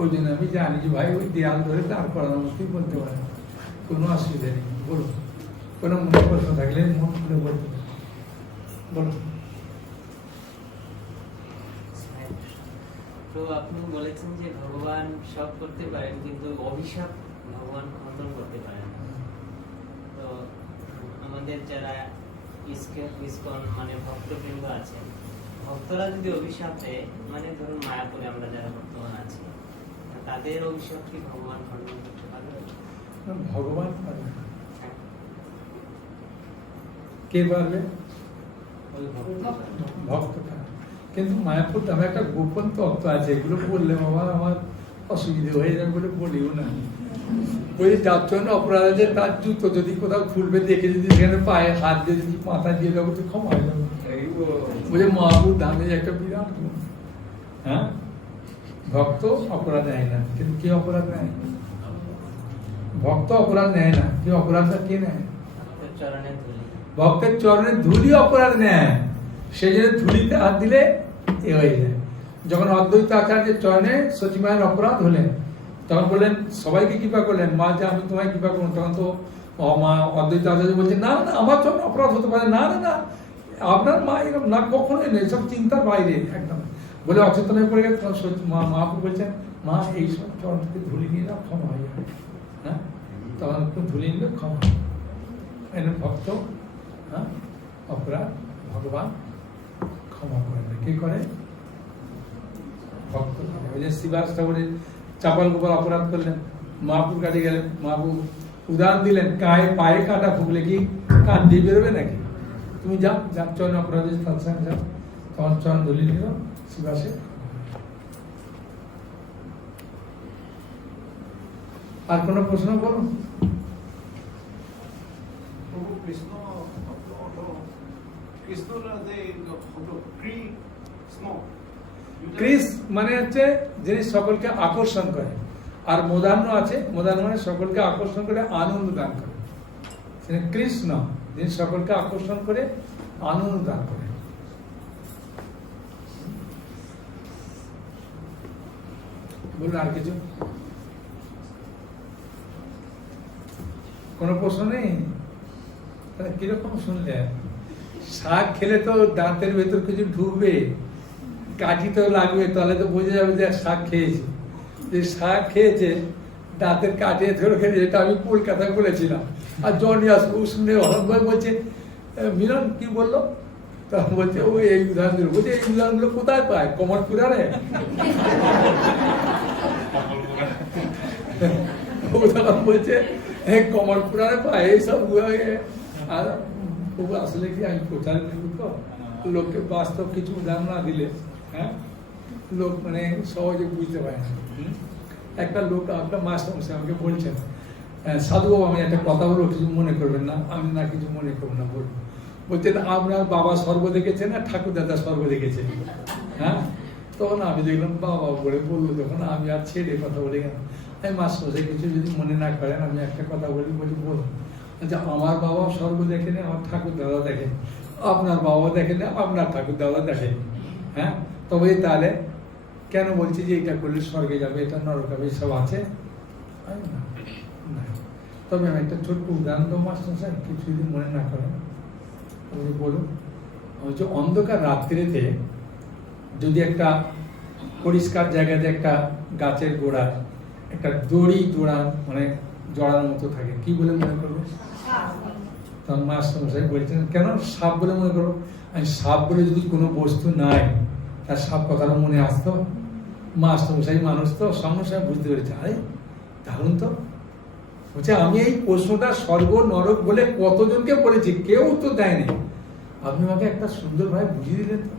ওই জন্য আমি জানি যে ভাই ওই দেয়াল ধরে দাঁড় করানোর মতোই বলতে পারেন, কোনো অসুবিধা নেই। বলুন, কোনো মনে প্রশ্ন থাকলে মন খুলে বলতে পারেন, বলুন। তো আপনি বলেছেন যে ভগবান সব করতে পারেন, কিন্তু অভিশাপ ভগবান খণ্ডন করতে পারেন। তো আমাদের যারা ইসকন মানে ভক্তবৃন্দ আছে, ভক্তরা যদি অভিশাপ দেয়, মানে ধরুন মায়াপুরে আমরা যারা বর্তমান আছি, তাদের অভিশাপ কি ভগবান খণ্ডন করতে পারবে? ভগবান পারবে। কে পারবে? ওই ভক্ত। ভক্তটা। কিন্তু মায়াপুর নামে একটা গোপন তত্ত্ব আছে, এগুলো বললে বাবা আমার অসুবিধা হয়ে যাবে বলে বলিও না। ওই যার জন্য অপরাধ আছে, তার জুতো যদি কোথাও খুলবে দেখে যদি সেখানে পায়ে হাত দিয়ে যদি মাথা দিয়ে দেবো তো ক্ষমা হয়ে যাবে। বলে মহাপুর ধামে একটা বিরাট গুণ। হ্যাঁ, ভক্ত অপরাধ নেয় না, কিন্তু কে অপরাধ নেয়? ভক্ত অপরাধ নেয় না, কি অপরাধটা কে নেয়? ভক্তের চরণের ধুলি অপরাধ নেয়। সে যে ধুলিতে হাত দিলে এ হয়ে যায়। যখন অদ্বৈত আচার্যের চরণে সচিমায়ের অপরাধ হলেন, তখন বললেন সবাইকে কৃপা করলেন, মা যে আমি তোমায় কৃপা করবো। তখন তো মা অদ্বৈত আচার্য বলছে না না আমার চরণে অপরাধ হতে পারে না, না না আপনার মা এরকম না, কখনোই নেই, সব চিন্তার বাইরে একদম। বলে অচেতন হয়ে পড়ে গেছে। মহাপুর বলছেন মা এইসব চরণ থেকে ধুলি নিয়ে নাও, ক্ষমা হয়ে যাবে। হ্যাঁ, তখন ধুলি নিলে ক্ষমা। ভক্ত হ্যাঁ অপরাধ ভগবান ক্ষমা করে না। কে করে? ভক্ত। ওই যে শ্রীবাস ঠাকুরের চাপাল গোপাল অপরাধ করলেন, মহাপুর কাটে গেলেন, মহাপুর উদাহরণ দিলেন গায়ে পায়ে কাটা ফুকলে কি কান দিয়ে বেরোবে নাকি? তুমি যাও, যার চরণে অপরাধ হয়েছে তার সঙ্গে যাও। তখন চরণ ধুলি নিল শ্রীবাসে। আর কোনো প্রশ্ন করুন? ক্রিস মানে হচ্ছে যিনি সকলকে আকর্ষণ করে, আর মোদান্ন আছে, মোদান্ন মানে সকলকে আকর্ষণ করে আনন্দ দান করে। কৃষ্ণ যিনি সকলকে আকর্ষণ করে আনন্দ দান করে। বলুন আর কিছু? কোনো প্রশ্ন নেই? কিরকম শুনলেন? শাক খেলে তো দাঁতের ভেতর কিছু ঢুকবে, কাঠি তো লাগবে, তাহলে তো বোঝা যাবে যে শাক খেয়েছে। যে শাক খেয়েছে দাঁতের কাঠিয়ে ধরে খেয়েছে, এটা আমি কলকাতায় বলেছিলাম। আর জনি আসবো শুনে অরণভাই বলছে মিলন কি বললো? তখন বলছে ও এই উদাহরণ বলছে, এই উদাহরণগুলো কোথায় পায়? কমলপুরারে। তখন বলছে কমলপুরারে পায় এইসব। আর আসলে কি আমি প্রচার লোককে বাস্তব কিছু উদাহরণ না দিলে হ্যাঁ লোক মানে সহজে বুঝতে পারে না। একটা লোক আপনার মাস্টার আমাকে বলছেন, সাধু বাবু আমি একটা কথা বলবো, কিছু মনে করবেন না। আমি না কিছু মনে করবো না, বলবো। বলছেন আপনার বাবা স্বর্গ দেখেছেন না ঠাকুর দাদা স্বর্গ দেখেছে? হ্যাঁ, তখন আমি দেখলাম বাবা বলে বলবো, তখন আমি আর ছেড়ে কথা বলে গেলাম। আমি মাস্টার কিছু যদি মনে না করেন আমি একটা কথা বলি, বলুন। আচ্ছা, আমার বাবা স্বর্গ দেখেনি, আমার ঠাকুর দাদা দেখেন। আপনার বাবা দেখেনি, আপনার ঠাকুর দাদা দেখেন। হ্যাঁ, তবে তাহলে কেন বলছি যে এটা করলে স্বর্গে যাবে, এটা নরক হবে, সব আছে? তবে আমি একটা ছোট্ট উদাহরণ দেবো মাস্টার সাহেব, কিছু যদি মনে না করেন বলুন। হচ্ছে অন্ধকার রাত্রিতে যদি একটা পরিষ্কার জায়গাতে একটা গাছের গোড়ায় একটা দড়ি মানে জড়ানোর মতো থাকে, কি বলে মনে করবো? তখন মাস্টার সাহেব বলছেন কেন সাপ বলে মনে করো? আমি সাপ বলে যদি কোনো বস্তু নাই, তার সাপ কথাটা মনে আসতো? মাস্টার মানুষ তো সঙ্গে সঙ্গে বুঝতে পেরেছে, আরে দারুণ তো। বলছে আমি এই প্রশ্নটা স্বর্গ নরক বলে কতজনকে বলেছি, কেউ তো দেয়নি। আপনি আমাকে একটা সুন্দরভাবে বুঝিয়ে দিলেন তো।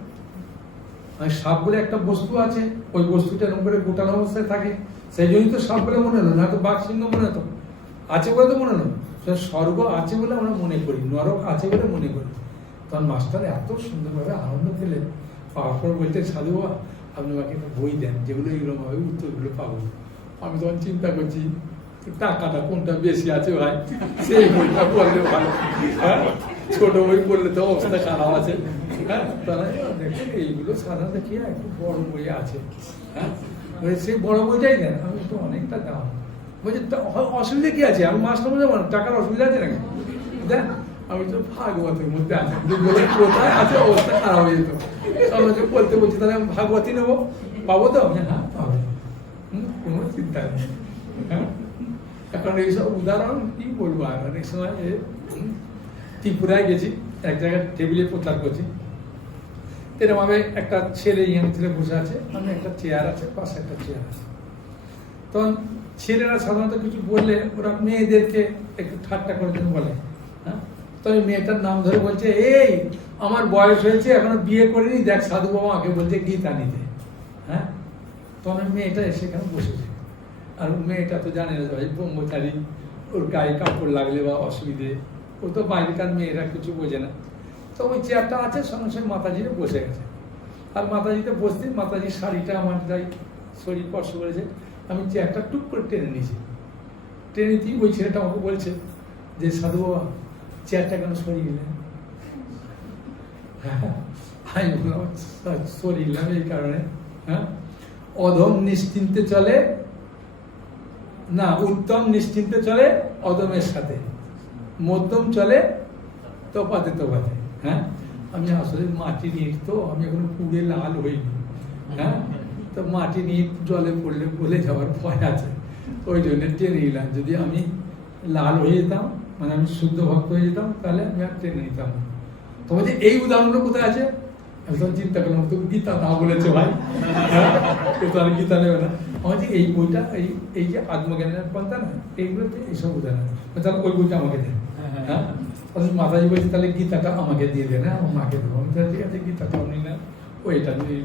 মানে সাপ বলে একটা বস্তু আছে, ওই বস্তুটা এরকম করে গোটানো অবস্থায় থাকে, সেই জন্যই তো সাপ বলে মনে হলো, না তো বাঘ সিংহ মনে হতো। আছে বলে তো মনে হলো। স্বর্গ আছে বলে আমরা মনে করি, নরক আছে বলে মনে করি। তখন মাস্টার এত সুন্দরভাবে আনন্দ পেলেন, পাওয়ার পর বলতে সাধু বাবা আপনি আমাকে একটা বই দেন যেগুলো এরকম ভাবে উত্তরগুলো পাবো। আমি তখন চিন্তা করছি টাকাটা কোনটা বেশি আছে ভাই, সেই বইটা পড়লে ভালো। হ্যাঁ, ছোট বই পড়লে তো অবস্থা খারাপ আছে। হ্যাঁ, তাহলে দেখুন এইগুলো সাধারণত কি একটু বড় বই আছে। হ্যাঁ, সেই বড় বইটাই দেন। আমি তো অনেকটা দাম বলছি, অসুবিধা কি আছে? আমি মাস্টার মধ্যে টাকার অসুবিধা আছে নাকি? দেখ আমি তো ভাগবতের মধ্যে আছি, কোথায় আছে অবস্থা খারাপ হয়ে যেত। সমাজে বলতে বলছি তাহলে আমি ভাগবতী নেবো, পাবো তো? হ্যাঁ পাবো, কোনো চিন্তা নেই। হ্যাঁ, এখন এইসব উদাহরণ কি বলবো। আর অনেক সময় ত্রিপুরায় গেছি, এক জায়গায় টেবিলে প্রচার করছি, এরকম ভাবে একটা ছেলে ইয়াং ছেলে বসে আছে, মানে একটা চেয়ার আছে, পাশে একটা চেয়ার আছে। তখন ছেলেরা সাধারণত কিছু বললে ওরা মেয়েদেরকে একটু ঠাট্টা করে বলে। হ্যাঁ, তবে মেয়েটার নাম ধরে বলছে এই আমার বয়স হয়েছে, এখনো বিয়ে করিনি, দেখ সাধু বাবা আমাকে বলছে গীতা নিতে। হ্যাঁ, তখন মেয়েটা সেখানে বসেছে। আর মেয়েটা তো জানে না ভাই ব্রহ্মচারী, ওর গায়ে কাপড় লাগলে বা অসুবিধে, ও তো বাইরেকার মেয়েরা কিছু বোঝে না। তো ওই চেয়ারটা আছে, সঙ্গে সঙ্গে মাতাজিরে বসে গেছে। আর মাতাজিতে বসতে মাতাজির শাড়িটা আমার যাই শরীর স্পর্শ করেছে, আমি চেয়ারটা টুক করে টেনে নিয়েছি। টেনে নিতেই ওই ছেলেটা আমাকে বলছে যে সাধু বাবা চেয়ারটা কেন সরিয়ে গেলেন? আমি বললাম সরিলাম এই কারণে, হ্যাঁ, অধম নিশ্চিন্তে চলে না, উত্তম নিশ্চিন্তে চলে অদমের সাথে, মধ্যম চলে তোপাতে তোপাতে। হ্যাঁ, আমি আসলে মাটির ইট, তো আমি এখন পুড়ে লাল হইনি। হ্যাঁ, তো মাটির ইট জলে পড়লে গলে যাওয়ার ভয় আছে, ওই জন্য টেনে নিলাম। যদি আমি লাল হয়ে যেতাম, মানে আমি শুদ্ধ ভক্ত হয়ে যেতাম, তাহলে আমি আর টেনে নিতাম না। তো বলছে এই উদাহরণটা কোথায় আছে? আমি তখন চিন্তা করলাম, তো গীতা তা বলেছে ভাই, তো আর গীতা নেবে না। আমার যে এই বইটা, এই যে আত্মজ্ঞানের পন্থা না, এইগুলোতে এইসব উদাহরণ, তাহলে ওই বইটা আমাকে দেন। হ্যাঁ, মাতাজি বলছে তাহলে গীতাটা আমাকে দিয়ে দেন, আমার মাকে দেবো। আমি ঠিক আছে, গীতাটা আমি না, ওইটা নিয়ে।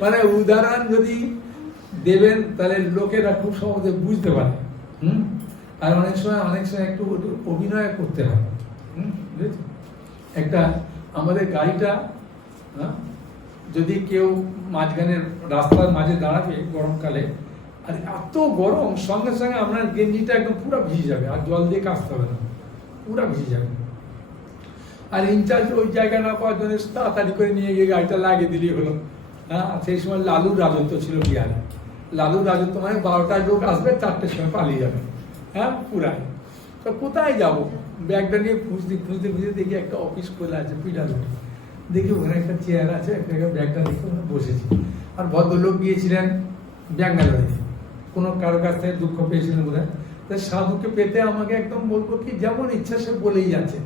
মানে উদাহরণ যদি দেবেন তাহলে লোকেরা খুব সহজে বুঝতে পারে। আর অনেক সময় একটু অভিনয় করতে হয়। একটা আমাদের গাড়িটা যদি কেউ মাঝখানে রাস্তার মাঝে দাঁড়াবে গরমকালে, আর এত গরম, সঙ্গে সঙ্গে আপনার গেঞ্জিটা একদম পুরো ভিজে যাবে, আর জল দিয়ে কাচতে হবে না, পুরো ভিজে যাবে। আর ইনচার্জ ওই জায়গা না পাওয়ার জন্য তাড়াতাড়ি করে নিয়ে গিয়ে গাড়িটা লাগিয়ে দিলেই হলো। হ্যাঁ, সেই সময় লালুর রাজত্ব ছিল বিহারে। লালুর রাজত্ব মানে 12টায় লোক আসবে, 4টের সময় পালিয়ে যাবে। হ্যাঁ, পুরাই। তো কোথায় যাবো? ব্যাগটা নিয়ে খুঁজতে দেখি একটা অফিস খোলা আছে পিডার রোডে। দেখি ওখানে একটা চেয়ার আছে, একটা ব্যাগটা দেখে ওখানে বসেছি। আর ভদ্রলোক গিয়েছিলেন ব্যাঙ্গালোরে, কোনো কারো কাছ থেকে দুঃখ পেয়েছিলেন বোধ হয়। তাই সাধুকে পেতে আমাকে একদম বলবো কি যেমন ইচ্ছা সে বলেই যাচ্ছে।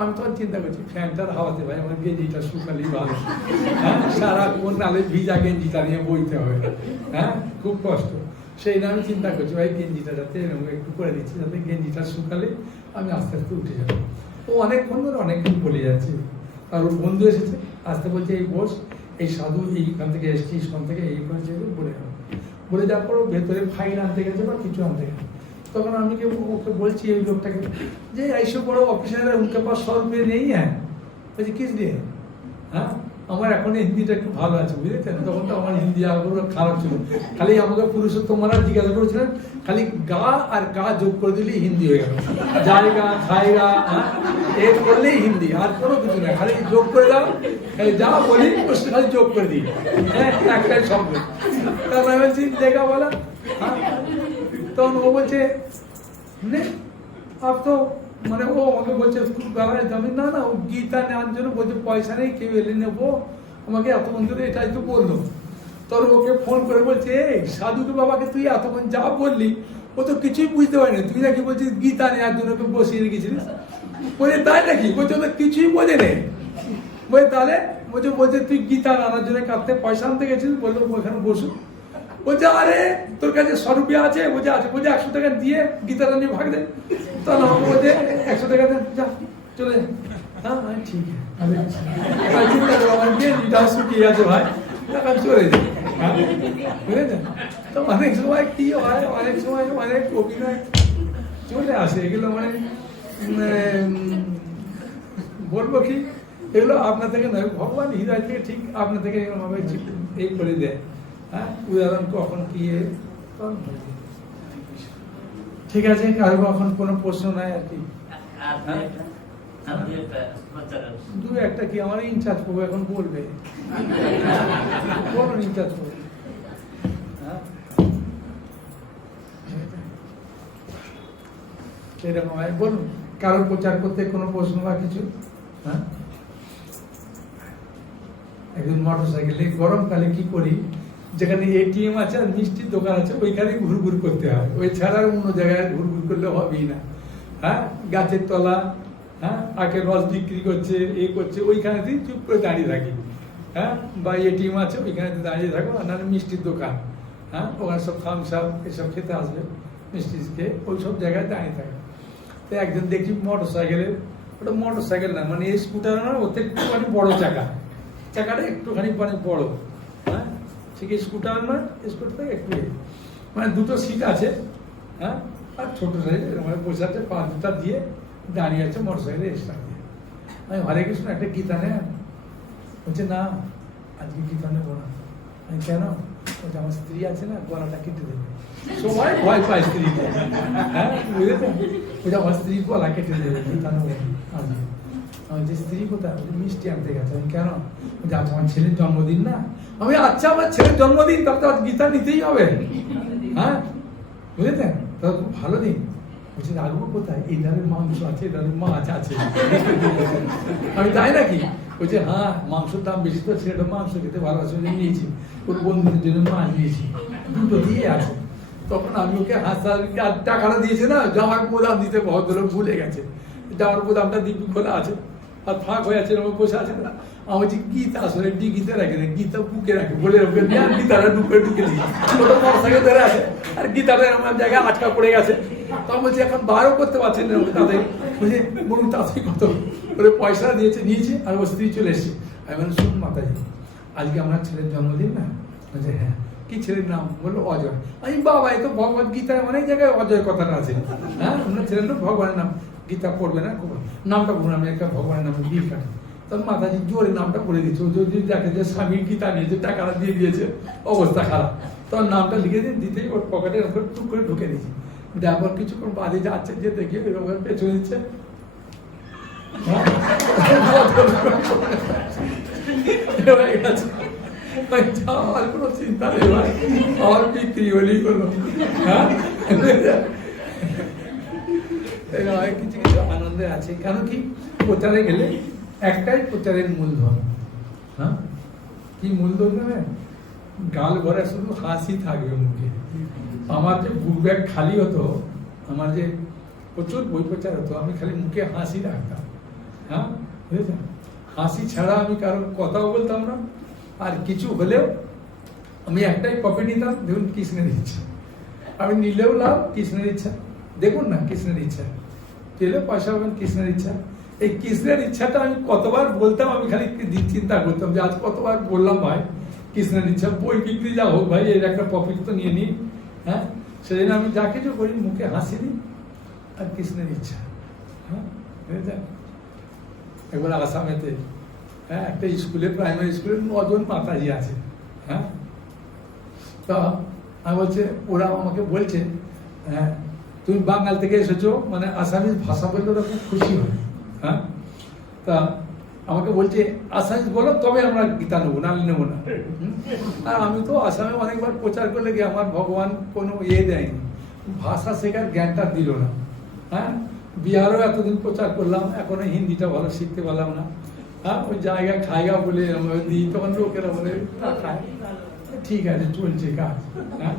আমি তখন চিন্তা করছি ফ্যানটার হাওয়াতে ভাই আমার গেঞ্জিটা শুকালেই ভালো। হ্যাঁ, সারাক্ষণ নালে ভিজা গেঞ্জিটা নিয়ে বইতে হবে। হ্যাঁ, খুব কষ্ট। সেই না আমি চিন্তা করছি ভাই গেঞ্জিটা যাতে এরকম একটু করে দিচ্ছি, যাতে গেঞ্জিটা শুকালে আমি আস্তে আস্তে উঠে যাবো। ও অনেকক্ষণ ধরে অনেকক্ষণ বলে যাচ্ছে। আর ওর বন্ধু এসেছে, আসতে বলছে এই বস, এই সাধু এইখান থেকে এসছি, ইস্কন থেকে এই করেছে, বলে গেল। বলে যাওয়ার পর ভেতরে ফাইল আনতে গেছে বা কিছু আনতে গেছে। তখন আমি ওকে বলছি এই লোকটাকে যে এইসব বড় অফিসাররা উনকে পাস 100 रुपये নেই। হ্যাঁ, বলছি কিস দিয়ে? হ্যাঁ, আমার এখন হিন্দিটা একটু ভালো আছে, বুঝেছেন? তখন তো আমার হিন্দি আগ্রহ খারাপ ছিল। খালি আমাকে পুরুষোত্তম মহারাজ জিজ্ঞাসা করেছিলেন, খালি গা আর গা যোগ করে দিলেই হিন্দি হয়ে গেল। জায়গা খায়গা, হ্যাঁ, এর করলেই হিন্দি, আর কোনো কিছু না, খালি যোগ করে দাও। যা বলি খালি যোগ করে দিই। হ্যাঁ, একটাই শব্দ। তারপর আমি বলছি জায়গা বলা। হ্যাঁ, তখন ও বলছে আপ তো, মানে ও আমাকে বলছে খুব গালায় আমি না ও গীতা নেওয়ার জন্য বলছে পয়সা নেই, কেউ এলে নেবো, আমাকে এতক্ষণ ধরে এটাই তো বললো। তোর ওকে ফোন করে বলছে এই সাধুকে বাবাকে তুই এতক্ষণ যা বললি ও তো কিছুই বুঝতে পারিনি, তুই নাকি বলছিস গীতা নেওয়ার জন্য ওকে বসিয়ে রেখেছিলিস। বলছে তাই নাকি? বলছে ও তো কিছুই বোঝে নেই। বলছে তাহলে বলছে তুই গীতা আনার জন্য কাঁদতে পয়সা আনতে গেছিস, বললো ওখানে বসু। বলছে আরে তোর কাছে 100 रुपया আছে? বলছে আছে। বলছে 100 টাকা দিয়ে গীতাটা নিয়ে ভাগ দে। তাহলে আমাকে বলছে 100 টাকা দেন, যা চলে যা। হ্যাঁ, ঠিক আছে, চিন্তা করো আমার গেঞ্জিটাও শুকিয়ে আছে ভাই, টাকা চলে যায়। বুঝেছেন? তো অনেক সময় কি হয়, অনেক সময় অনেক অভিনয় চলে আসে। এগুলো মানে বলবো কি, এগুলো আপনার থেকে নয়, ভগবান হৃদয় থেকে ঠিক আপনার থেকে এই করে দেয়। হ্যাঁ, উদাহরণ কখন কি ঠিক আছে। কারো এখন কোনো প্রশ্ন নাই আর কি? দু একটা কি আমার ইনচার্জ পাবো এখন বলবে, বলুন ইনচার্জ পাবো। সেরকম হয়, বলুন কারোর প্রচার করতে কোনো প্রশ্ন বা কিছু? হ্যাঁ, একদিন মোটর সাইকেলে গরমকালে কি করি, যেখানে এটিএম আছে আর মিষ্টির দোকান আছে ওইখানে ঘুরঘুর করতে হয়, ওই ছাড়া অন্য জায়গায় ঘুরঘুর করলে হবেই না। হ্যাঁ, গাছের তলা, হ্যাঁ, আখের রস বিক্রি করছে, এ করছে, ওইখানেতেই চুপ করে দাঁড়িয়ে থাকি। হ্যাঁ, বা এটিএম আছে ওইখানেতে দাঁড়িয়ে থাকো, আর নাহলে মিষ্টির দোকান, হ্যাঁ, ওখানে সব থামস আপ এসব খেতে আসবে, মিষ্টি খেয়ে ওই সব জায়গায় দাঁড়িয়ে থাকে। তো একজন দেখি মোটর সাইকেলে, ওটা মোটর সাইকেল না মানে এই স্কুটার না, ওতে একটুখানি বড় চাকাটা একটুখানি মানে বড়, হ্যাঁ ঠিক স্কুটার না, স্কুটার থেকে একটু মানে দুটো সিট আছে, হ্যাঁ আর ছোট সাইজের মানে বসে আছে, 5টা দিয়ে দাঁড়িয়ে আছে মোটর সাইকেলে এক্সট্রা দিয়ে। আমি হরে কৃষ্ণ একটা গীতা নেন, বলছে না আজকে গীতা নেবো না। আমি কেন? বলছে আমার স্ত্রী আছে না, গলাটা কেটে দেবে। সবাই ভয় পায় স্ত্রীকে, হ্যাঁ বুঝেছেন? বলছে আমার স্ত্রী গলা কেটে দেবে, গীতা নেবো আজকে। আমি যে স্ত্রী কোথায়? মিষ্টি আনতে গেছে। আমি কেন? বলছে আচ্ছা আমার ছেলের জন্মদিন না। আমি আচ্ছা আমার ছেলের জন্মদিন, তবে তো গীতা নিতেই হবে, হ্যাঁ বুঝেছেন? তাহলে খুব ভালো দিন। বলছে রাখবো কোথায়? এই ধারে মাংস আছে, এই ধারে মাছ আছে। আমি তাই নাকি? বলছে হ্যাঁ মাংসের দাম বেশি তো, ছেলেটা মাংস খেতে ভালোবাসে নিয়েছি, ওর বন্ধুদের জন্য মাছ নিয়েছি, দুটো দিয়ে আছে। তখন আমি ওকে টাকাটা দিয়েছে না, জামার বোদাম দিতে ভদ্রলোক ভুলে গেছে, জামার বোদামটা দিব্যি খোলা আছে আর ফাঁক হয়ে আছে, বসে আছে না। আমি বলছি গীতা আসলে ডিগিতে রাখে না, গীতা বুকে রাখে বলে ওকে গীতাটা ঢুকে দিই, ওটা মোটরসাইকেল ধরে আছে আর গীতাটা আমার জায়গায় আটকা পড়ে গেছে। তখন বলছি এখন বারও করতে পারছেন না তাদের, বুঝে বলুন তাদের কত বলে পয়সা নিয়েছে আর ওর স্ত্রী চলে এসছে। আমি বললাম শুনুন মাতাজি, আজকে আমার ছেলের জন্মদিন না? বলছে হ্যাঁ। কি ছেলের নাম? বললো অজয়। আমি বাবা এই তো ভগবত গীতায় অনেক জায়গায় অজয় কথাটা আছে, হ্যাঁ আপনার ছেলের তো ভগবানের নাম, গীতা পড়বে না, নামটা বলুন, আমি একটা ভগবানের নামে বিল কাটি। তখন মাতাজি জোরে নামটা পড়ে দিচ্ছে, ও যদি দেখে যে স্বামীর গীতা নিয়েছে, টাকাটা দিয়ে দিয়েছে, অবস্থা খারাপ, তখন নামটা লিখে দিয়ে দিতেই ওর পকেটে টুক করে ঢুকে দিয়েছি। তারপর কিছুক্ষণ বাদে যাচ্ছে, যে দেখে এরকম পেছনে দিচ্ছে, আর কোনো চিন্তা নেই ভাই, আমার বিক্রি হলেই হলো, হ্যাঁ কিছু কিছু আনন্দে আছে। কেন কি? প্রচারে গেলে একটাই প্রচারের মূলধন, হ্যাঁ কি মূলধন জানেন? গাল ভরে শুধু হাসি থাকবে মুখে। আমার যে বুক ব্যাগ খালি হতো, আমার যে প্রচুর বই প্রচার হতো, আমি খালি মুখে হাসি রাখতাম, হ্যাঁ বুঝেছেন? হাসি ছাড়া আমি কারোর কথাও বলতাম না। আর কিছু হলেও আমি একটাই কপি নিতাম, দেখুন কৃষ্ণের ইচ্ছা, আমি নিলেও লাভ কৃষ্ণের ইচ্ছা, দেখুন না কৃষ্ণের ইচ্ছা, পেলে পয়সা পাবেন কৃষ্ণের ইচ্ছা। এই কৃষ্ণের ইচ্ছাটা আমি কতবার বলতাম, আমি খালি চিন্তা করতাম যে আজ কতবার বললাম ভাই কৃষ্ণের ইচ্ছা, বই বিক্রি যা হোক ভাই এর একটা প্রফিট তো নিয়ে নিই, হ্যাঁ সেদিন আমি যা কিছু করি মুখে হাসি দিই আর কৃষ্ণের ইচ্ছা, হ্যাঁ বুঝেছেন? এবার আসামেতে হ্যাঁ একটা স্কুলে, প্রাইমারি স্কুলে 9 জন মাতাজি আছে, হ্যাঁ তা আমি বলছে, ওরা আমাকে বলছে হ্যাঁ তুমি বাঙাল থেকে এসেছো, মানে আসামিজ ভাষা বললে ওরা খুব খুশি হয়, হ্যাঁ তা আমাকে বলছে আসামিজ বলো তবে আমরা গীতা নেবো, নাহলে নেবো না। আর আমি তো আসামে অনেকবার প্রচার করলে গিয়ে আমার ভগবান কোনো দেয়নি, ভাষা শেখার জ্ঞানটা দিল না, হ্যাঁ বিহারও এতদিন প্রচার করলাম, এখনো হিন্দিটা ভালো শিখতে পারলাম না, হ্যাঁ ওই জায়গা খাইগা বলে দিই, তখন লোকেরা বলে খায়, ঠিক আছে চলছে কাজ, হ্যাঁ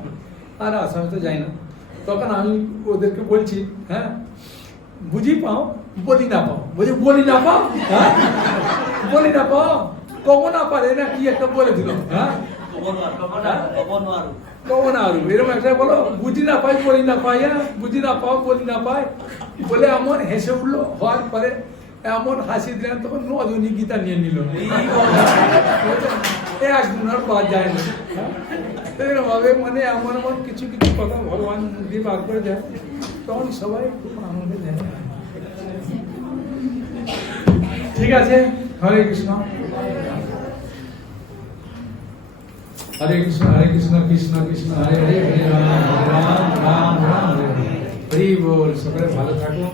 আর আসামে তো যাই না। তখন আমি ওদেরকে বলছি হ্যাঁ বুঝি পাও বলি না পাও, বলছি বলি না পাও, হ্যাঁ বলি না পাও কবো না পারে না কি একটা বলে দিল, হ্যাঁ কবো না আরু এরকম একটা বলো, বুঝি না পাই বলি না পাই, হ্যাঁ বুঝি না পাও বলি না পাই বলে এমন হেসে উঠলো, হওয়ার পরে এমন হাসি দিলেন, তখন 9 জনই গীতা নিয়ে নিল, একজন আর পাওয়া যায় না, ভাবে মানে এমন এমন কিছু কিছু কথা ভগবান দিয়ে বার করে দেয়, তখন সবাই খুব আনন্দে দেয়। ঠিক আছে, হরে কৃষ্ণ হরে কৃষ্ণ হরে কৃষ্ণ কৃষ্ণ কৃষ্ণ হরে হরে, হরে রাম রাম রাম হরে হরে। হরি বল। সকলে ভালো থাকুন।